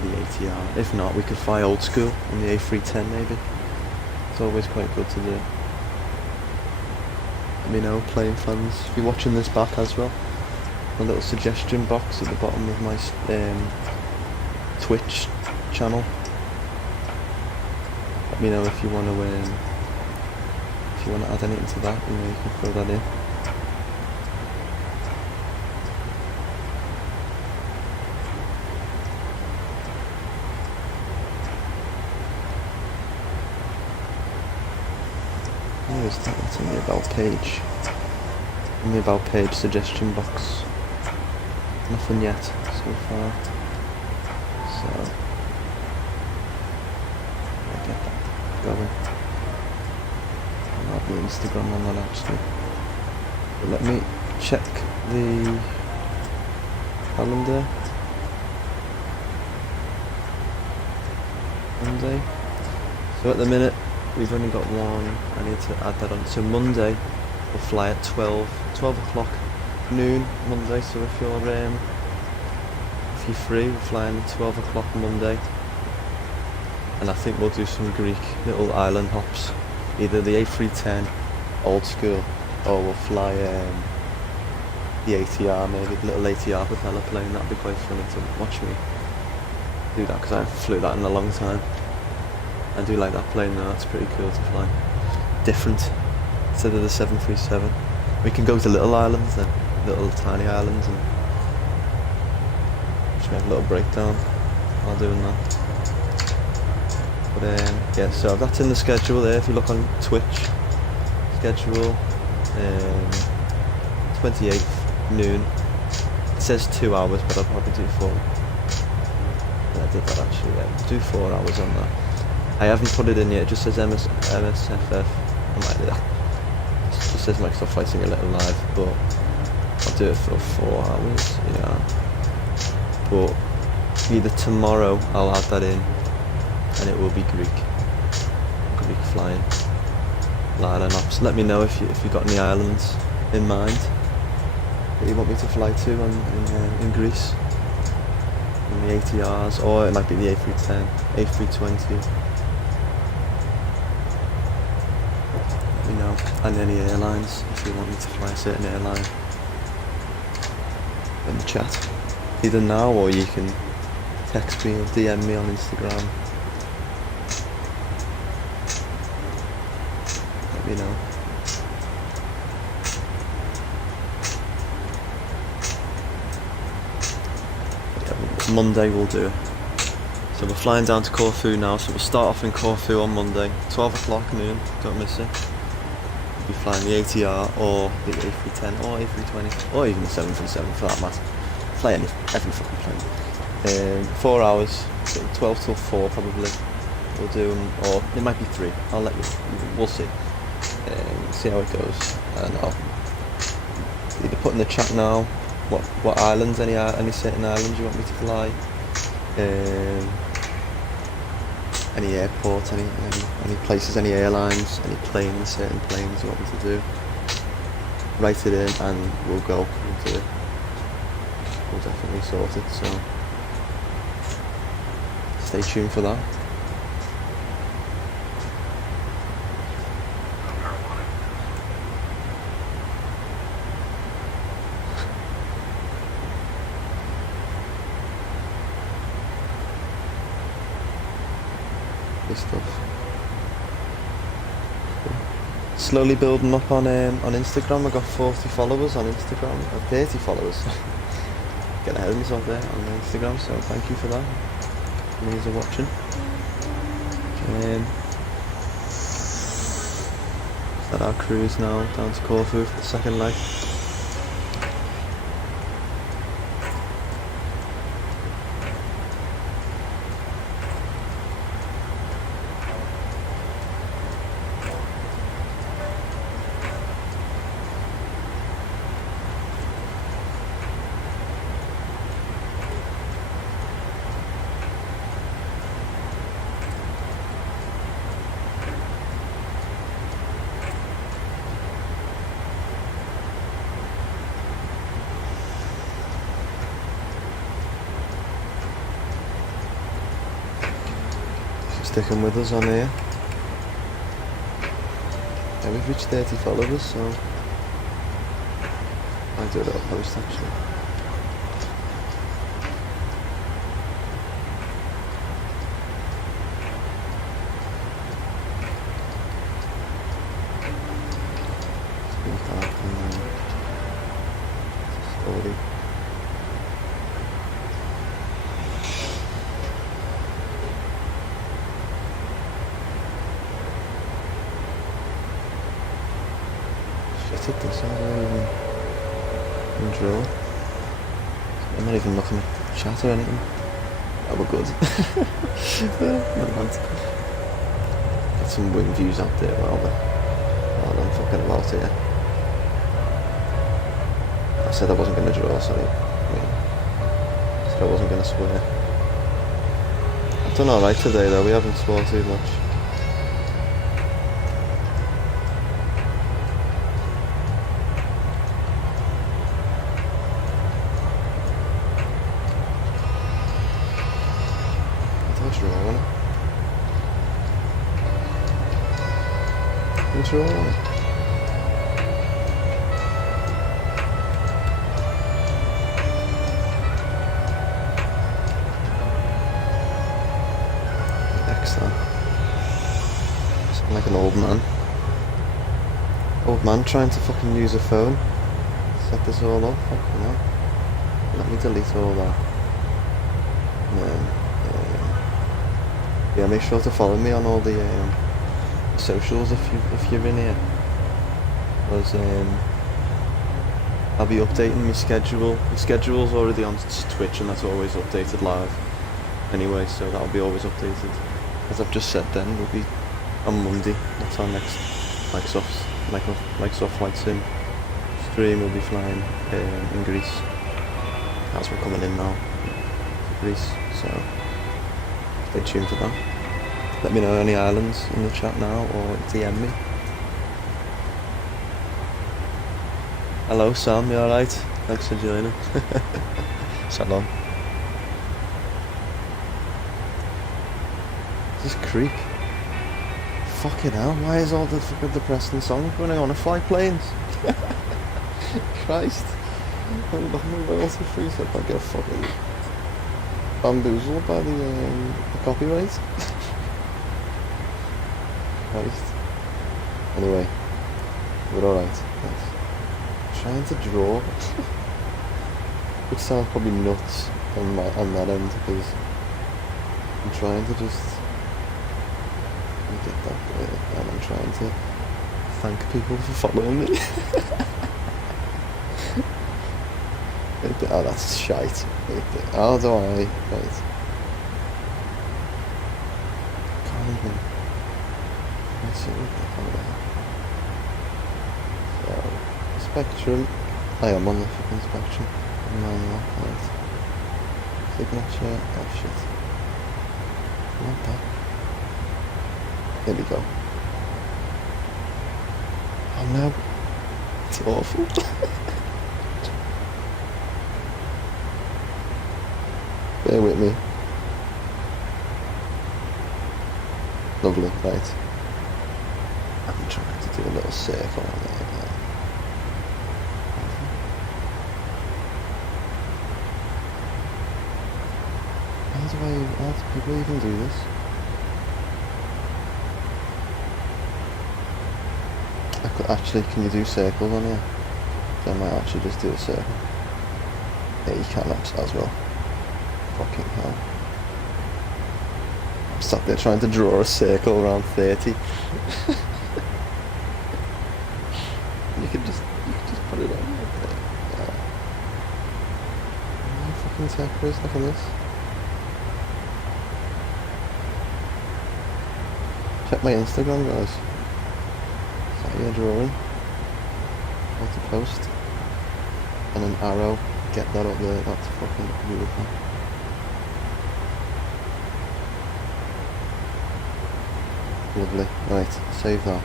The ATR. If not, we could fly old school on the A310 maybe. It's always quite good to do. Let me know, plane fans, if you're watching this back as well. A little suggestion box at the bottom of my Twitch channel. Let me know if you want to add anything to that, you can throw that in. Where's that? It's in the about page. In the about page suggestion box. Nothing yet so far. So I get that going. I'll have the Instagram on that actually. But let me check the calendar. Monday. So at the minute we've only got one. I need to add that on. So Monday we'll fly at 12 o'clock noon Monday. So if you're free, we're flying at 12 o'clock Monday. And I think we'll do some Greek little island hops. Either the A310 old school, or we'll fly the ATR, maybe the little ATR propeller plane. That'd be quite funny to watch me do that, because I haven't flew that in a long time. I do like that plane though, that's pretty cool to fly. Different, instead of the 737. We can go to little islands then, little tiny islands, and just make a little breakdown while doing that. But yeah, so that's in the schedule there. If you look on Twitch, schedule, 28th noon. It says 2 hours, but I'll probably do 4. Yeah, I did that actually. Yeah, do 4 hours on that. I haven't put it in yet. It just says MSFF. I might do that. It just says Microsoft Flight Simulator Live, but I'll do it for 4 hours. Yeah. But either tomorrow I'll add that in, and it will be Greek flying. Line ops. Let me know if you got any islands in mind that you want me to fly to in Greece. In the ATRs, or it might be the A310, A320. Let me know. And any airlines, if you want me to fly a certain airline. In the chat. Either now, or you can text me or DM me on Instagram. Let me know. Monday we'll do it. So we're flying down to Corfu now, so we'll start off in Corfu on Monday, 12 o'clock noon, don't miss it. We'll be flying the ATR or the A310 or A320 or even the 737 for that matter. Fly every fucking plane. 4 hours, so 12 till 4 probably we'll do, or it might be 3, I'll let you, we'll see. See how it goes, and I'll either put in the chat now what islands, any certain islands you want me to fly, any airports, any places, any airlines, any planes, certain planes you want me to do. Write it in and we'll go and do it. We'll definitely sort it, so stay tuned for that. This stuff. Slowly building up on Instagram. I got 40 followers on Instagram, or 30 followers. Getting ahead of myself there on Instagram, so thank you for that. Those are watching. Is that our cruise now down to Corfu for the second leg? Sticking with us on here. Yeah, we've reached 30 followers, so I'll do a little post actually. Story. Took this over and drill. I'm not even looking at chat or anything. Oh, we're good. Get some wing views out there while I'm fucking about here. I said I wasn't going to draw, sorry. I said I wasn't going to swear. I've done alright today though, we haven't swore too much. Control. Excellent. Sound like an old man. Old man trying to fucking use a phone. Set this all up. Fucking hell. Let me delete all that. And then Yeah, make sure to follow me on all the socials if you're in here. Because I'll be updating my schedule. My schedule's already on Twitch and that's always updated live. Anyway, so that'll be always updated. As I've just said then, we'll be on Monday. That's our next Microsoft Flight Sim stream. We'll be flying in Greece. As we're coming in now to Greece, so stay tuned for that. Let me know any islands in the chat now or DM me. Hello Sam, you alright? Thanks for joining. Salam. This creek. Fucking hell, why is all the fucking depressing songs running on a flight planes? Christ. I'm back in the royalty free so I get fucking bamboozled by the copyright. Christ. Anyway, we're alright. Thanks. Trying to draw. Which sounds probably nuts on that end because I'm trying to just get that way and I'm trying to thank people for following me. Oh, that's shite. How do I? Right. Can't even. Let's see what the hell. So, spectrum. I am on the fucking spectrum. Manual. Right. Signature. Oh shit. Not that. There we go. Oh no. It's awful. Bear with me. Lovely, right. I'm trying to do a little circle on there now. How do people even do this? Actually, can you do circles on here? So I might actually just do a circle. Yeah, you can as well. Fucking hell. I'm sat there trying to draw a circle around 30. You could just put it on right there. Yeah. Oh, fucking tech quiz, look at this. Check my Instagram, guys. Is that your drawing? How to post. And an arrow. Get that up there, that's fucking beautiful. Lovely. Right, save that.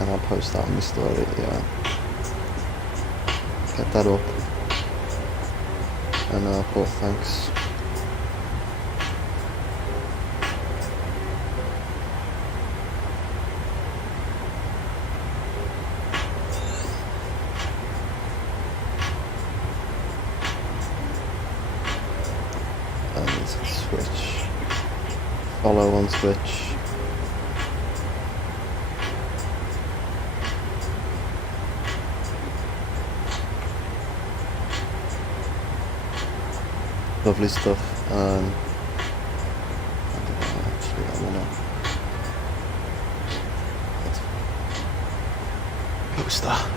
And I'll post that on my story, yeah. Get that up. And I'll put thanks. And Twitch. Follow on Twitch. Lovely stuff. I don't know, actually, I wanna post that.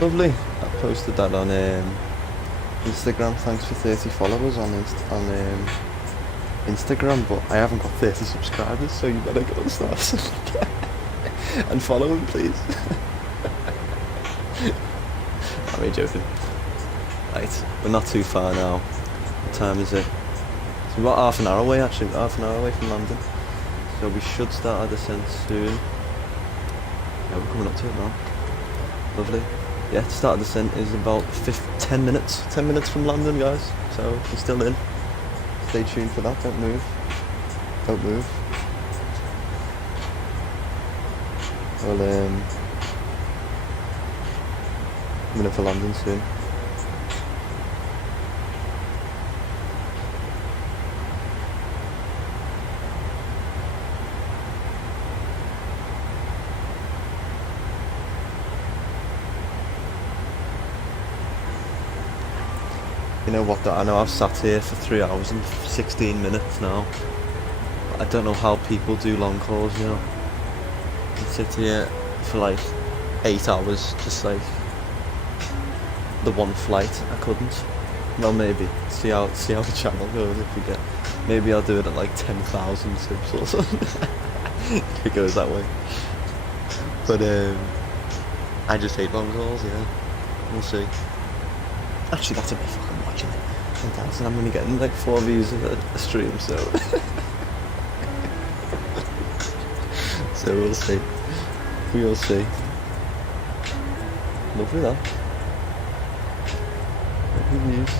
Lovely. I posted that on Instagram. Thanks for 30 followers on Instagram, but I haven't got 30 subscribers, so you better go and start and follow him, please. I'm only joking. Right, we're not too far now. What time is it? So we're about half an hour away, actually. Half an hour away from London. So we should start our descent soon. Yeah, we're coming up to it now. Lovely. Yeah, to start our descent is about 10 minutes. 10 minutes from London, guys. So we're still in. Stay tuned for that. Don't move. Don't move. Well, coming in for London soon. You know what, I know I've sat here for 3 hours and 16 minutes now, I don't know how people do long calls, you know. You sit here for like 8 hours, just like the one flight. I couldn't. Well, maybe see how the channel goes if we get. Maybe I'll do it at like 10,000 subs or something. If it goes that way. But I just hate long calls. Yeah, we'll see. Actually, that's a bit fucking watching it. 10,000. I'm only getting like 4 views a stream, so. So we'll see. We'll see. Lovely that. Lovely views.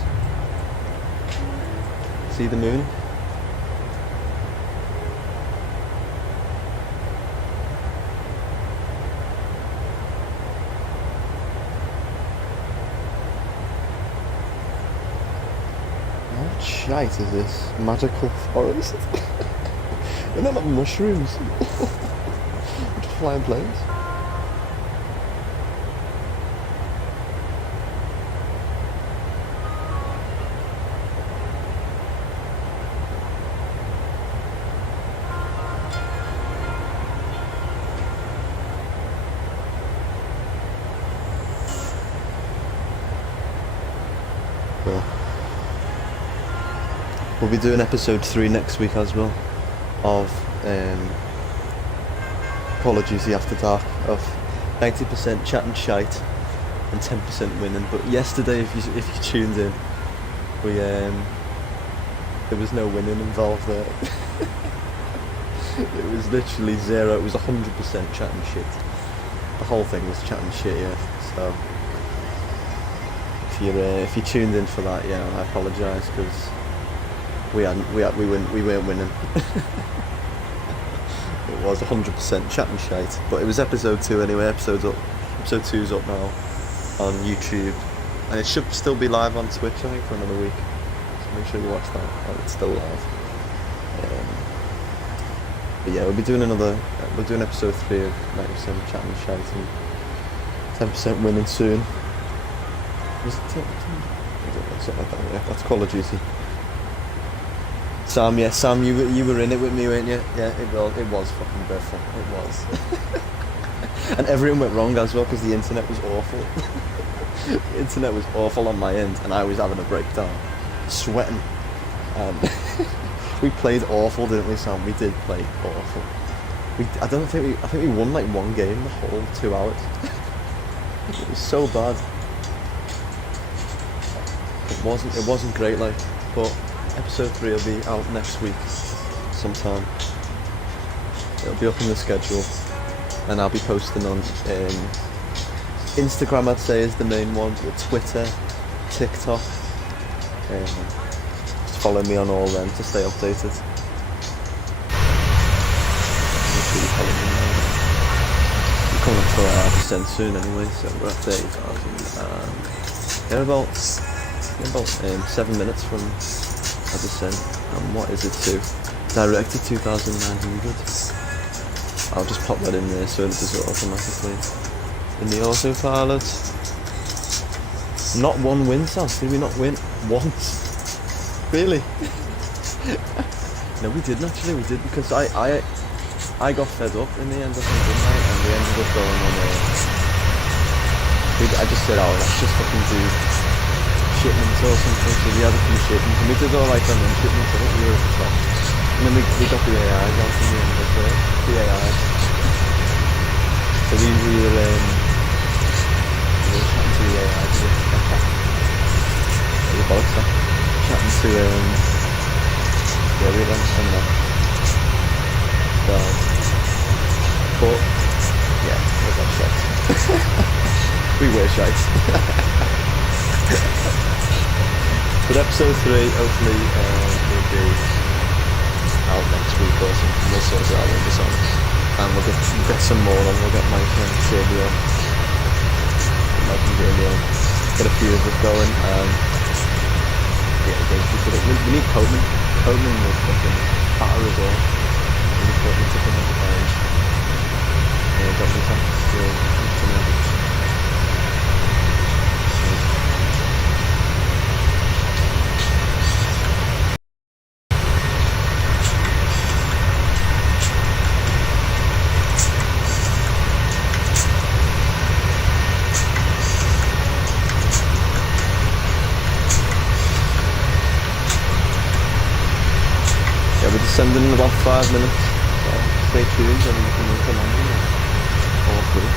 See the moon? What shite is this? Magical forest? They're not like mushrooms. Just flying planes. Cool. We'll be doing episode 3 next week as well of Call of Duty After Dark, of 90% chat and shite and 10% winning. But yesterday, if you tuned in, we there was no winning involved there. It was literally zero. It was 100% chat and shit. The whole thing was chat and shit, yeah. So if you tuned in for that, yeah, I apologise because we weren't winning. It was 100% chat and shite, but it was episode 2 anyway. Episode 2's up now on YouTube, and it should still be live on Twitch, I think, for another week. So make sure you watch that. Oh, it's still live. But yeah, we'll be doing we're doing episode 3 of 90% chat and shite and 10% winning soon. Was it 10? I don't know, something like that. Yeah, that's Call of Duty. Sam, you were in it with me, weren't you? Yeah, it was fucking dreadful. It was. And everything went wrong as well because the internet was awful. The internet was awful on my end, and I was having a breakdown, sweating. We played awful, didn't we, Sam? We did play awful. I think we won like 1 game the whole 2 hours. It was so bad. It wasn't great, like, but. Episode 3 will be out next week sometime. It'll be up in the schedule, and I'll be posting on Instagram, I'd say, is the main one, but Twitter, TikTok. Just follow me on all them to stay updated. We're coming up to 100% soon anyway, so we're at 30,000. Yeah, about 7 minutes from 100%, and what is it to? Direct to 2,900. I'll just pop that in there so it does it automatically. In the autopilot. Not 1 win, Sam. Did we not win once? Really? No, we didn't actually. We did because I got fed up in the end, I think, didn't I? And we ended up going on I just said, oh, let's just fucking do shipments or something. So we had a few shipments, and we did all like on them shipments. I think we were at the top. And then we got the AIs out in the end of the AIs. So we were chatting to the AIs. The bollocks there. Chatting to yeah, we went on that. So, but yeah, we got shite. We were shite. But episode 3 hopefully will be out next week or something. We'll sort it out with the songs, and we'll get some more on. We'll get Mike and Jamie on. Get a few of us going. Yeah, we need Coleman. Coleman was fucking batter as well. We need Coleman to come on the page. Got me some descending in about 5 minutes. So stay tuned and we'll come on and all through.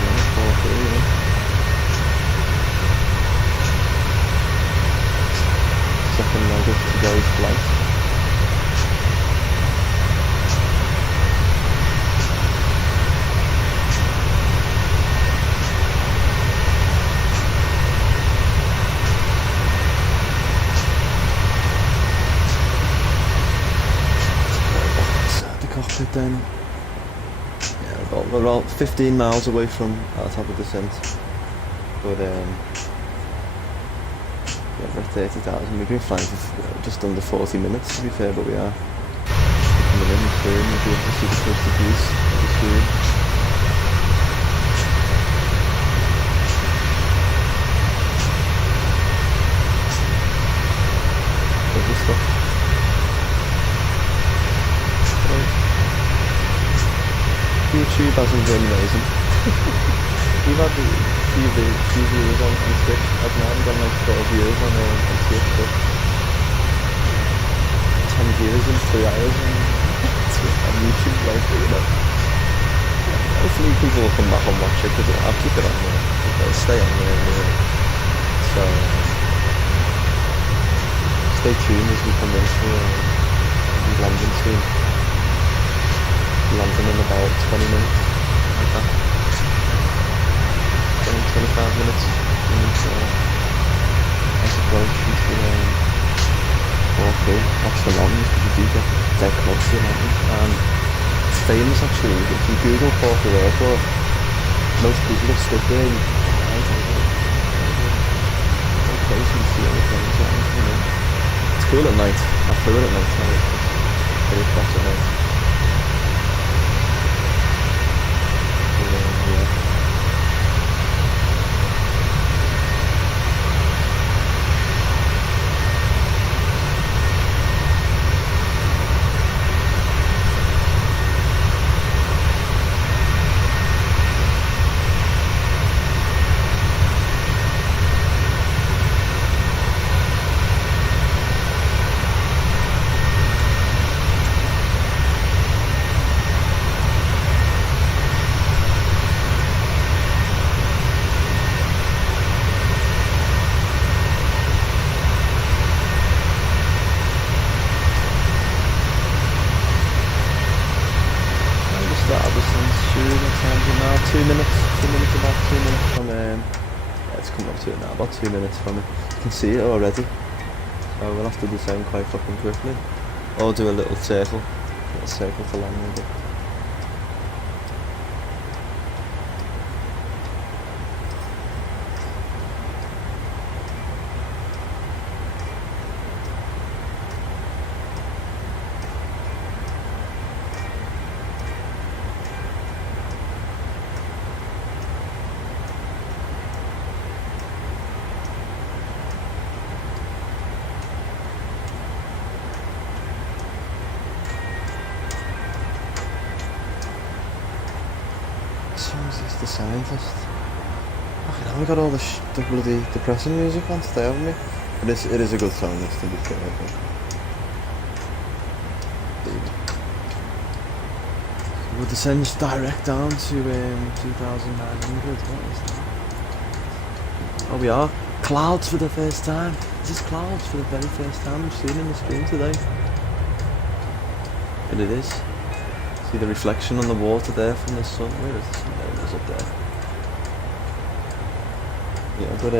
Yeah, all through, yeah. Second leg of today's flight. Cockpit then. Yeah, we're about 15 miles away from our top of descent. But yeah, we're at 30,000. We've been flying for just under 40 minutes to be fair, but we are coming in soon. We'll be able to see the coast of Greece very soon. Lovely stuff. YouTube hasn't been amazing. We've had a few viewers on Twitch. I've now got like 12 viewers on Twitch, but 10 viewers in 3 hours on YouTube, like, you know. Hopefully people will come back and watch it, because I'll keep it on there. It'll stay on there anyway. So, stay tuned as we come in for London soon. London in about 20 minutes, like that. 20, 25 minutes. And as approach into Corfu. Watch the mountains, because you do get dead close to the mountains. And it's famous actually, if you Google Corfu Airport, most people have stood there and very close and see all the planes around, you know. It's cool at night. I flew it at night, so it's very fast at night. About 2 minutes from it. You can see it already. So we'll have to descend quite fucking quickly. Or do a little circle to land with it. He's the scientist. Fucking hell, we got all the bloody depressing music on today, haven't we? It is a good song, this, to be fair, I think. So we'll descend direct down to 2,900. What is that? Oh, we are. Clouds for the first time. This is clouds for the very first time we've seen in the screen today. And it is. See the reflection on the water there from the sun. Where is the sun? There it is up there. Yeah, but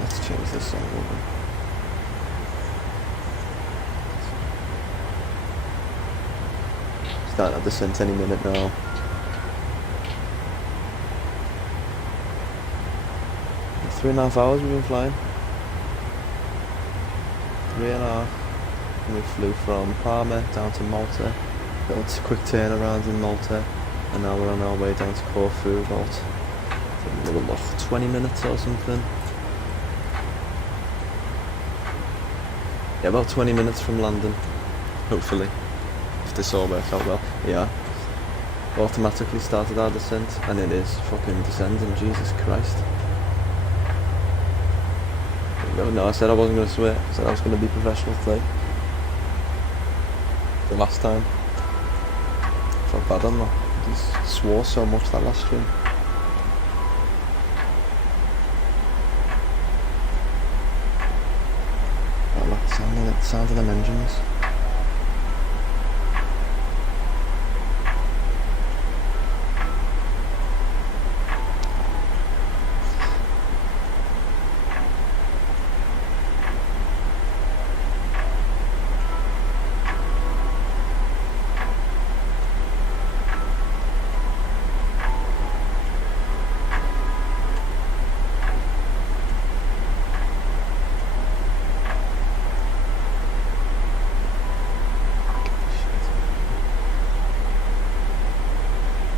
let's change this song over. Starting at descent any minute now. For 3.5 hours we've been flying. 3.5, and we flew from Parma down to Malta, got a quick turnaround in Malta, and now we're on our way down to Corfu, about another look, 20 minutes or something. Yeah, about 20 minutes from London, hopefully, if this all works out well. Yeah. automatically started our descent, and it is fucking descending. Jesus Christ. No, I said I wasn't going to swear. I said I was going to be professional today. The last time. Felt bad on that. I just swore so much that last stream. I like the sound of them engines.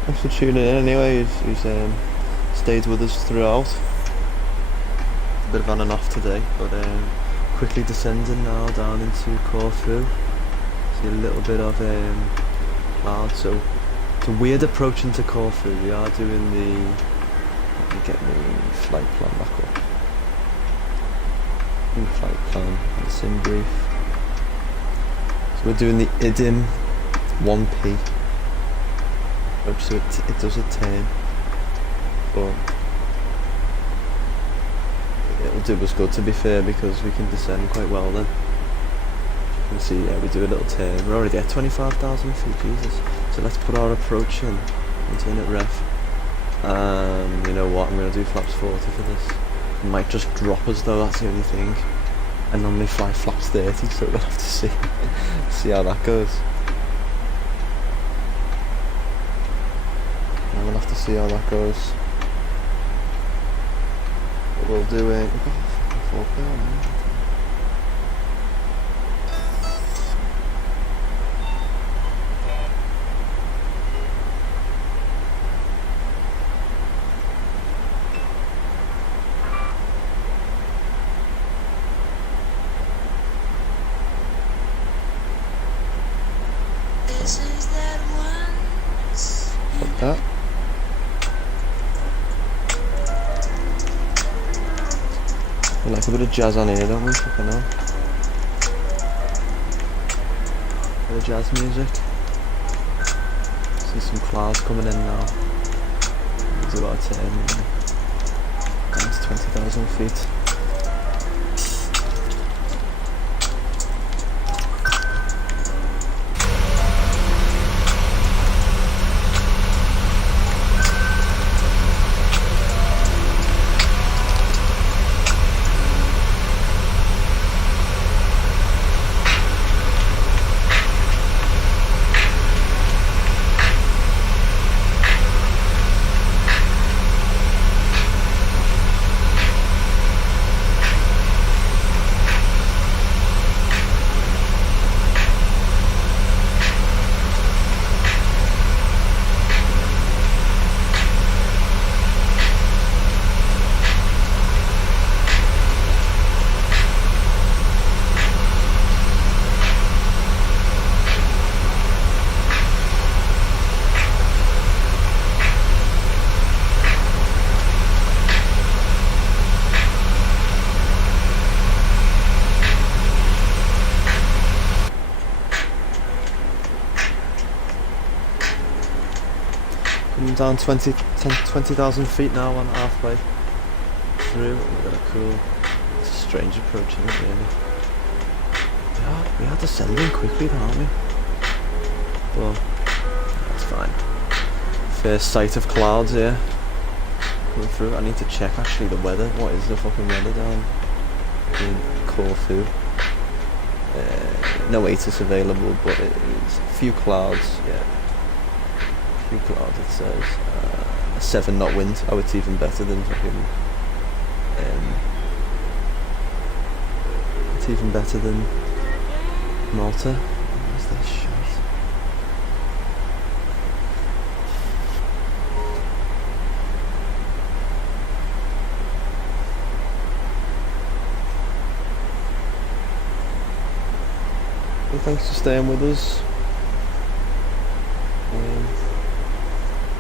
Thanks for tuning in anyway, who's stayed with us throughout. A bit of on and off today, but quickly descending now down into Corfu. See a little bit of cloud, so it's a weird approach into Corfu. We are doing the, let me get my flight plan back up. New flight plan, and sim brief. So we're doing the IDIM 1P. So it does a turn, but it'll do us good to be fair, because we can descend quite well then. You can see, yeah, we do a little turn. We're already at 25,000 feet, Jesus. So let's put our approach in and turn it ref. You know what, I'm going to do flaps 40 for this. It might just drop us though, that's the only thing. I normally fly flaps 30, so we'll have to see how that goes. We'll have to see how that goes. But we'll do it. We've got a fucking 4K on, haven't we? Fuck that. We like a bit of jazz on here, don't we? Fucking hell. Bit of jazz music. See some clouds coming in now. It's about 10. Down to 20,000 feet. Down 20,000 feet now, on halfway through. We've got a cool, it's a strange approach, isn't it, really? We are descending quickly, aren't we? But that's fine. First sight of clouds here coming through. I need to check actually the weather. What is the fucking weather down in Corfu? No ATIS available, but it's a few clouds, yeah. Few clouds, it says. A 7 knot wind. Oh, it's even better than fucking. It's even better than Malta. Where's this shit? Well, thanks for staying with us.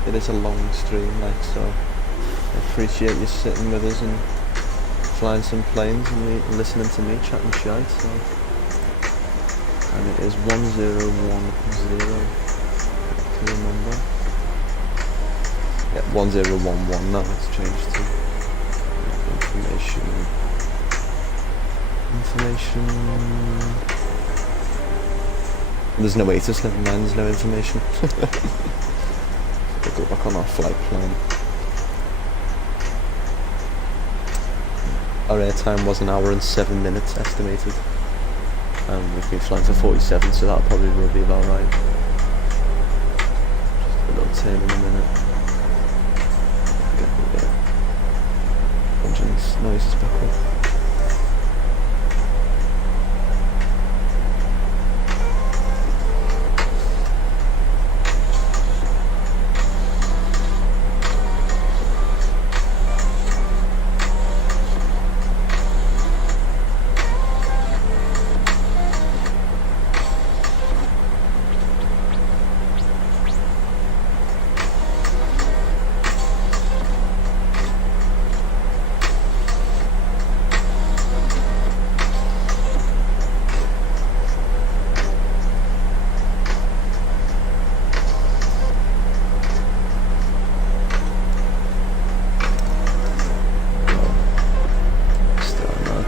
it is a long stream, like, so I appreciate you sitting with us and flying some planes and listening to me chatting shite. So, and it is 1010. Can you remember? Yeah, 1011 now. It's changed to information. There's no ATIS, never mind. There's no information. We'll go back on our flight plan. Our airtime was 1 hour and 7 minutes estimated, and we've been flying for 47, so that probably will be about right. Just a little turn in a minute. Get the engine's noises back up.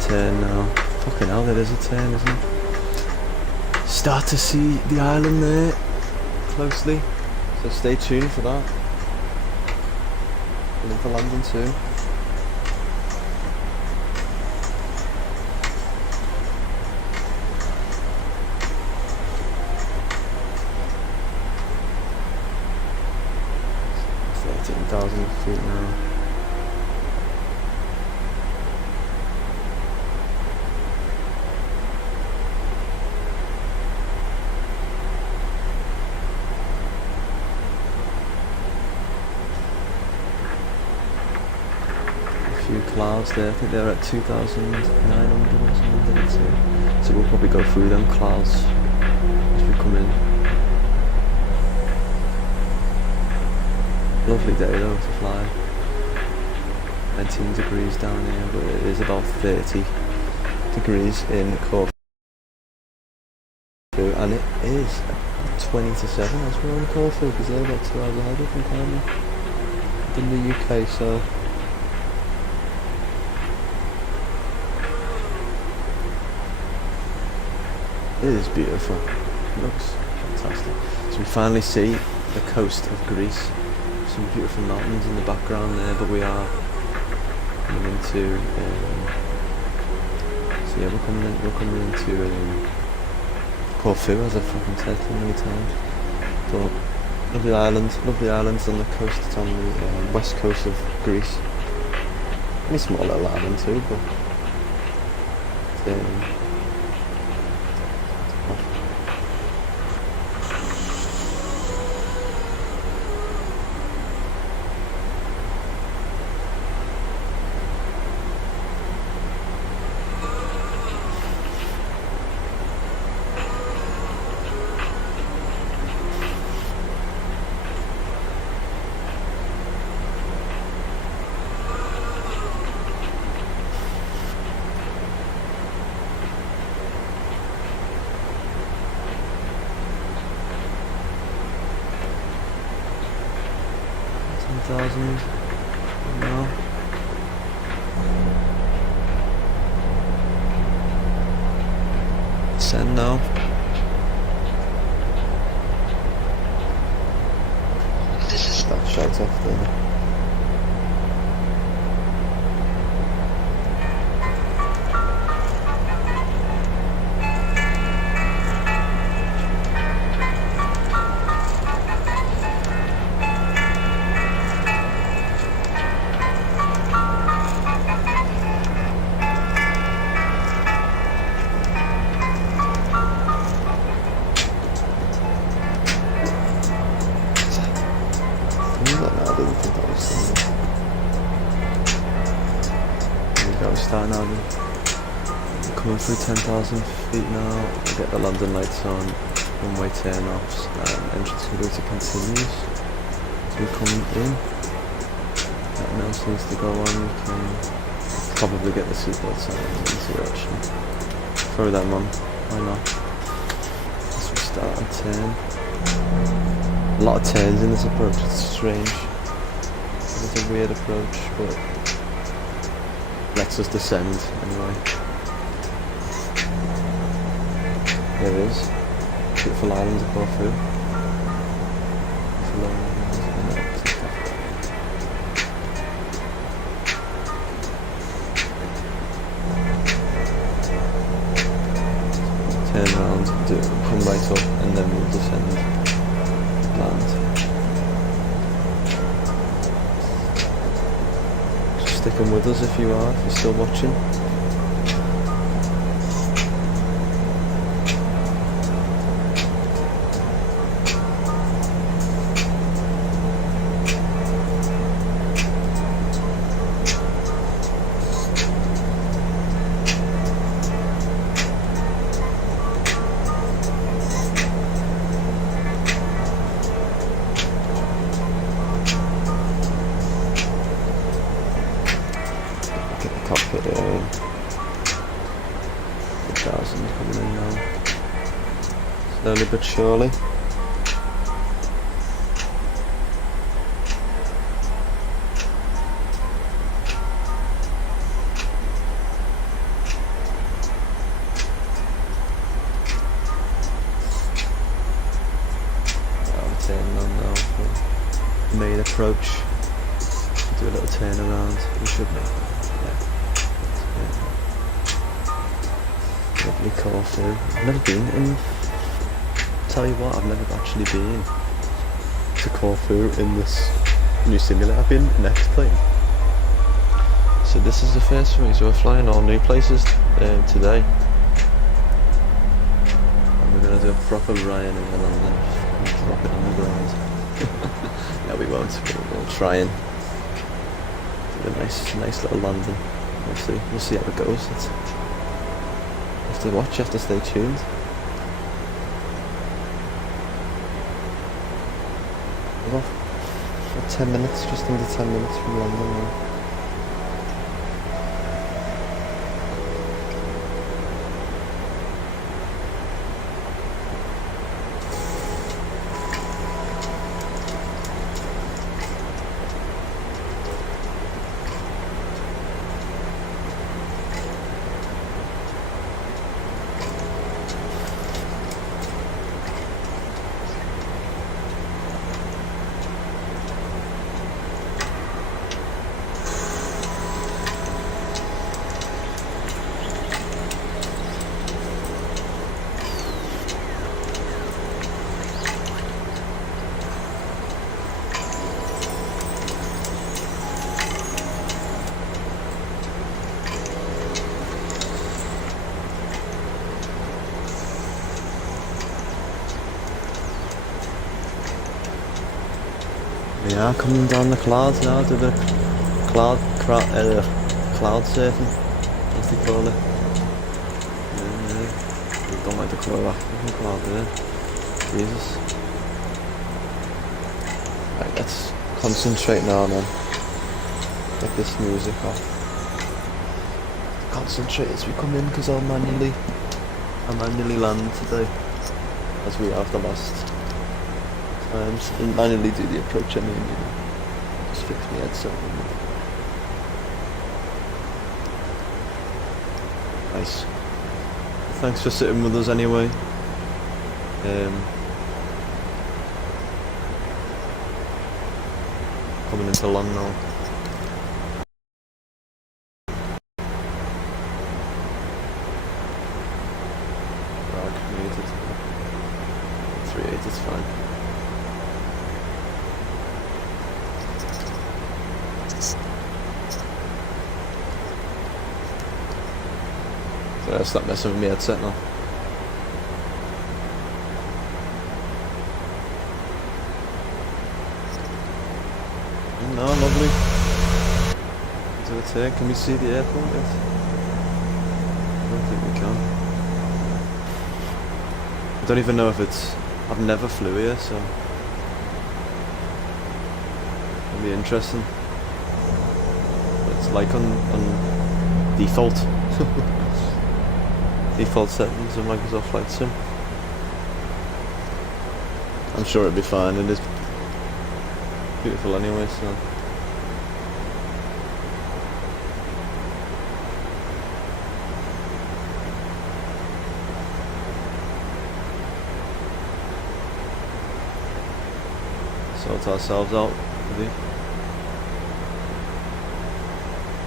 Turn now. Fucking hell, there is a turn, isn't it? Start to see the island there closely, so stay tuned for that. We're in for landing soon. It's 13,000 feet now. Few clouds there. I think they're at 2,900 or something, didn't say. So we'll probably go through them clouds as we come in. Lovely day though to fly. 19 degrees down here, but it is about 30 degrees in Corfu, and it is 20 to 7 as we're in Corfu, because they're about 2 hours ahead of Parma in the UK. So it is beautiful. It looks fantastic. So we finally see the coast of Greece. Some beautiful mountains in the background there, but we are coming into. So yeah, we're coming into Corfu, as I've fucking said so many times. But lovely islands on the coast. It's on the west coast of Greece. Only a small little island too, but. It's, 10,000 now. Send now. That shot off there. Starting out, coming through 10,000 feet now. We'll get the London lights on, runway turn-offs, and entrance and route continues. we come in. Nothing else needs to go on. We can probably get the seatbelt signs into the ocean. Throw them on. Why not? As we start and turn. A lot of turns in this approach. It's strange. It's a weird approach, but lets us descend anyway. There it is. Beautiful island of Corfu. Turn around, come right up, and then we'll descend. Land. Just sticking with us if you are, if you're still watching. Cockpit area. 1,000 coming in now. Slowly but surely. I'm turning on now for the main approach. Do a little turn around. We should make it. Lovely Corfu. I've never been in. Tell you what, I've never actually been to Corfu in this new simulator. I've been in X-Plane. So this is the first for me. So we're flying all new places today. And we're gonna do a proper Ryanair in London and drop it on the ground. No, we won't. We'll try and do a nice little landing. We'll see how it goes. You have to watch, you have to stay tuned. About 10 minutes, just under 10 minutes from London now. We are coming down the clouds now, to the cloud surfing, as they call it. We don't like the cloud there. Jesus. Right, let's concentrate now man. Get this music off. Concentrate as we come in, because I'll manually land today, as we have the last times, and manually do the approach. I mean, just fix my headset. Nice. Thanks for sitting with us anyway. Coming into Long now. Muted. 3.8 is fine. So I'll stop messing with my headset now. No, lovely. To the turn. Can we see the airport yet? I don't think we can. I don't even know if it's... I've never flew here, so... It'll be interesting. What it's like on default. Default settings of Microsoft Flight Sim. I'm sure it'll be fine. It is beautiful anyway, so. Sort ourselves out, maybe.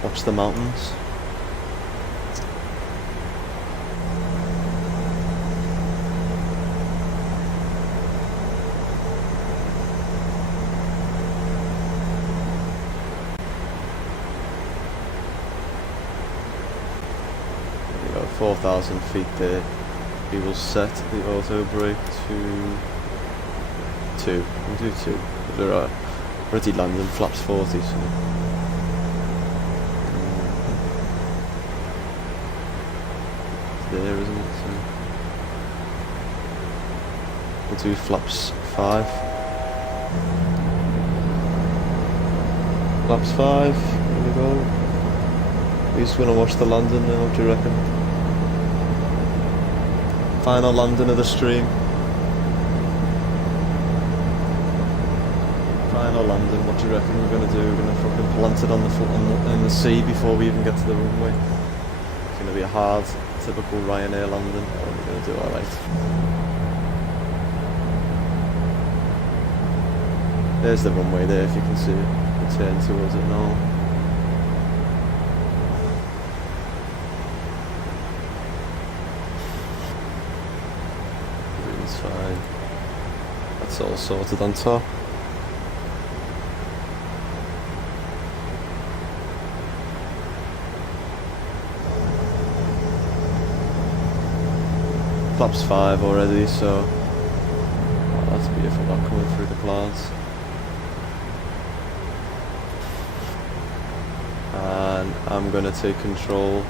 Watch the mountains. There we go, 4,000 feet there. We will set the auto brake to 2. We'll do 2. We're already landing flaps 40, so. It's there, isn't it? So we'll do flaps 5. Flaps 5, here we go. We're just gonna watch the landing now, what do you reckon? Final landing of the stream. Final landing, what do you reckon we're going to do? We're going to fucking plant it on the in the sea before we even get to the runway. It's going to be a hard, typical Ryanair landing. Oh, we're going to do alright. There's the runway there, if you can see it. We'll turn towards it now. Everything's fine. That's all sorted on top. Flaps 5 already, so oh, that's beautiful, that coming through the clouds. And I'm gonna take control.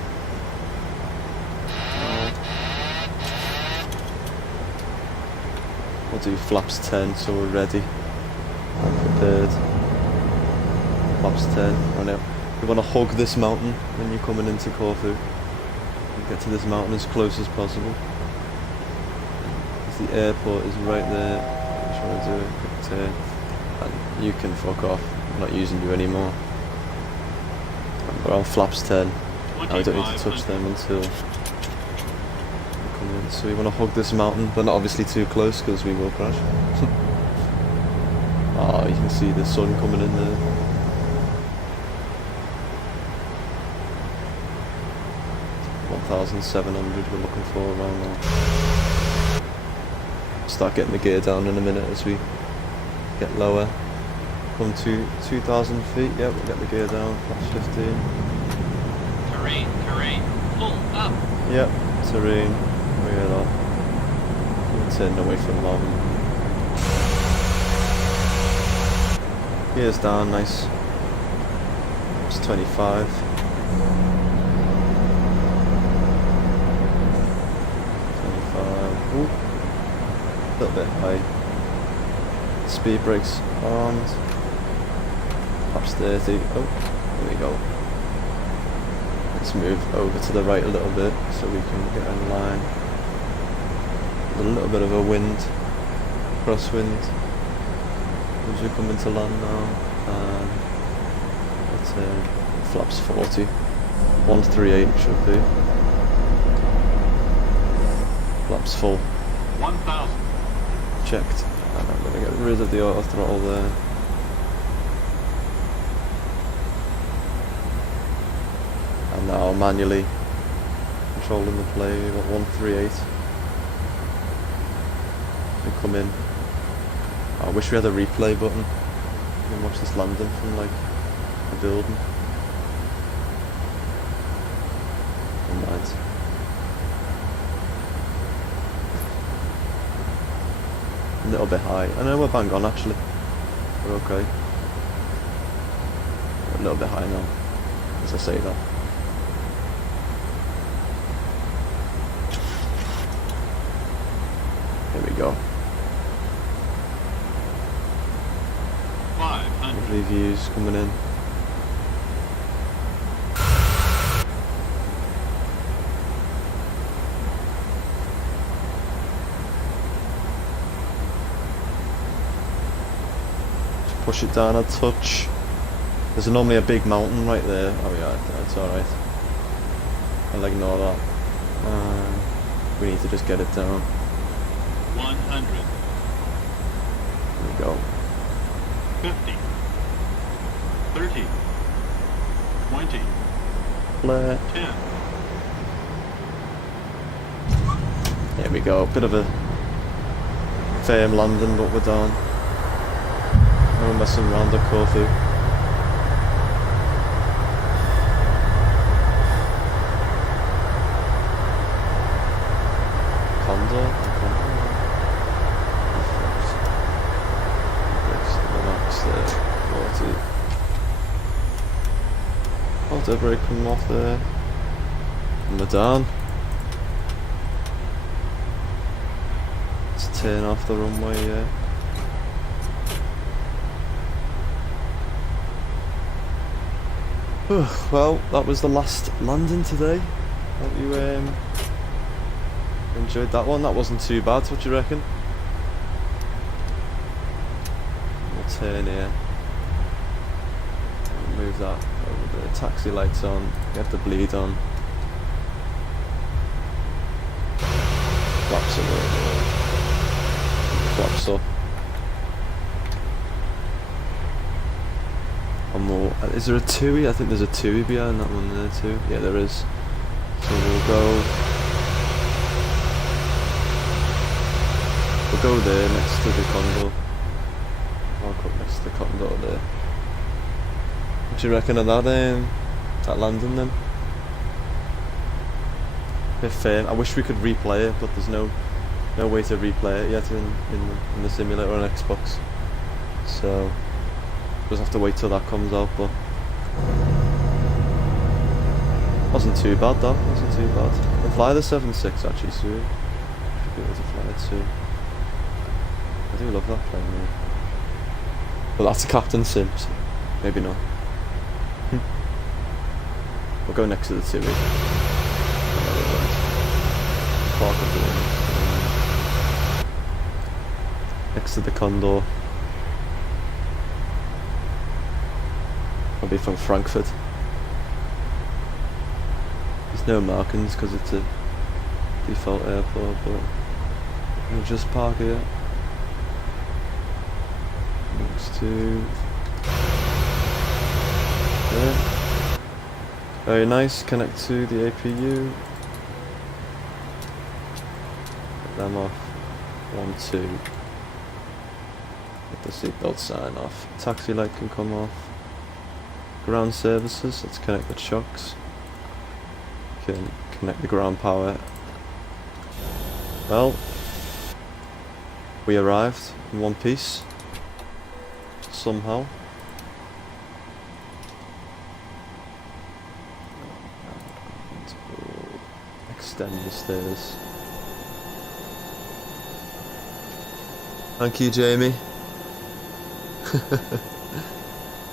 We'll do flaps 10, so we're ready. I'm prepared. Flaps 10. I know. You want to hug this mountain when you're coming into Corfu. You get to this mountain as close as possible. The airport is right there. I just want to do a quick turn. And you can fuck off. I'm not using you anymore. We're on flaps 10. Now we don't need to touch them until we come in. So we want to hug this mountain, but not obviously too close because we will crash. Ah, you can see the sun coming in there. $1,700 we're looking for around now. Start getting the gear down in a minute as we get lower. Come to 2,000 feet, yeah, we'll get the gear down, flaps 15. Terrain, pull up. Yep, terrain, we're off. We're turning away from the mountain. Gear's down, nice. It's 25. Ooh. A little bit high. Speed brakes on. Flaps 30. Oh, there we go. Let's move over to the right a little bit so we can get in line. There's a little bit of a wind, crosswind as we come into land now. And it's flaps 40. 138 should be. Flaps full. 1,000. Checked. And I'm going to get rid of the auto throttle there. And now manually controlling the play. We've got 138. We come in. I wish we had a replay button. You can watch this landing from like a building. Never mind. A little bit high. I know we're bang on actually. We're okay. We're a little bit high now, as I say that. Here we go. 5, Lovely views coming in. Just push it down a touch. There's normally a big mountain right there. Oh yeah, that's alright. I'll ignore that. We need to just get it down. 100. There we go. 50. 30. 20. Flare. 10. There we go. Bit of a firm landing, but we're down. No messing around at Corfu. Auto brake coming off there. And we're down. Let's turn off the runway, yeah. Well, that was the last landing today. Hope you enjoyed that one. That wasn't too bad, what do you reckon? We'll turn here. Move that over the taxi lights on, get the bleed on. Flaps a little bit. Flaps up. And more. Is there a TUI? I think there's a TUI behind that one there too. Yeah, there is. So we'll go there next to the condo. I'll come next to the condo there. What do you reckon of that landing then? Bit firm. I wish we could replay it, but there's no way to replay it yet in the simulator on Xbox. So we'll just have to wait till that comes out, but wasn't too bad that, wasn't too bad. We'll fly the 7.6 actually soon. Should be able to fly it soon. I do love that plane though. But that's a captain sim, so maybe not. We'll go next to the TUI. Park up there. Next to the Condor. I'll be from Frankfurt. There's no markings because it's a default airport, but we'll just park here. Next to there. Very nice, connect to the APU. Get them off. 1, 2. Get the seatbelt sign off. Taxi light can come off. Ground services, let's connect the shocks. Can connect the ground power. Well, we arrived in one piece. Somehow. Extend the stairs. Thank you, Jamie.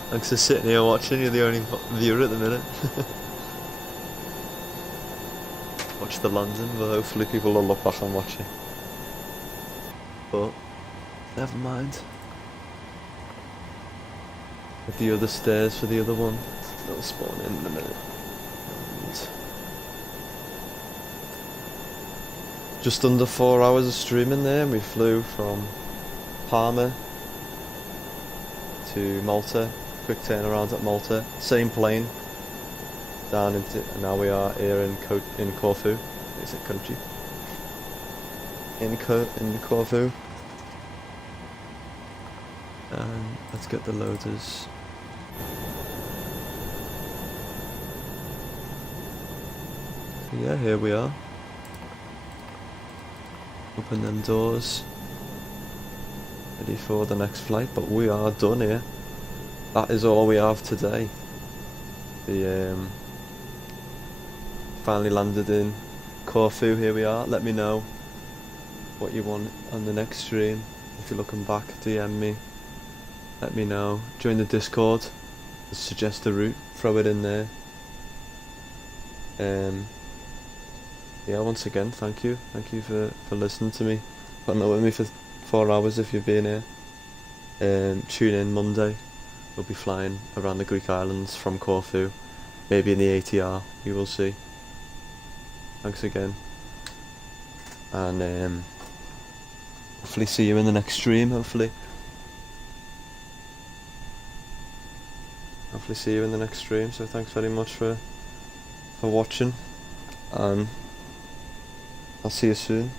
Thanks for sitting here watching. You're the only viewer at the minute. Watch the landing, but hopefully people will look back and watch it. But never mind. With the other stairs for the other one, they'll spawn in a minute. And just under 4 hours of streaming there, and we flew from Parma to Malta. Quick turnaround at Malta. Same plane. Down into, and now we are here in Corfu. Is it country? In Corfu. And let's get the loaders. So yeah, here we are. Open them doors. Ready for the next flight, but we are done here. That is all we have today. The finally landed in Corfu. Here we are. Let me know what you want on the next stream. If you're looking back, DM me. let me know. Join the Discord. Suggest a route. Throw it in there. Yeah, once again, thank you. Thank you for listening to me. Putting up with me for 4 hours if you've been here. Tune in Monday. We'll be flying around the Greek islands from Corfu. Maybe in the ATR. We will see. Thanks again. And hopefully see you in the next stream, hopefully. Hopefully see you in the next stream. So thanks very much for watching. And I'll see you soon.